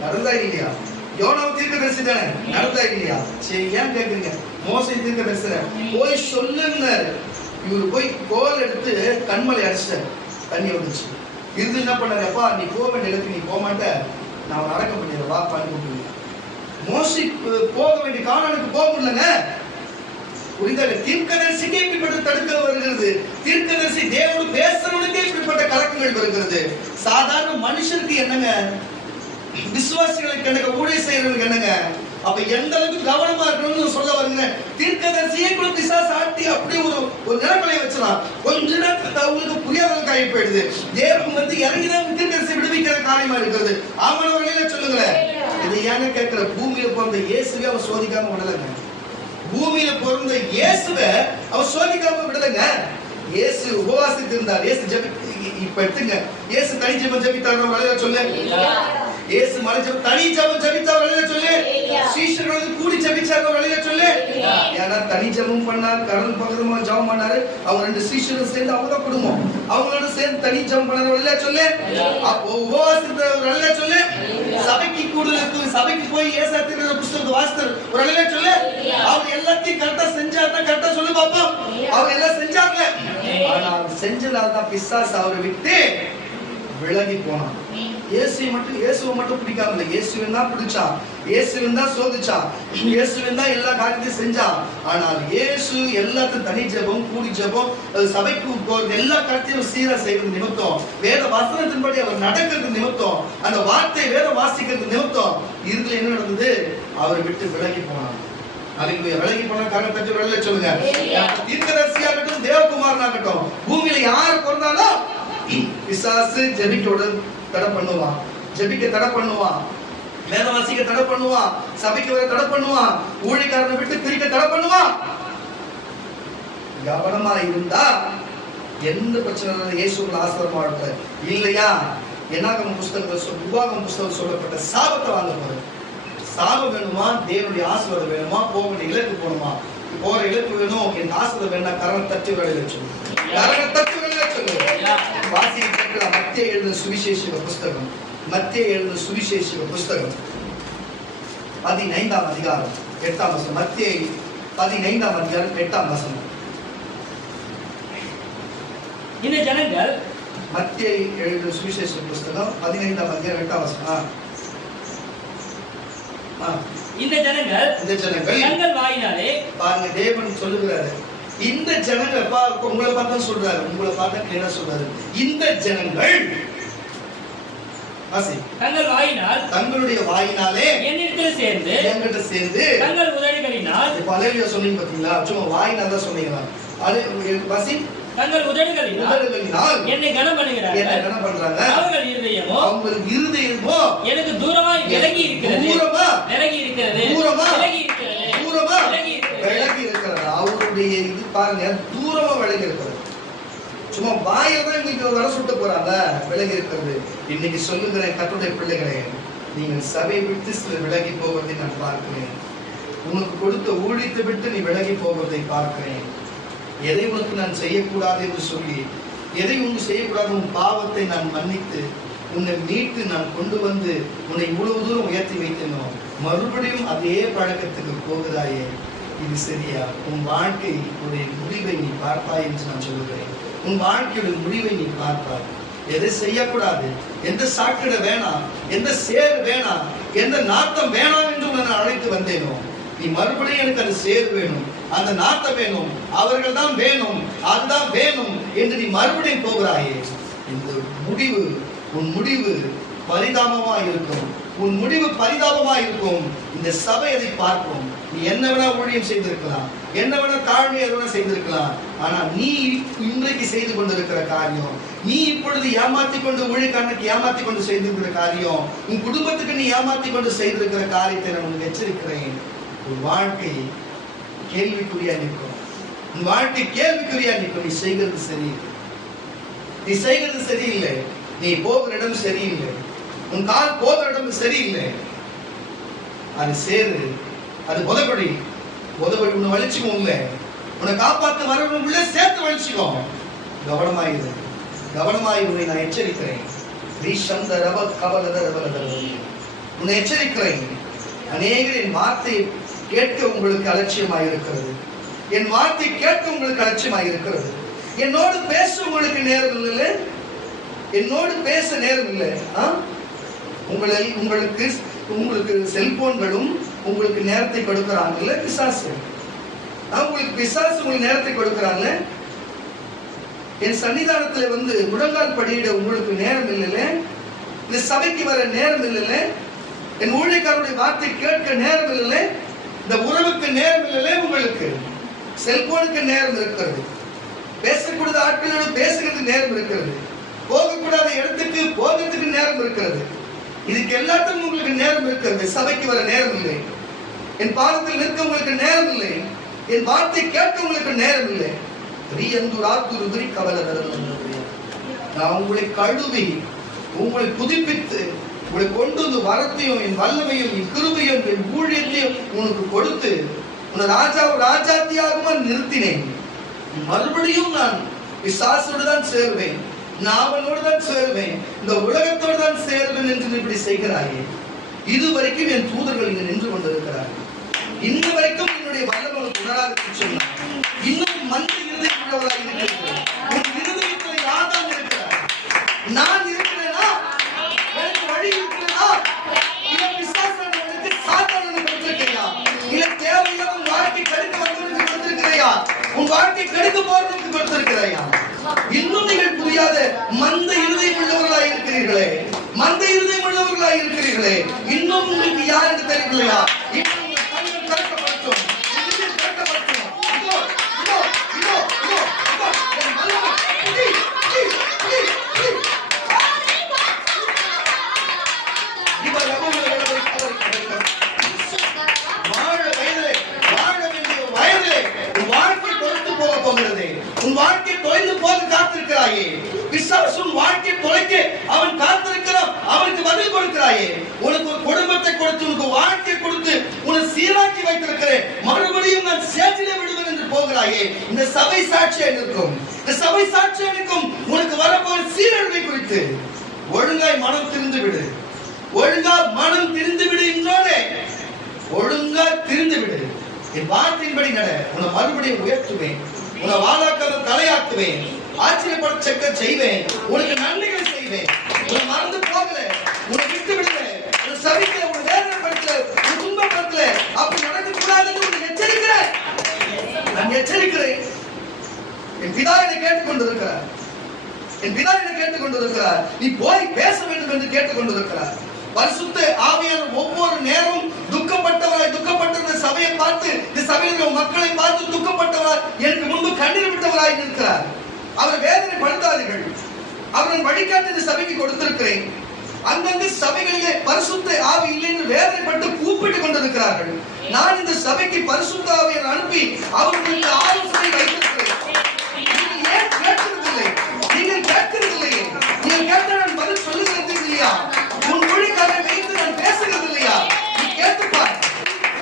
நடந்தா இல்லையா? யோனா தீர்க்கதரிசி தானே, நடந்தா இல்லையா? சரி, ஏன் கேக்குறீங்க? மோசே தீர்க்கதரிசி போய் சொல்லுங்க. இவரு போய் கோல் எடுத்து கண்மலை அடிச்சிட்டாரு, தண்ணி வந்துச்சு. இது என்ன பண்ணாரு, அப்பா நீ போக வேண்டிய இடத்துக்கு நீ போக மாட்ட, நான் நடக்க முடியாது, வா பண்ணி. மோசி போக வேண்டிய கானானுக்கு போக முடியலங்க. புரிந்தாங்க? தீர்க்கதரிசிக்கே இப்படிப்பட்ட தடுக்க வருகிறது. தீர்க்கதரிசி தேவனோடு பேசுறவனுக்கே இப்படிப்பட்ட கலக்கங்கள் வருகிறது. சாதாரண மனுஷனுக்கு என்னங்க, விசுவாசிகளுக்கு என்னங்க, ஊழியம் செய்யறவங்களுக்கு என்னங்க? அப்ப எந்த அளவுக்கு கவனமா இருக்கணும்னு சொல்ல வருங்க. தீர்க்கதரிசியே கூட பிசாசு ஆட்டி அப்படி ஒரு நிலைமையை வச்சலாம். கொஞ்ச நேரத்துக்கு அவங்களுக்கு புரியாதவங்க ஆகி போயிடுது. தேவன் வந்து இறங்கிதான் தீர்க்கதரிசி விடுவிக்கிற காரியமா இருக்கிறது. ஆமானவர்களே சொல்லுங்களேன். இது ஏன்னு கேட்கிற, பூமியில பிறந்த இயேசுவே அவன் சோதிக்காம விடலைங்க. பூமியில பிறந்த இயேசுவை அவர் சோதிக்காம விடலைங்க. இயேசு உபவாசித்து இருந்தார். இயேசு இப்ப எடுத்துங்க, இயேசு தனி ஜெபம் ஜெபித்தார் சொல்லு. இயேசு மலை ஜெபம் தனி ஜெபம் ஜெபித்தார் சொல்லு. சீஷர்கள் கூடி ஜெபிச்சார் சொல்லு. ஏன்னா தனி ஜெபம் பண்ணார், கடல் பக்கமா ஜெபம் பண்ணாரு. அவங்க 2 சீஷர்கள் சேர்ந்து அவங்க குடும்பம், அவங்களோட சேர்ந்து தனி ஜெபம் பண்ணாரு சொல்லு. அப்போ உபவாசித்தவர் சொல்லு. சபைக்கு கூடுதலுக்கு சபைக்கு போய் ஏசாத்திர புத்தகத்தை வாசித்தார் ஒரு சொல்லு. அவங்க எல்லாத்தையும் கரெக்டா செஞ்சாதான் கரெக்டா சொல்லு பாப்போம். அவங்க எல்லாம் செஞ்சாங்க. ஆனா செஞ்சதால்தான் பிசாசு அவரை விட்டு விலகி போனான். இயேசுவை மட்டும் பிடிக்காம இல்லை, இயேசுவின் தான் பிடிச்சான், இயேசுவின் தான் சோதிச்சான், இயேசுவின் தான் எல்லா காரியத்தையும் செஞ்சான். ஆனால் இயேசு எல்லாத்தையும் தனி ஜெபம் கூடி ஜெபம் சபைக்கு போறது எல்லா காரியத்தையும் சீரா செய்யறது நிமித்தம், வேத வசனத்தின்படி அவர் நடக்கிறது நிமித்தம், அந்த வார்த்தை வேத வாசிக்கிறது நிமித்தம் இறுதியில் என்ன நடந்தது, அவரை விட்டு விலகி போனான். விலகி போன காரணத்தை வெளில சொல்லுங்க. தீர்க்கதரிசியாகட்டும் தேவகுமாரனாகட்டும் பூமியில யாரு பிறந்தாலும் பிசாசு ஜெபிக்க தடை பண்ணுவான், ஜெபிக்க தடை பண்ணுவான், வேத வாசிக்க தடை பண்ணுவான், சபைக்கு வர தடை பண்ணுவான், ஊழியக்காரனை விட்டு பிரிக்க தடை பண்ணுவான். கவனமா இருந்தா எந்த பிரச்சனை இயேசுக்குள்ள ஆசீர்வாதமா இருப்பார். இல்லையா என்னாகம புஸ்தகத்தில் உபாகம புஸ்தகம் சொல்லப்பட்ட சாபத்தை வாங்க போறேன். சாபம் வேணுமா, தேவனுடைய ஆசீர்வாதம் வேணுமா, போக வேண்டிய இலக்கு போகணுமா? போற இலக்கு வேணும், என் ஆசீர்வாதம் வேணா கரண தட்டு வேலையில சொல்லு, கரண தட்டு வேலையில சொல்லு. வாசிக்க மத்திய எழுதின சுவிசேஷ புஸ்தகம், மத்திய எழுதின சுவிசேஷ புஸ்தகம் 15ஆம் அதிகாரம் 8ஆம் வசனம். மத்திய 15ஆம் அதிகாரம் 8ஆம் வசனம். இந்த ஜனங்கள் மத்திய எழுதின சுவிசேஷ புஸ்தகம் 15ஆம் அதிகாரம் 8ஆம் வசனம். இந்த ஜனங்கள் தங்கள் வாயினாலே பாருங்க, தேவன் சொல்லுகிறாரு இந்த ஜனங்கள், உங்களை பார்த்தா சொல்றாரு, உங்களை பார்த்தா கிளியரா சொல்றாரு, இந்த ஜனங்கள் தங்கள் வாயினால் தங்களுடைய வாயினாலே என்னிடத்தில் சேர்ந்து என்கிட்ட சேர்ந்து தங்கள் உதடுகளினால் பழைய சொன்னீங்க பாத்தீங்களா? சும்மா வாயினால் தான் சொன்னீங்களா? அது தங்கள் உதடுகளினால் என்னை கனம் பண்ணுகிறார்கள். என்ன கனம் பண்றாங்க? அவர்கள் இருதயமோ எனக்கு தூரமாய் விலகி இருக்கிறது. விலகி இருக்கிறது. விலகி இருக்கிறது. அவருடைய இது பாருங்க, தூரமா விலகி இருக்கிறது. சும்மா வாயில தான் இன்னைக்கு வர சுட்ட போறாங்க. விலகி இருக்கிறது. இன்னைக்கு சொல்லுகிறேன் கர்த்தருடைய பிள்ளைகளே, நீங்கள் சபை விட்டு விலகி போவதை நான் பார்க்கிறேன். உனக்கு கொடுத்த ஊழியத்தை விட்டு நீ விலகி போவதை பார்க்கிறேன். எதை உனக்கு நான் செய்யக்கூடாது என்று சொல்லி, எதை உனக்கு செய்யக்கூடாது உன் பாவத்தை நான் மன்னித்து உன்னை மீட்டு நான் கொண்டு வந்து உன்னை இவ்வளவு தூரம் உயர்த்தி வைத்தேனோ, மறுபடியும் அதே பழக்கத்துக்கு போகிறாயே, இது சரியா? உன் வாழ்க்கை உடைய முடிவை நீ பார்ப்பாய் என்று நான் சொல்லுகிறேன். உன் வாழ்க்கையுடைய முடிவை நீ பார்ப்பாய். எதை செய்யக்கூடாது, எந்த சாக்கடை வேணாம், எந்த சேர் வேணாம், எந்த நாட்டம் வேணாம் என்று நான் அழைத்து வந்தேனோ, நீ மறுபடியும் எனக்கு அது சேர் வேணும், அந்த நாட்டம் வேணும், அவர்கள் தான் வேணும், அதுதான் வேணும் என்று நீ மறுபடியும் போகிறாயே, இந்த முடிவு, உன் முடிவு பரிதாபமா இருக்கும். உன் முடிவு பரிதாபமா இருக்கும். இந்த சபை அதை பார்க்கும். நீ என்ன வேணா ஊழியம் செய்திருக்கலாம், என்ன வேணா தாழ்மையை வேணா செய்திருக்கலாம். ஆனா நீ இன்றைக்கு செய்து கொண்டிருக்கிற காரியம், நீ இப்பொழுது ஏமாத்தி கொண்டு ஊழியக்காரனுக்கு ஏமாத்தி கொண்டு செய்திருக்கிற காரியம், உன் குடும்பத்துக்கு நீ ஏமாத்தி கொண்டு செய்திருக்கிற காரியத்தை நான் உனக்கு எச்சரிக்கிறேன். உன் வாழ்க்கை கேள்விக்குறியா நிற்கும். உன் வாழ்க்கை கேள்விக்குறியா நிற்கும். நீ செய்கிறது சரியில்லை, நீ செய்கிறது சரியில்லை, நீ போகிற இடம் சரியில்லை, உன் கால் போகிற இடம் சரியில்லை. அது சேரு, அது உதவடி உன்னை வலிச்சுக்கும். இல்லை, உன்னை காப்பாற்ற வரவங்களுக்குள்ள சேர்த்து வலிச்சுக்கோ. கவனமாயிரு, கவனமாயிரு. நான் எச்சரிக்கிறேன். உன்னை எச்சரிக்கிறேன். அநேகர் என் வார்த்தை கேட்க உங்களுக்கு அலட்சியமாக இருக்கிறது. என் வார்த்தை கேட்க உங்களுக்கு அலட்சியமாக இருக்கிறது. என்னோடு பேச உங்களுக்கு நேரம் இல்லை, என்னோடு பேச நேரம் இல்லை. உங்களுக்கு செல்போன்களும் உங்களுக்கு நேரத்தை கொடுக்கிறாங்கல்ல பிசாசு. உங்களுக்கு பிசாசு உங்களுக்கு நேரத்தை கொடுக்கிறாங்க. என் சன்னிதானத்துல வந்து முழங்கால் படியிட உங்களுக்கு நேரம் இல்லை, இந்த சபைக்கு வர நேரம் இல்லை, என் ஊழியக்காரருடைய வார்த்தை கேட்க நேரம் இல்லை, இந்த உறவுக்கு நேரம் இல்லை. உங்களுக்கு செல்போனுக்கு நேரம் இருக்கிறது, பேசக்கூடாத ஆட்களோடு பேசுறதுக்கு நேரம் இருக்கிறது, போகக்கூடாத இடத்துக்கு போகிறதுக்கு நேரம் இருக்கிறது. இதுக்கு எல்லாத்துக்கும் உங்களுக்கு நேரம் இருக்கிறது. சபைக்கு வர நேரம் இல்லை, என் பாதத்தில் நிற்க உங்களுக்கு நேரம் இல்லை, என் வார்த்தை கேட்க உங்களுக்கு நேரம் இல்லை. நான் உங்களை கழுவி உங்களை புதுப்பித்து உங்களை கொண்டு வந்து வரத்தையும் என் வல்லமையும் என் கிருபையும் என் ஊழியத்தையும் உனக்கு கொடுத்து உன்னை ராஜாத்தியாகமா நிறுத்தினேன். மறுபடியும் நான் பிசாசோடு தான் சேருவேன், நாவலோடு தான் சேருவேன், இந்த உலகத்தோடு தான் சேருவேன் என்று இப்படி செய்கிறாயே. இதுவரைக்கும் என் தூதர்கள் இங்கு நின்று கொண்டிருக்கிறார்கள். இன்ன வரைக்கும் என்னுடைய வல்லமை உணராது சொன்னார். இன்னும் மனித இருதயம் உள்ளவராக இருக்கிறது. உன் இருதயத்தில் யார்தான் இருக்கிறார்? நான் இருக்கிறேனா? எனக்கு வழி இருக்கிறதா? இல்ல பிசாசனுக்கு சாத்தானுக்கு கொடுத்திருக்கிறியா? இல்ல தேவையான உன் வாழ்க்கை கெடுக்க வந்தவனுக்கு கொடுத்திருக்கிறியா? உன் வாழ்க்கை கெடுக்க போறதுக்கு கொடுத்திருக்கிறியா? இன்னும் நீங்கள் புரியாத மந்த இருதயம் உள்ளவர்களாக இருக்கிறீர்களே, மந்த இருதயம் உள்ளவர்களாக இருக்கிறீர்களே. இன்னும் உங்களுக்கு யார் என்று தெரியலையா? இன்னும் உங்கள் கண்கள் திறக்கப்படும், இதயம் திறக்கப்படும். இதோ இதோ இதோ இதோ இதோ என் வல்லமை. உன் வாழ்க்கை தொலைந்து போக காத்திருக்கிறாயே. பிசாசு உன் வாழ்க்கை தொலைக்க அவன் காத்திருக்கிறான். அவனுக்கு பதில் கொடுக்கிறாயே. உனக்கு ஒரு குடும்பத்தை கொடுத்து, உனக்கு வாழ்க்கை கொடுத்து, உன்னை சீராக்கி வைத்திருக்கிறேன். மறுபடியும் நான் சேற்றிலே விடுவேன் என்று போகிறாயே. இந்த சபை சாட்சியா இருக்கும், இந்த சபை சாட்சியா இருக்கும். உனக்கு வரப்போற சீரழிவை குறித்து ஒழுங்காய் மனம் திரிந்து விடு, ஒழுங்கா மனம் திரிந்து விடு. இன்னொரு ஒழுங்கா திரிந்து விடு. என் வார்த்தையின்படி நட. உன்னை மறுபடியும் உயர்த்துவேன், உன்னை வாழாக்காத தலையாக்குவேன், ஆச்சரியப்பட செய்வேன், உனக்கு நன்மைகளை செய்வேன். உன்னை மறந்து போகல, உன்னை விட்டு விடல, உன்னை சபிக்கல, உன்னை வேதனைப்படுத்தல, உன்னை துன்பப்படுத்தல. அப்படி நடக்கக்கூடாதுன்னு உன்னை எச்சரிக்கிறேன். நான் எச்சரிக்கிறேன். என் பிதா என்னை கேட்டுக்கொண்டிருக்கிறார். என் பிதா என்ன கேட்டுக் கொண்டிருக்கிறார், நீ போய் பேச வேண்டும் என்று கேட்டுக் கொண்டிருக்கிறார். பரிசுத்த ஆவியானவர் ஒவ்வொரு நேரம் துக்கப்பட்டிருந்த சபையை பார்த்து, இந்த சபையில் மக்களை பார்த்து துக்கப்பட்டவராய், எனக்கு முன்பு கண்ணீர் விட்டவராய் இருக்கிறார். அவர் வேதனை படுத்தாதீர்கள், அவரின் வழிகாட்டு இந்த சபைக்கு கொடுத்திருக்கிறேன். அந்தந்த சபைகளிலே பரிசுத்த ஆவி இல்லை என்று வேதனைப்பட்டு கூப்பிட்டுக் கொண்டிருக்கிறார்கள். நான் இந்த சபைக்கு பரிசுத்த ஆவியை அனுப்பி அவர்களுக்கு ஆலோசனை வைத்திருக்கிறேன். நீங்கள் ஏன் கேட்கிறதில்லை? நீங்கள் கேட்கிறதில்லையே. நீங்கள் கேட்ட நான் பதில் சொல்லுகிறது இல்லையா? உன் மொழிக்காக வைத்து நான் பேசுகிறது இல்லையா? நீ கேட்டுப்பார்.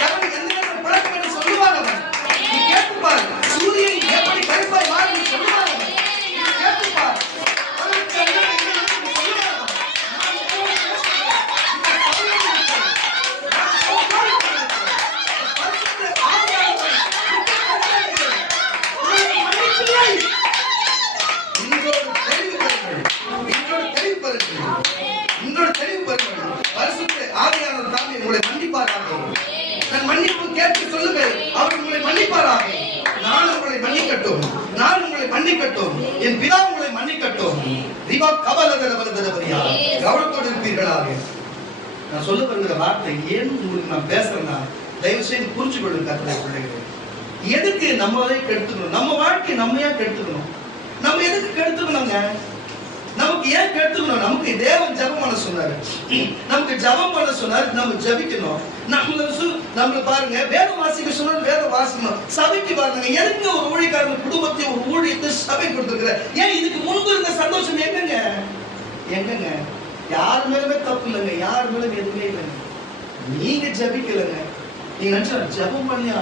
அவன் எந்த நேரம் பழக்கம் என்று சொல்லுவான். அவன் நீ கேட்டுப்பார். சூரியன் எப்படி கருப்பாய் மாறி சொல்லுவான். அவன் நீ கேட்டுப்பார். என் பிதா உங்களை மன்னிக்கட்டும். கவனத்தோடு இருப்பீர்களாக. நான் சொல்ல வருகிற வார்த்தை ஏன் உங்களுக்கு நான் பேசுறேன்னா, தயவு செய்து புரிஞ்சு கொள்ளுங்க கர்த்தருடைய பிள்ளைகளே. எதுக்கு நம்மளே கெடுத்துக்கணும்? நம்ம வாழ்க்கை நம்ம ஏன் கெடுத்துக்கணும்? நம்ம எதுக்கு கெடுத்துக்கணுங்க? நமக்கு ஏன் கெடுத்துக்கணும்? நமக்கு தேவன் ஜெபம் பண்ண சொன்னாரு, நமக்கு ஜெபம் பண்ண சொன்னாரு, நம்ம ஜெபிக்கணும். நம்மள பாருங்க, வேதம் வாசிக்க சொன்னாரு, வேதம் வாசிக்கணும். சபைக்கு பாருங்க, எனக்கு ஒரு ஊழியக்காரன் குடும்பத்தை ஒரு ஊழியத்தை சபை கொடுத்துருக்கிற. ஏன் இதுக்கு முன்பு இருந்த சந்தோஷம் எங்கங்க? எங்கங்க? யார் மேலுமே தப்பு இல்லைங்க, யார் மேலும் எதுவுமே இல்லைங்க. நீங்க ஜெபிக்கலங்க. நீங்க நினைச்சா ஜெபம் பண்ணியா?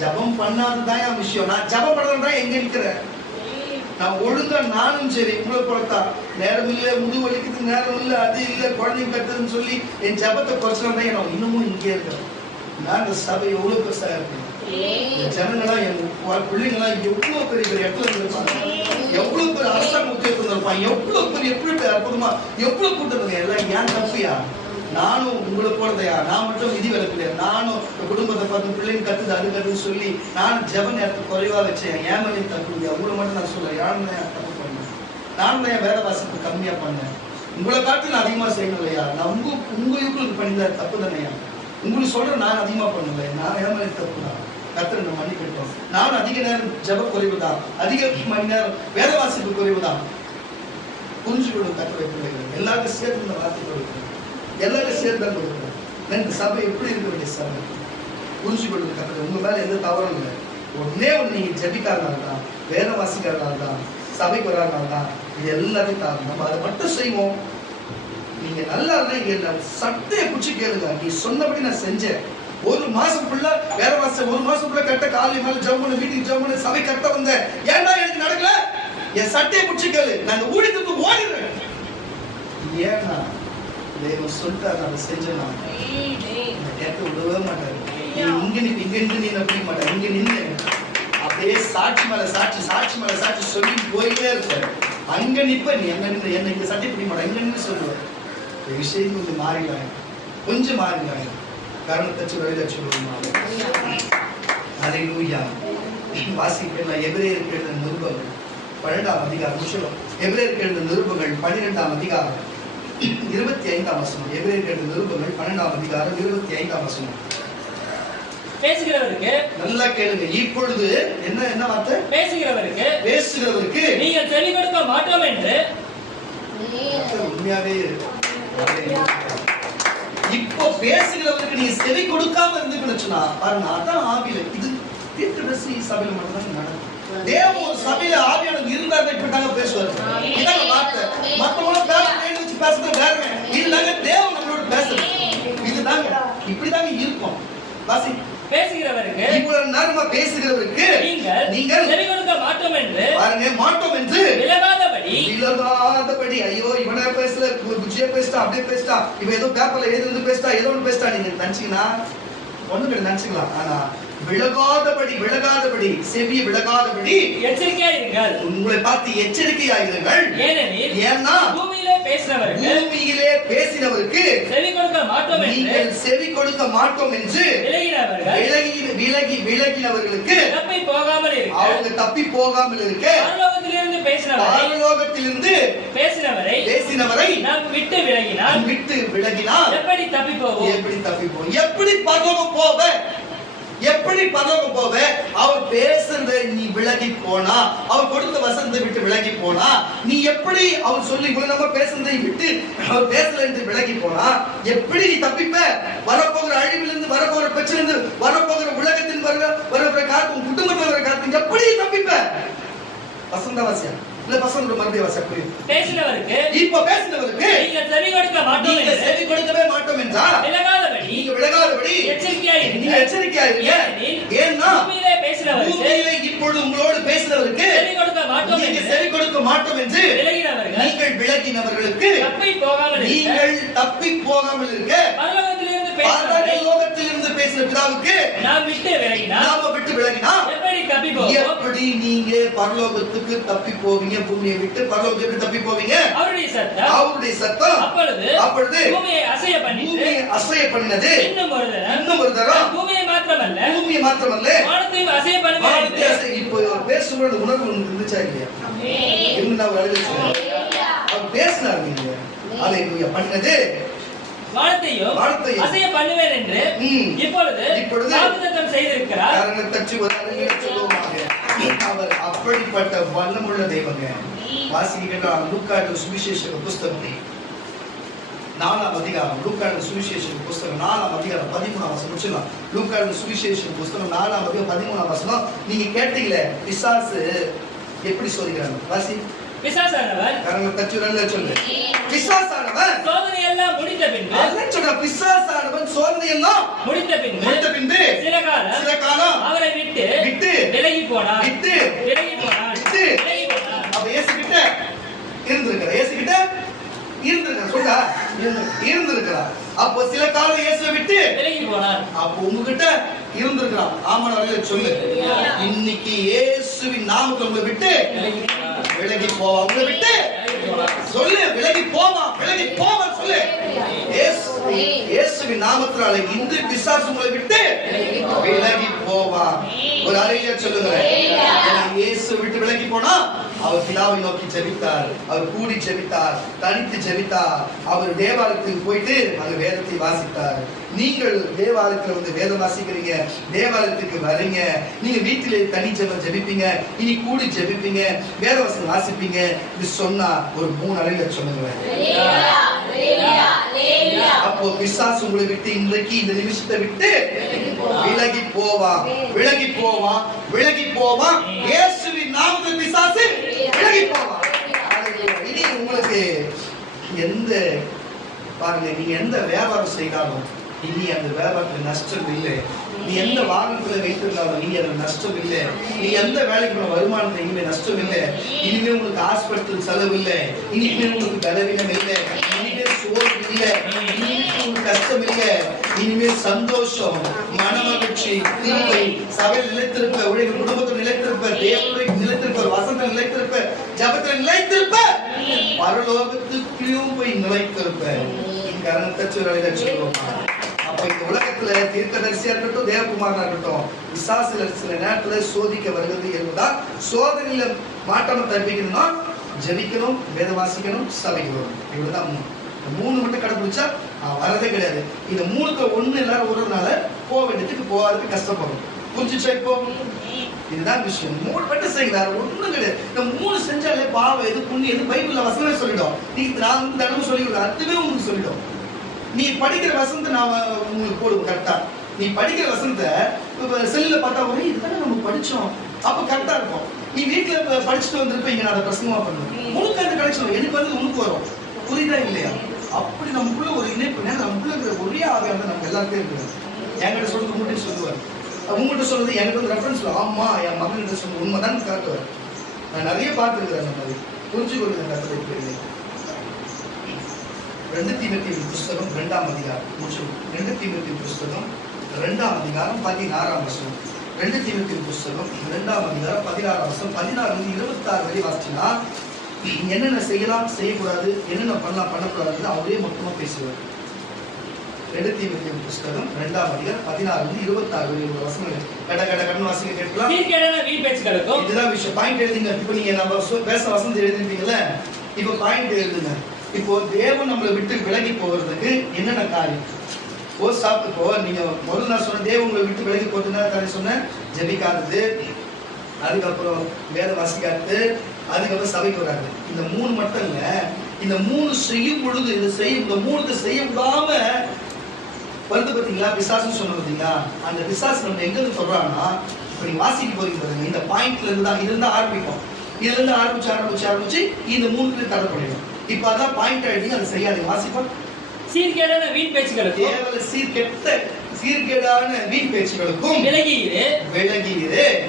ஜெபம் பண்ணாததான் என் விஷயம். நான் ஜெபம் பண்ணதான் எங்க இருக்கிறேன். நான் ஒழுங்கா நானும் சரி உங்களை கொடுத்தா நேரம் இல்லை, முது வலிக்குது நேரம் இல்லை, அது இல்லை, குழந்தைங்க கத்துதுன்னு சொல்லி என் ஜபத்தை குறைச்சா நான் இன்னமும் இங்கே இருக்கிறேன். நான் இந்த சபை எவ்வளவு பெருசா இருக்கேன். ஜனங்களாம் என் பிள்ளைங்களாம் எவ்வளவு பெரிய பெரிய இடத்துல இருந்திருப்பாங்க, எவ்வளவு பெரிய அரசாங்க உத்தியோகத்தில் இருப்பாங்க, எவ்வளவு பெரிய எப்படி அற்புதமா எவ்வளவு கூட்டம். எல்லாம் ஏன் தப்பியா? நானும் உங்களை போறதையா? நான் மட்டும் விதி விலக்கலையா? நானும் குடும்பத்தை பார்த்து பிள்ளைங்க கத்துது அது கத்துன்னு சொல்லி நானும் ஜெப நேரத்தை குறைவா வச்சேன். ஏமனி தப்பு உங்களை மட்டும் நான் சொல்ல, யாரும் தான் தப்பு பண்ணேன். நானும் தான் வேத வாசிப்பு கம்மியா பண்ணேன். உங்களை காட்டு நான் அதிகமா செய்யணும் இல்லையா? நான் உங்க யூக்களுக்கு பண்ணியிருந்தா தப்பு தானையா? உங்களுக்கு சொல்ற நான் அதிகமா பண்ணல, நான் ஏமனி தப்பு தான். கர்த்தர் நம்ம மன்னிக்கட்டும். நானும் அதிக நேரம் ஜெப குறைவு தான், அதிக மணி நேரம் வேத வாசிப்பு குறைவு தான். புரிஞ்சு கொள்ளும் கர்த்தருடைய பிள்ளைகள். எல்லாருக்கும் சேர்த்து இந்த வார்த்தை கொடுக்கிறேன், எல்லாரும் சேர்ந்து கொடுக்கிறேன். எனக்கு சபை எப்படி இருக்க வேண்டிய சபை புரிஞ்சு கொள்ளுங்க கர்த்தர். உங்க மேல எந்த தவறும் இல்லை. ஒன்னே ஒன்று, நீங்க ஜெபிக்காதனால தான், வேத வாசிக்கிறதுனால தான், சபைக்கு வராதனால தான், இது எல்லாத்தையும் காரணம். நம்ம அதை மட்டும் செய்வோம். நீங்க நல்லா இருந்தா இங்க சட்டையை பிடிச்சி கேளுங்க, நீ சொன்னபடி நான் செஞ்சேன். ஒரு மாசம் ஃபுல்லா வேற வாசம், ஒரு மாசம் ஃபுல்லா கட்ட காலை மேல ஜெபம் பண்ண, வீட்டுக்கு ஜெபம் பண்ண, சபை கட்ட வந்தேன். ஏன்டா எனக்கு நடக்கல? என் சட்டையை பிடிச்சி கேளு, நான் ஊழியத்துக்கு ஓடிடுறேன். ஏன்னா தேவன் சொல்லிட்டாரு, அதை செஞ்சேன். கேட்க விடவே மாட்டாரு. இங்க நின்று நீ நம்ப மாட்டேன். இங்க நின்று அப்படியே சாட்சி மேல சாட்சி, சாட்சி மேல சாட்சி சொல்லிட்டு போயிட்டே இருப்பாரு. அங்க நிப்ப நீ எங்க நின்று என்ன இங்க சட்டை பிடிக்க மாட்டேன், இங்க நின்று சொல்லுவார். விஷயம் கொஞ்சம் மாறிடலாம், கொஞ்சம் மாறிடலாம். கருணத்தச்சு வெளியில சொல்லுவாங்க. அல்லேலூயா. வாசிக்கலாம். எபிரேயருக்கு எழுதின நிருபங்கள் 12ஆம் அதிகாரம். எபிரேயருக்கு எழுதின நிருபங்கள் 12ஆம் அதிகாரம் 25ஆம் வசனம். எபிரேயருக்கு எழுதின நிருபங்கள் 12ஆம் அதிகாரம் 25ஆம் வசனம். பேசுகிறவருக்கு நல்லா கேளுங்க. இப்பொழுது என்ன வார்த்தை? பேசுகிறவருக்கு நீங்கள் செவி கொடுக்க மாட்டோம் என்று உண்மையாவே இப்போ பேசுகிறவருக்கு நீங்க செவி கொடுக்காம இருந்துக்கணும் சொன்னா பாருங்க, அதான் ஆவியில இது தீர்க்கதரிசி சபையில மட்டும்தான் நடக்கும். தேவன் ஒரு சபையில ஆவியானவர் இருந்தாரு, இப்படிதாங்க பேசுவாரு. இதாங்க வார்த்தை. மத்தவங்க பேச பேசுறது வேற இல்லங்க, தேவன் நம்மளோட பேசுறது இதுதாங்க, இப்படிதாங்க இருக்கும். வாசி. பேசுகிறவருக்கு இவ்வளவு நேரமா பேசுகிறவருக்கு நீங்கள் செவி கொடுக்க மாட்டோம் என்று பாருங்க, மாட்டோம் என்று விலகாதபடி. ஐயோ இவனே பேசல, குஜியே பேசிட்டா, அப்படியே பேசிட்டா, இவன் ஏதோ பேப்பர்ல எழுதி பேசிட்டா, ஏதோ ஒன்று பேசிட்டா, நீங்க நினைச்சீங்கன்னா ஒண்ணு கிடையாது நினைச்சுக்கலாம். ஆனா விலகாதபடி செவியை விலகாதபடி எச்சரிக்கையாயிருங்கள். உங்களை பார்த்து எச்சரிக்கையாயிருங்கள். ஏனெனில் ஏன்னா பூமியிலே பேசினவருக்கு செவி கொடுக்க மாட்டோம் என்று, நீங்கள் செவி கொடுக்க மாட்டோம் என்று விலகினவர்களுக்கு தப்பி போகாமல் இருக்க, அவங்க தப்பி போகாமல் இருக்க, பரலோகத்திலிருந்து பரலோகத்திலிருந்து பேசினவரை நாம் விட்டு விலகினால் எப்படி தப்பி போவோம்? எப்படி பரலோகம் போவ? எப்படி பரலோகம் போவ? அவர் பேசுறத நீ விலகி போனா, அவர் கொடுத்த வசனத்தை விட்டு விலகி போனா, நீ எப்படி அவர் சொல்லி நம்ம பேசுறதை விட்டு அவர் பேசல என்று விலகி போனா எப்படி நீ தப்பிப்ப? வரப்போகிற அழிவிலிருந்து, வரப்போகிற பிரச்சனை, வரப்போகிற உலகத்தின் வரப்போகிற காத்து, உன் குடும்பத்தில் வர காத்து எப்படி தப்பிப்ப? வசந்த வாசியா இல்ல பசங்க மறுபடியும் வாசியா புரியும். பேசினவருக்கு நீங்கள் செவி கொடுக்கவே மாட்டோம் என்றால் நீங்க விலகாதபடி எச்சரிக்கையா ஏன்னா பூமியிலே இப்பொழுது உங்களோடு பேசினவருக்கு நீங்க செவி கொடுக்க மாட்டோம் என்று நீங்கள் விலகினவர்களுக்கு நீங்கள் தப்பி போகாமல் இருக்க பரலோகத்திலிருந்து பேசின பிதாவுக்கு நாம விட்டு விலகினா எப்படி நீங்க பரலோகத்துக்கு தப்பி போவீங்க? பூமியை விட்டு பரலோகத்துக்கு எப்படி தப்பி போவீங்க? அவருடைய சத்தம் அப்பொழுது பூமியை அசைய பண்ணினது. இன்னும் ஒரு தரம் பூமியை மாத்திரமல்ல வானத்தையும் அசைய பண்ணுவார். இப்போ பேசும்போது உணர்வு இருந்துச்சா இல்லையா? அவர் பேசினார். நீங்க அல்லேலூயா பண்ணது வானத்தையும் அசைய பண்ணுவேன் என்று இப்பொழுது வாக்குத்தத்தம் செய்திருக்கிறார். அவர் அப்படிப்பட்ட வல்லமுள்ள தெய்வங்க. வாசிக்கின்ற லூக்கா சுவிசேஷ புஸ்தகம் 4ஆம் அதிகாரம், லூக்கா சுவிசேஷ புஸ்தகம் 4ஆம் அதிகாரம் 13ஆம் வசனம் முடிச்சலாம். லூக்கா சுவிசேஷ புஸ்தகம் 4ஆம் அதிகாரம் 13ஆம் வசனம். நீங்க கேட்டீங்களே பிசாசு எப்படி சோதிக்கிறாங்க? வாசி. பிசாசானவன் கரங்களை தட்டி சொல்லு. பிசாசானவன் சோதனை எல்லாம் முடிந்த பின்பு, அதான் சொல்ற, பிசாசானவன் சோதனை எல்லாம் முடிந்த பின்பு சில காலம் அவரை விட்டு விலகி போனார். அப்ப இயேசு கிட்ட இருந்திருக்கிறார். சொல்றா இருந்திருக்கிறார். அப்போ சில காலம் இயேசுவை விட்டு விலகி போனார். அப்போ உங்ககிட்ட இருந்திருக்கிறார். ஆமாம் சொல்லு. இன்னைக்கு இயேசுவின் நாமத்தை உங்களை விட்டு விலகி போவா. உங்களை விட்டு சொல்லு, விலகி போவா சொல்லு. இயேசுவின் நாமத்தினால இன்று பிசாசு உங்களை விட்டு விலகி போவா. ஒரு அறையில சொல்லுங்க. இயேசு விட்டு விலகி போனா அவர் பிதாவை நோக்கி ஜெபித்தார். அவர் கூடி ஜெபித்தார், தனித்து ஜெபித்தார். அவர் தேவாலயத்துக்கு போயிட்டு அந்த வேதத்தை வாசித்தார். நீங்கள் தேவாலயத்துல வந்து வேதம் வாசிக்கிறீங்க, தேவாலயத்துக்கு வரீங்க, நீங்க வீட்டிலே தனி ஜெபிப்பீங்க, இனி கூடி ஜெபிப்பீங்க, வேத வசனம் வாசிப்பீங்க. இது சொன்னா ஒரு 3 அறையில சொல்லுங்களேன். அப்போ பிசாசு உங்களை விட்டு இன்றைக்கு இந்த நிமிஷத்தை விட்டு விலகி போவா. இயேசுவின் நாமத்தில் பிசாசு விலகி போவா. இனி உங்களுக்கு எந்த பாருங்க, நீங்க எந்த வியாபாரம் செய்தாலும் இனி அந்த வியாபாரத்துல நஷ்டம் இல்லை. நீ எந்த வாகனத்துல வைத்திருந்தாலும் இனி அந்த நஷ்டம் இல்லை. நீ எந்த வேலைக்கு வருமானத்தை இனிமே நஷ்டம் இல்லை. இனிமே உங்களுக்கு ஹாஸ்பிட்டல் செலவு இல்லை. இனிமே உங்களுக்கு பலவீனம் இல்லை. இனிமே சோர்வு இல்லை. இனிமே உங்களுக்கு கஷ்டம் இல்லை. இனிமே சந்தோஷம், மனமகிழ்ச்சி, தீமை, சபையில் நிலைத்திருப்ப, உடைய குடும்பத்தில் நிலைத்திருப்ப, தேவனுடைய நிலைத்திருப்ப, வசனத்தில் நிலைத்திருப்ப, ஜபத்தில் நிலைத்திருப்ப, பரலோகத்துக்குள்ளும் போய் நிலைத்திருப்ப. கரணத்தை சொல்லுவோம். அப்ப இந்த உலகத்துல தீர்க்கதரிசியா இருக்கட்டும், தேவகுமாரனா இருக்கட்டும், பிசாசுல சில நேரத்துல சோதிக்க வருகிறது என்பதால் சோதனையில மாட்டாம தப்பிக்கணும்னா ஜெபிக்கணும், வேத வாசிக்கணும், சபைக்கணும். இவ்வளவுதான் 3 மட்டும் கடைபிடிச்சா வரதே கிடையாது. இந்த 3க்கு 1 எல்லாரும் ஒருனால போக வேண்டியதுக்கு போறதுக்கு கஷ்டப்படும். புரிஞ்சுச்சா? இப்போ இதுதான் விஷயம். 3 மட்டும் செய்யலாம், ஒண்ணும் கிடையாது. இந்த 3 செஞ்சாலே பாவம் எது புண்ணியம் எது பைபிள்ல வசனமே சொல்லிடும். நீ நான் தினமும் சொல்லிவிடும், அதுவே உங்களுக்கு சொல்லிடும். நீ படிக்கிற வசனத்தை நான் உங்களுக்கு போடுவோம் கரெக்டா. நீ படிக்கிற வசனத்தை செல்லுல பார்த்தா ஒரே இதுதானே நம்ம படிச்சோம், அப்ப கரெக்டா இருக்கும். நீ வீட்டுல படிச்சுட்டு வந்திருப்பீங்க, நான் அதை பிரசங்கமா பண்ணுவேன். உனக்கு அந்த கனெக்ஷன் எனக்கு வந்து உனக்கு வரும். புரியுதா இல்லையா? அப்படி நமக்குள்ள ஒரு இணைப்பு, நமக்குள்ள இருக்கிற ஒரே ஆவியாக நம்ம எல்லாருக்கும் இருக்குது. என்கிட்ட சொல்றது உங்கள்கிட்ட சொல்லுவார், உங்கள்கிட்ட சொல்றது எனக்கு வந்து ரெஃபரன்ஸ். ஆமா, என் மகன்கிட்ட சொல்றது உண்மைதான் காட்டுவார். நான் நிறைய பார்த்துருக்கிறேன். அந்த மாதிரி புரிஞ்சு கொடுக்குறேன். கருத்தை 2 தீமோத்தேயு புஸ்தகம் 2ஆம் அதிகாரம் 2 தீமோத்தேயு புஸ்தகம் 2ஆம் அதிகாரம் 16ஆம் வசனம். 2 தீமோத்தேயு புஸ்தகம் 2ஆம் அதிகாரம் 16ஆம் வசனம். 16 26 வரை வாசிச்சீங்கன்னா என்னென்ன செய்யலாம், செய்யக்கூடாது, என்னென்ன பண்ணலாம், பண்ணக்கூடாது அவரே மொத்தமா பேசுவார். 2 தீமோத்தேயு புத்தகம் 2ஆம் அதிகாரம் 16-26 வசனங்கள் கண்ணு வாசிங்க கேட்கலாம். சீர்கேடான வீண் பேச்சுகளுக்கும் இதுதான் விஷயம். பாயிண்ட் எழுதுங்க. இப்போ நீங்க நம்ம பேச வசனம் எழுதிட்டீங்கல்ல, இப்போ பாயிண்ட் எழுதுங்க. இப்போ தேவன் நம்மளை விட்டு விலகி போகிறதுக்கு என்னென்ன காரியம்? இப்போ நீங்க முதல்ல நான் சொன்ன தேவன் உங்களை விட்டு விலகி போறதுன்னா காரியம் சொன்னேன். ஜெபிக்காதது, அதுக்கப்புறம் வேத வாசிக்காது, அதுக்கப்புறம் சபைக்கு வராது. இந்த 3 மட்டும் இல்ல. இந்த 3 செய்யும் பொழுது இந்த 3 செய்ய விடாம வந்து பார்த்தீங்களா பிசாசுன்னு சொன்ன பார்த்தீங்களா? அந்த பிசாசு நம்ம எங்க இருந்து சொல்றாங்கன்னா, இப்போ நீங்க வாசிக்க போறீங்க பாருங்க, இந்த பாயிண்ட்ல இருந்து தான் இதுல ஆரம்பிக்கும். இதுல இருந்து ஆரம்பிச்சு இந்த 3 தடை பண்ணிடும். இப்போ அதான் பாயிண்ட் ஆயிடுங்க. அது செய்யாது. வாசிப்போம். சீர்கேடான வீண் பேச்சுகளுக்கும் சீர்கேடான வீண் பேச்சுகளுக்கும் விலகியிரு.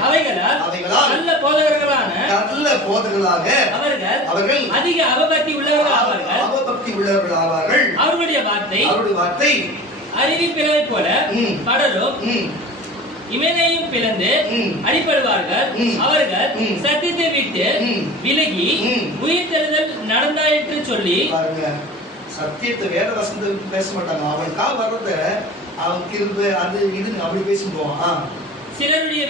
அவைகளால் நல்ல போதகர்களாக அவர்கள் அதிக அவபக்தி உள்ளவர்கள் ஆவார்கள். அவருடைய வார்த்தை அறிவிப்பிலை போல படரும். இமனையும் பிளந்து அடிபடுவார்கள். அவர்கள் சத்தியத்தை விட்டு விலகி உயிர்த்தெழுதல் நடந்தாயிற்று சொல்லி சத்தியத்தை வேத வசனத்தை பேச மாட்டாங்க. அவனுக்காக வர்றத அவன் திரும்ப அது இது அப்படி பேசி போவான். சிலருடைய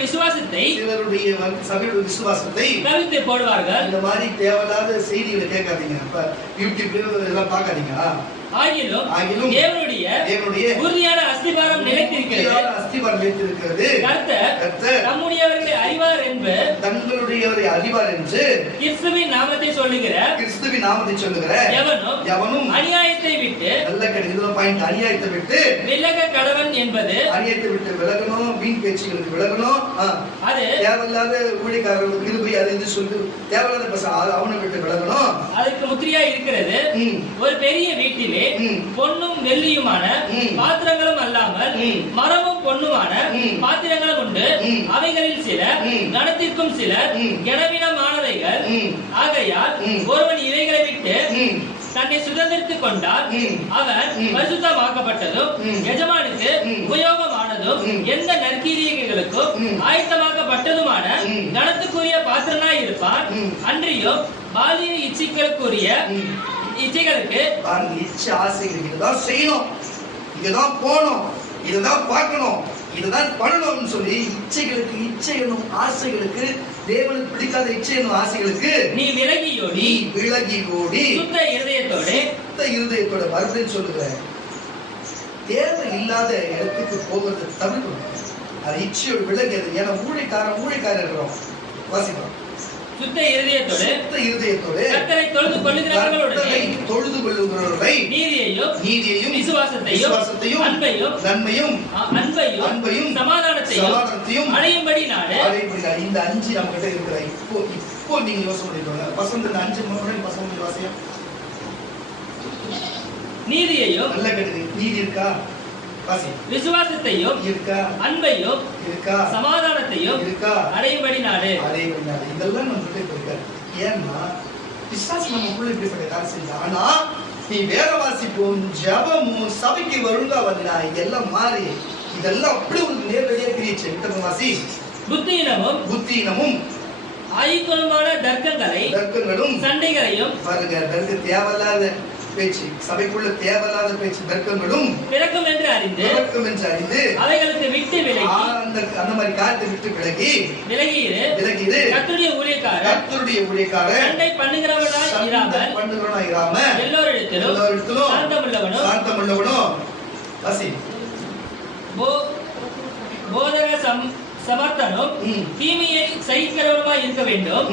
சபையுடைய விசுவாசத்தை கவிழ்த்து போடுவார்கள். இந்த மாதிரி தேவையில்லாத செய்திகளை கேட்காதீங்க. இப்ப யூடியூப்ல எல்லாம் பார்க்காதீங்க. ஆகிலும் தேவனுடைய உறுதியான அஸ்திபாரம் நிலைத்திருக்கிறது. கர்த்தர் தம்முடையவர்களை அறிவார் தங்களுடையவரை அறிவார் என்று கிறிஸ்துவின் நாமத்தை சொல்லுகிற எவனும் அநியாயத்தை விட்டு அநியாயத்தை விட்டு விலக கடவன் என்பது. அநியாயத்தை விட்டு விலகணும், வீண் பேச்சுகளுக்கு விலகணும். அது தேவையில்லாத ஊழியக்காரர்கள் கிருபை அது இது சொல்லி தேவையில்லாத அவனை விட்டு விலகணும். அதுக்கு முத்திரையா இருக்கிறது. ஒரு பெரிய வீட்டிலே பொன்னும் வெள்ளியுமான பாத்திரங்களும் அல்லாமல் மரமும் பொன்னுமான பாத்திரங்களும் உண்டு. அவைகளில் சில கனத்திற்கும் சில கனவீனமானவைகள். ஆகையால் ஒருவன் இவைகளை விட்டு தன்னை சுதந்திரித்துக் கொண்டால் அவன் பரிசுத்தமாக்கப்பட்டதும் எஜமானுக்கு உபயோகமானதும் எந்த நற்கிரியைகளுக்கும் ஆயத்தமாக்கப்பட்டதுமான கனத்துக்குரிய பாத்திரனாய் இருப்பான். அன்றியும் பாலிய இச்சைகளுக்குரிய இச்சைகளுக்கு இச்சை ஆசைகள் இதுதான் செய்யணும், இதுதான் போகணும், இதுதான் பார்க்கணும், இதுதான் பண்ணணும்னு சொல்லி இச்சை என்னும் ஆசைகளுக்கு, தேவனுக்கு பிடிக்காத இச்சை என்னும் ஆசைகளுக்கு நீ விலகி ஓடி சுத்த இருதயத்தோட வருதுன்னு சொல்லுகிற தேவை இல்லாத இடத்துக்கு போகிறது தவிர்க்கணும். அது இச்சையோட விலகியது. ஏன்னா ஊழியக்காரர் இருக்கிறோம். வாசிக்கிறோம். சுத்த இருதயத்தோடு கர்த்தரை தொழுது கொள்ளுகிறவர்களை நீதியையும் விசுவாசத்தையும் நன்மையும் சமாதானத்தையும் அடையும்படி நாடு. இந்த 5 நம்ம கிட்ட இருக்கிற இப்போ நீங்க யோசனை பண்ணிக்கோங்க. பசங்க இந்த 5 முறை பசங்க வாசியம். நீதியையும் நல்ல கேட்டு நீதி இருக்கா? விசுவாசத்தையும் இருக்கா? அன்பையும் இருக்கா? சமாதானத்தையும் இருக்கா? அடையும்படி நாடு. இதெல்லாம் நம்ம கிட்ட இருக்காது. ஏன்னா பிசாசு நமக்குள்ள இப்படிப்பட்ட காரியம் செய்யலாம். ஆனா நீ வேத வாசிப்பும் ஜபமும் சபைக்கு ஒழுங்கா வந்தா இதெல்லாம் மாறி இதெல்லாம் அப்படி ஒரு நேரடியா கிரியேச்சு. வாசி புத்தியினமும் ஆயுதமான தர்க்கங்களும் சண்டைகளையும் பாருங்க. தேவையில்லாத பேச்சு, சபைக்குள்ள தேவையில்லாத பேச்சு, தர்க்கங்களும் பிறக்கும் என்று அறிந்து அவைகளுக்கு விட்டு விலகி அந்த மாதிரி காரியத்தை விட்டு விலகிடு. கர்த்தருடைய ஊழியக்காரர் சண்டை பண்ணுகிறவனாய் இராமல் எல்லோரிடத்திலும் சாந்தமுள்ளவனும் போதக சமர்த்தனும் தீமையை சகிக்கிறவனுமாய் இருக்க வேண்டும்.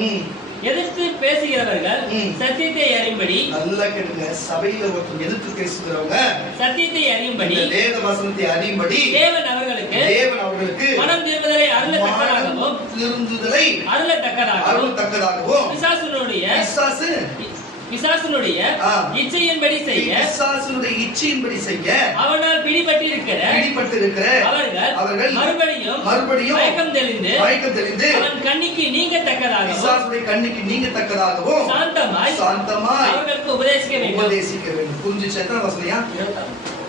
எதிர்த்து பேசுகிறவர்கள் சத்தியத்தை அறியும்படி நல்லா கேளுங்க. சபையில ஒருத்தர் எதிர்த்து பேசுகிறவங்க சத்தியத்தை அறியும்படி வேத வசனத்தை அறியும்படி தேவன் அவர்களுக்கு மனம் திரும்புதலை அருளத்தக்கதாகவும் பிசாசுனுடைய இச்சையின்படி செய்ய அவனால் பிடிபட்டிருக்கிற அவர்கள் மறுபடியும் மயக்கம் தெளிந்து அவன் கண்ணிக்கு நீங்கத்தக்கதாகவும் சாந்தமாய் அவர்களுக்கு உபதேசிக்க வேண்டும். புரிஞ்சுச்சா? எத்தனை வசனையா?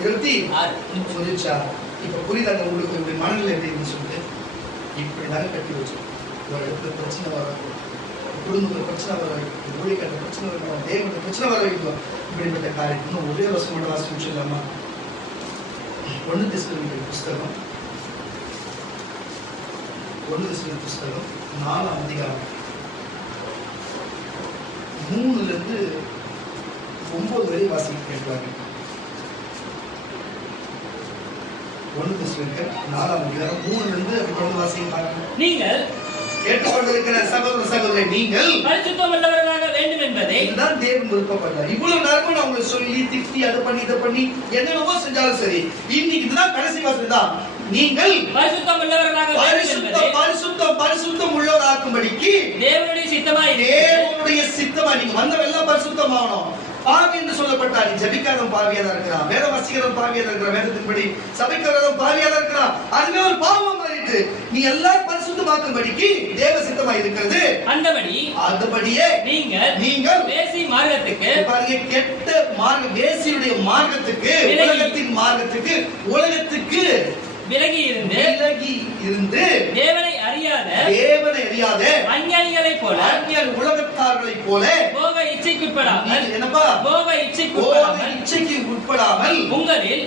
26 புரிஞ்சுச்சா? இப்ப புரியுதாங்க உங்களுக்கு? இப்படி மனநிலை எப்படி சொல்லிட்டு இப்படிதாங்க கட்டி வச்சு ஒரு இடத்துல பிரச்சனை வர, குடும்பத்துல பிரச்சனை வர வைக்கும், ஊழியக்காரர் பிரச்சனை வர, தேவனுடைய பிரச்சனை வர வைக்கும். இப்படிப்பட்ட காரியம் இன்னும் ஒரே வருஷம் மட்டும் வாசிச்சு முடிச்சிடலாமா? 1 தெசலோனிக்கேயர் புஸ்தகம் 1 தெசலோனிக்கேயர் புஸ்தகம் 4ஆம் அதிகாரம் 3 இருந்து 9 வரை வாசிக்க கேட்கிறாங்க. 1 தெசலோனிக்கேயர் 4ஆம் அதிகாரம் 3 இருந்து 9 வாசிக்க பாருங்க. நீங்கள் கேட்டுக்கொண்டிருக்கிற சகோதர சகோதரி, நீங்கள் பரிசுத்தம் உள்ளவர்களாக வேண்டும் என்பதை இதுதான் தேவன் விருப்பப்பட்டார். இவ்வளவு நேரமும் நான் உங்களை சொல்லி திட்டி அதை பண்ணி இதை பண்ணி என்னென்னவோ செஞ்சாலும் சரி, இன்னைக்கு இதுதான் கடைசி வாசல் தான். நீங்கள் பரிசுத்தம் உள்ளவர்களாக வேண்டும் என்பதை பரிசுத்தம் உள்ளவராக்கும்படிக்கு தேவனுடைய சித்தமாய் நீங்க வந்தவெல்லாம் பரிசுத்தம் ஆகணும். பாவி என்று சொல்லப்பட்டா நீ ஜபிக்காதவன் பாவியா தான் இருக்கிறான், வேத வசிக்கிறவன் பாவியா தான் இருக்கிறான், வேதத்தின்படி சபைக்கிறவன் பாவியா தான் இருக்கிறான். அதுவே ஒரு பாவம் மாறிட்டு நீ எல்லாம் பரிசுத்தமாக்கும்படிக்கு தேவ சித்தமாய் இருக்கிறது. அந்தபடியே நீங்கள் வேசி மார்க்கத்துக்கு பாருங்க, கெட்ட மார்க்க வேசியுடைய மார்க்கத்துக்கு, உலகத்துக்கு விலகி இருந்து தேவனை அறியாத அஞ்ஞானிகளைப் போல உலகத்தார்களைப் போல போக இச்சைக்கு உட்படாமல் உங்களில்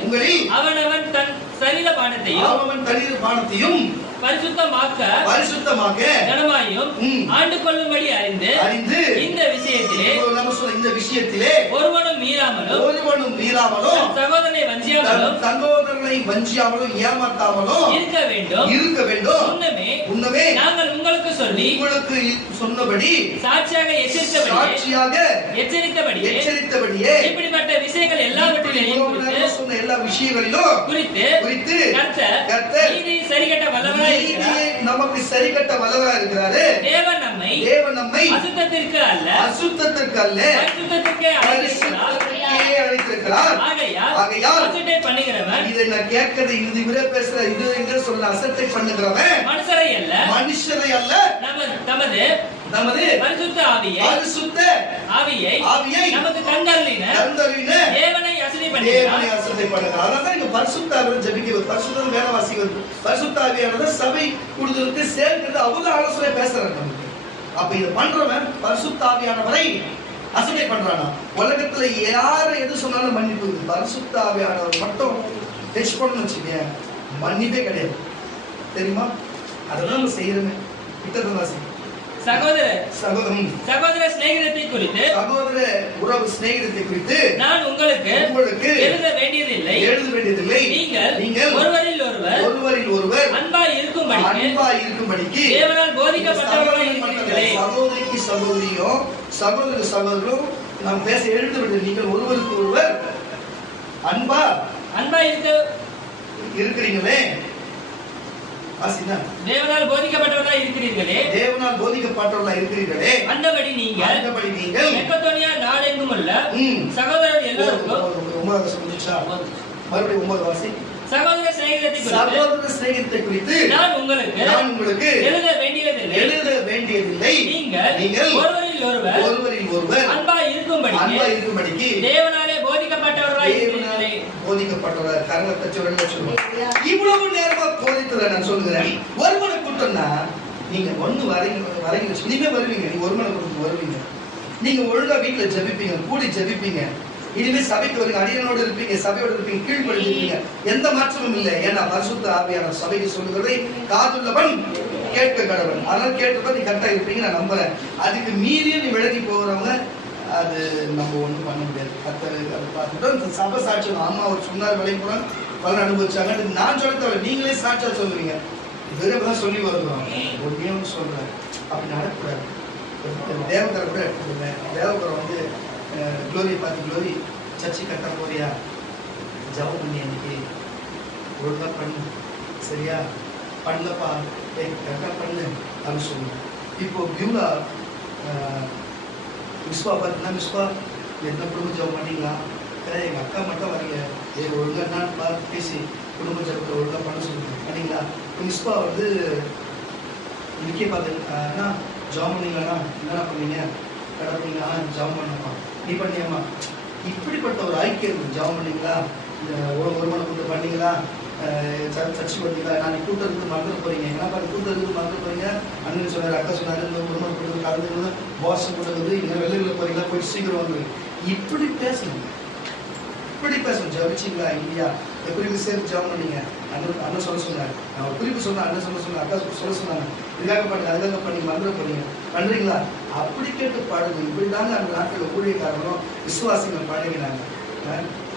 அவனவன் தன் சரீர பானத்தையும் பரிசுத்தமாக்க கனமாயும் ஆண்டு கொள்ளும்படி அறிந்து இந்த விஷயத்திலே ஒருவனும் மீறாமலும் சகோதரனை வஞ்சியாமலும் ஏமாத்தாமலும் இருக்க வேண்டும். முன்னமே நாங்கள் உங்களுக்கு சொன்னபடி சாட்சியாக எச்சரித்தபடியே இப்படிப்பட்ட விஷயங்கள் எல்லாவற்றிலும் சொன்ன எல்லா விஷயங்களிலும் குறித்து கர்த்தர் சரிகட்ட வல்லவராய் நமக்கு சரிகட்ட வல்லவராய் இருக்கிறாரு. தேவன் நம்மை அசுத்தத்திற்கு அல்ல பரிசுத்தத்திற்கே அழைத்திருக்கிறார். ஆகையால் அசட்டை பண்ணுகிறவன், இதை நான் கேட்கிறது இது இவரே பேசுற, இது எங்க சொல்ல அசட்டை பண்ணுகிறவன் மனுஷரை அல்ல நமது பரிசுத்த ஆவியை நமக்கு தந்தருளின தேவனை அசட்டை பண்ணுகிறார். அதான் இங்க பரிசுத்த ஆவியை ஜெபிக்கிறது, பரிசுத்த வேத வாசிக்கிறது, பரிசுத்த ஆவியானது சபை கூடுதலுக்கு சேர்க்கிறது. அவங்க ஆலோசனை பேசுறாங்க. அப்ப இதை பண்றவன் பரிசுத்த ஆவியானவரை அசட்டை பண்றானா? உலகத்துல யாரை எது சொன்னாலும் மன்னிப்பு, பரிசுத்த ஆவியானவர் மட்டும் டெஸ்ட் பண்ணு வச்சுக்க மன்னிப்பே கிடையாது. தெரியுமா? அதெல்லாம் நம்ம செய்யறோமே. பித்தரவாசி சகோதர சிநேகிதத்தை குறித்து நான் உங்களுக்கு எழுத வேண்டியதில்லை. நீங்கள் ஒருவரில் ஒருவர் அன்பாய் இருக்கும்படிக்கு தேவனால் போதிக்கப்பட்டவர்களாய் இருக்கிறீர்களே. சகோதரியும் நாம் பேச எழுத வேண்டும். நீங்கள் ஒருவருக்கு ஒருவர் அன்பாய் இருக்கிறீங்களே. தேவனால் போதிக்கப்பட்டவர்களாய் இருக்கிறீர்களே. அந்தபடி நீங்கள் மக்கெதோனியா நாடெங்கும் உள்ள சகோதரர் எல்லாருக்கும் மறுபடியும் 9 வாசி. சகோதர சிநேகிதத்தை குறித்து நான் உங்களுக்கு எழுத வேண்டியதில்லை. நீங்கள் ஒருவரில் ஒருவர் அன்பாய் இருக்கும்படிக்கு தேவனாலே போதிக்கப்பட்டவர்களாய் இருக்கிறீர்களே. போதிக்கப்பட்டவர் கரங்களை சொல்லுவோம். இவ்வளவு நேரமா போதித்ததை நான் சொல்லுகிறேன். ஒருமனை கூட்டம்னா நீங்க ஒண்ணு வரீங்க இனிமே வருவீங்க. நீங்க ஒருமனை கூட்டம் வருவீங்க. நீங்க ஒழுங்கா வீட்டுல ஜெபிப்பீங்க, கூடி ஜெபிப்பீங்க. இனிமே சபைக்கு வருங்க, அடியனோடு இருப்பீங்க, சபையோடு இருப்பீங்க, கீழ்படுத்திருப்பீங்க. எந்த மாற்றமும் இல்லை. ஏன்னா பரிசுத்த ஆவியானவர் சபைக்கு சொல்லுகிறதை காதுள்ளவன் கேட்க கடவன். அதனால கேட்டப்ப நீ கரெக்டா இருப்பீங்க நான் நம்புறேன். அதுக்கு மீறியும் நீ விலகி போகிறவங்க அது நம்ம ஒண்ணும் பண்ண முடியாது. கர்த்தர் அதை பார்த்துட்டு சபை சாட்சி அம்மா அவர் சொன்னார், விலை போன பலன் அனுபவிச்சாங்க. நான் சொல்ல தவிர நீங்களே சாட்சியா சொல்லுவீங்க. இதுதான் சொல்லி வருகிறோம். ஒன்னே ஒன்று சொல்றேன், அப்படி நடக்கூடாது. தேவகரை கூட எடுத்துக்கோங்க. தேவகரை குளோரியை பார்த்து, குளோரி சர்ச்சை கட்ட போறியா, ஜபம் பண்ணி அன்னைக்கு ஒழுங்கா பண்ணு, சரியா பண்ணலப்பா கரெக்டா பண்ணு அப்படின்னு சொல்லுங்க. இப்போ பியூலா விஸ்வா பார்த்தீங்கன்னா, விஸ்வா என்ன குடும்ப ஜபம் பண்ணீங்களா? எங்கள் அக்கா மட்டும் வரல, ஒழுங்கா நான் பார்த்து பேசி குடும்ப ஜபத்தை ஒழுங்கா பண்ண சொல்லுங்க பண்ணீங்களா? விஸ்வா இன்னைக்கே பார்த்து ஜபம் பண்ணீங்களாண்ணா, என்னென்ன பண்ணீங்க கடப்பீங்களா? ஜபம் பண்ணப்பா, நீ பண்ணியம்மா. இப்படிப்பட்ட ஒரு ஐக்கியம் ஜபம் பண்ணீங்களா? ஒரு மணி கூட்டம் பண்ணீங்களா? சர்ச்சை பண்ணீங்களா? நான் கூட்டத்துக்கு மறந்துட போறீங்க. ஏன்னா கூட்டத்துக்கு மறந்துட போறீங்க. அண்ணன் சொன்னார், அக்கா சொன்னாரு, ஒரு மணி கூட்டம் கலந்துக்கணும், பாஸ் கூட்டம் இங்கே வெளியில் போறீங்களா, போயிட்டு சீக்கிரம் வந்துருங்க. இப்படி பேசணும். இப்படி பேசணும். ஜபிச்சிங்களா இல்லையா, எப்படி சேர்த்து ஜபம் பண்ணீங்க, அண்ணன் சொல்ல சொன்னார், நான் ஒரு குறிப்பு சொன்னேன், அண்ணன் சொல்ல அக்கா சொல்ல சொன்னாங்க, இதுக்காக பண்ணுங்க அதுக்காக பண்ணி மந்திரம் பண்ணீங்க பண்றீங்களா, அப்படி கேட்டு பாடுங்க. இப்படிதாங்க அந்த நாட்டில் ஊழியக்காரங்களும் விசுவாசிகள் பழகினாங்க.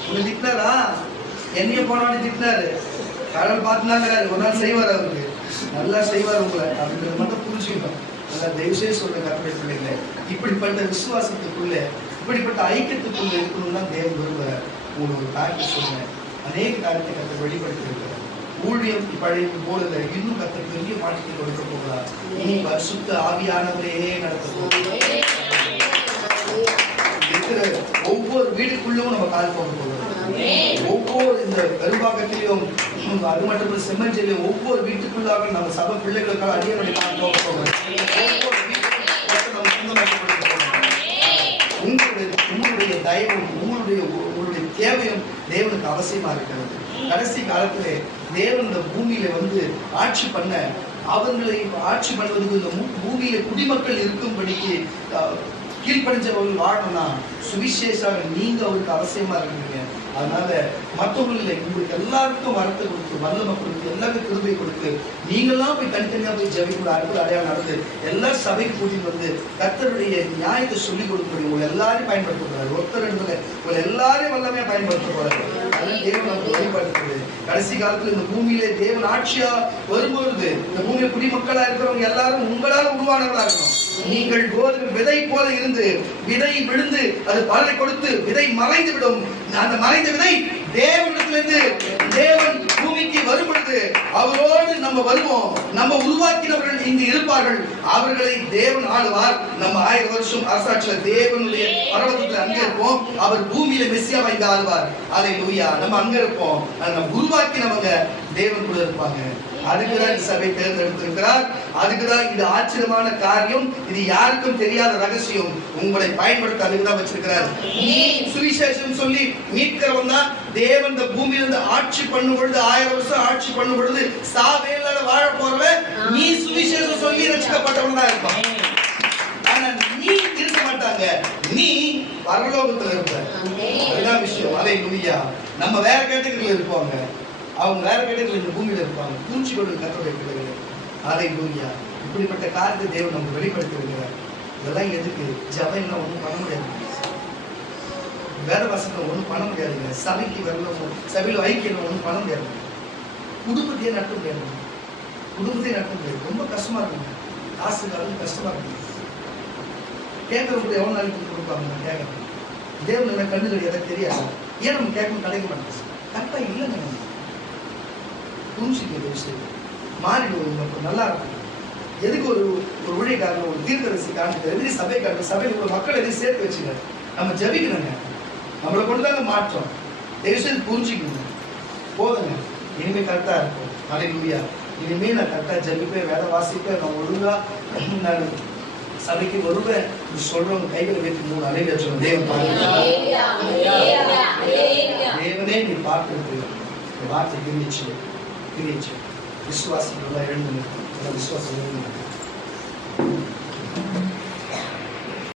உங்களை திட்டினாரா, என்னைய போனவனே திட்டினாரு, கடவுள் பார்த்துனாங்கிறாரு, ஒரு நாள் செய்வார், அவருக்கு நல்லா செய்வார் உங்களை அப்படின்றது மட்டும் புரிஞ்சுக்கணும். நல்லா தயவுசெய்து சொல்ற கற்பனை பிள்ளைங்களே, இப்படிப்பட்ட விசுவாசத்துக்குள்ள இப்படிப்பட்ட ஐக்கியத்துக்குள்ள இருக்கணும்னு தான் தேவன் விரும்புகிறார். உங்களுக்கு ஒரு காரியத்தை சொல்லுங்க, அநேக காரியத்தை கற்று வெளிப்படுத்தியிருக்கிறார். ஊழியம் பழைய போல இல்லை, இன்னும் கற்று பெரிய மாற்றத்தை கொடுக்க போகிறார். இனி பரிசுத்த ஆவியானவரே நடத்த போகிறார். இருக்கிற ஒவ்வொரு வீடுக்குள்ளும் நம்ம கால் போக போகிறோம். ஒவ்வொரு இந்த பெரும்பாக்கத்திலையும், அது மட்டும் செம்மஞ்சேரியிலும் ஒவ்வொரு வீட்டுக்குள்ளாக நம்ம சபை பிள்ளைகளுக்காக அடியனுடைய கால் போக போகிறோம். ஒவ்வொரு வீட்டுக்கும் நம்ம சொந்தமாக்கி உங்களுடைய தயவும் உங்களுடைய தேவையும் தேவனுக்கு அவசியமா இருக்கிறது. கடைசி காலத்திலே தேவன் இந்த பூமியில வந்து ஆட்சி பண்ண, அவர்களை ஆட்சி பண்ணுவதற்கு இந்த பூமியில குடிமக்கள் இருக்கும்படிக்கு கீழ்ப்படிஞ்சவர்கள் வாழணும்னா சுவிசேஷாக நீங்க அவருக்கு அவசியமா இருக்கீங்க. அதனால மற்றவர்கள் உங்களுக்கு எல்லாருக்கும் வரத்தை கொடுத்து, வல்லமை கொடுத்து, எல்லாருக்கும் கிருபை கொடுத்து, நீங்களாம் போய் தனித்தனியா போய் ஜெபிக்கூட அற்புத அடையாளம் நடந்து எல்லா சபைக்கு கூட்டிட்டு வந்து கர்த்தருடைய நியாயத்தை சொல்லிக் கொடுக்க உங்களை எல்லாரையும் பயன்படுத்த போறாரு. ஒருத்தர் என்பதை உங்களை எல்லாரையும் வல்லமையா பயன்படுத்த போறாரு. அதனால தேவன் நமக்கு வெளிப்படுத்துறது. கடைசி காலத்துல இந்த பூமியிலே தேவன் ஆட்சியா வரும்பொழுது இந்த பூமியில குடிமக்களா இருக்கிறவங்க எல்லாரும் உங்களால் உருவானவர்களா இருக்கணும். நீங்கள் கோதுமை விதை போல இருந்து விதை விழுந்து அது பலனை கொடுத்து விதை மறைந்து விடும். அந்த மறைந்த விதை தேவனிடத்திலிருந்து தேவன் பூமிக்கு வரும் பொழுது அவரோடு நம்ம வருவோம். நம்ம உருவாக்கினவர்கள் இங்கு இருப்பார்கள், அவர்களை தேவன் ஆளுவார். நம்ம 1000 வருஷம் அரசாட்சியில தேவனுடைய பரவத்தில் அங்க இருப்போம். அவர் பூமியில மெஸ்ஸியாவா இங்க ஆளுவார். அல்லேலூயா. நம்ம அங்க இருப்போம். நம்ம உருவாக்கினவங்க தேவன் கூட இருப்பாங்க. அதுக்குதான் இந்த சபை தேர்ந்தெடுத்திருக்கிறார். அதுக்குதான் இது ஆச்சரியமான காரியம். இது யாருக்கும் தெரியாத ரகசியம். உங்களை பயன்படுத்த அதுக்குதான் வச்சிருக்கிறார். நீ சுவிசேஷம் சொல்லி மீட்கிறவன் தான் தேவன் இந்த பூமியிலிருந்து ஆட்சி பண்ணும் பொழுது, 1000 வருஷம் ஆட்சி பண்ணும் பொழுது சாவேல வாழ போறவன் நீ சுவிசேஷம் சொல்லி ரட்சிக்கப்பட்டவன் தான் இருப்பான். ஆனா நீ இருக்க மாட்டாங்க, நீ பரலோகத்துல இருப்ப. அதுதான் விஷயம். அல்லேலூயா. நம்ம வேற கேட்டகரியில இருப்பாங்க, அவங்க வேற கேட்டகரியில் இந்த பூமியில இருப்பாங்க. பூச்சி கொண்டு கத்தோடைய பிள்ளைகளே. அல்லேலூயா. இப்படிப்பட்ட காரியத்தை தேவன் நமக்கு வெளிப்படுத்தி இருக்கிறார். இதெல்லாம் எதுக்கு? ஜபம் ஒன்றும் பண்ண முடியாது, வேத வசனம் ஒன்றும் பண்ண முடியாதுங்க. சபைக்கு வரணும், சபையில் ஐக்கியம் ஒன்றும் பண்ண முடியாது, குடும்பத்தையே நடத்த முடியாது, குடும்பத்தையே நடத்த முடியாது. ரொம்ப கஷ்டமா இருக்குங்க. காசுக்காரங்க கஷ்டமா இருக்கு. கேட்கறவங்க எவ்வளவு நாளைக்கு கொடுப்பாங்க கேட்கறோம். தேவன் என்ன கண்ணு கிடையாது தெரியாது. ஏன் நம்ம கேட்கணும் கிடைக்க மாட்டேங்குது? கரெக்டா இல்லைங்க. புரிஞ்சுக்கிற விஷயம் மாறிடுவோம், நல்லா இருக்கும். எதுக்கு ஒரு ஊழியக்காரன் ஒரு தீர்க்கதரிசி காண்பிக்க, எதுக்கு சபைக்காரன் சபையில் ஒரு மக்கள் எதுவும் சேர்த்து வச்சுக்க, நம்ம ஜபிக்கணுங்க. நம்மளை கொண்டுதாங்க மாற்றம். தயவுசெய்து புரிஞ்சுக்கணும். போதுங்க, இனிமே கரெக்டா இருக்கும். அல்லேலூயா. இனிமே நான் கரெக்டா ஜபிப்பேன், வேத வாசிப்பேன், நான் ஒழுங்கா நான் சபைக்கு வருவேன் சொல்றவங்க கைகளை வைத்து 3 அலையில சொல்லுவோம். தேவனே நீ பார்த்து வார்த்தை கிரிச்சு விசுவாசம் நல்லா எழுந்து விசுவாசம்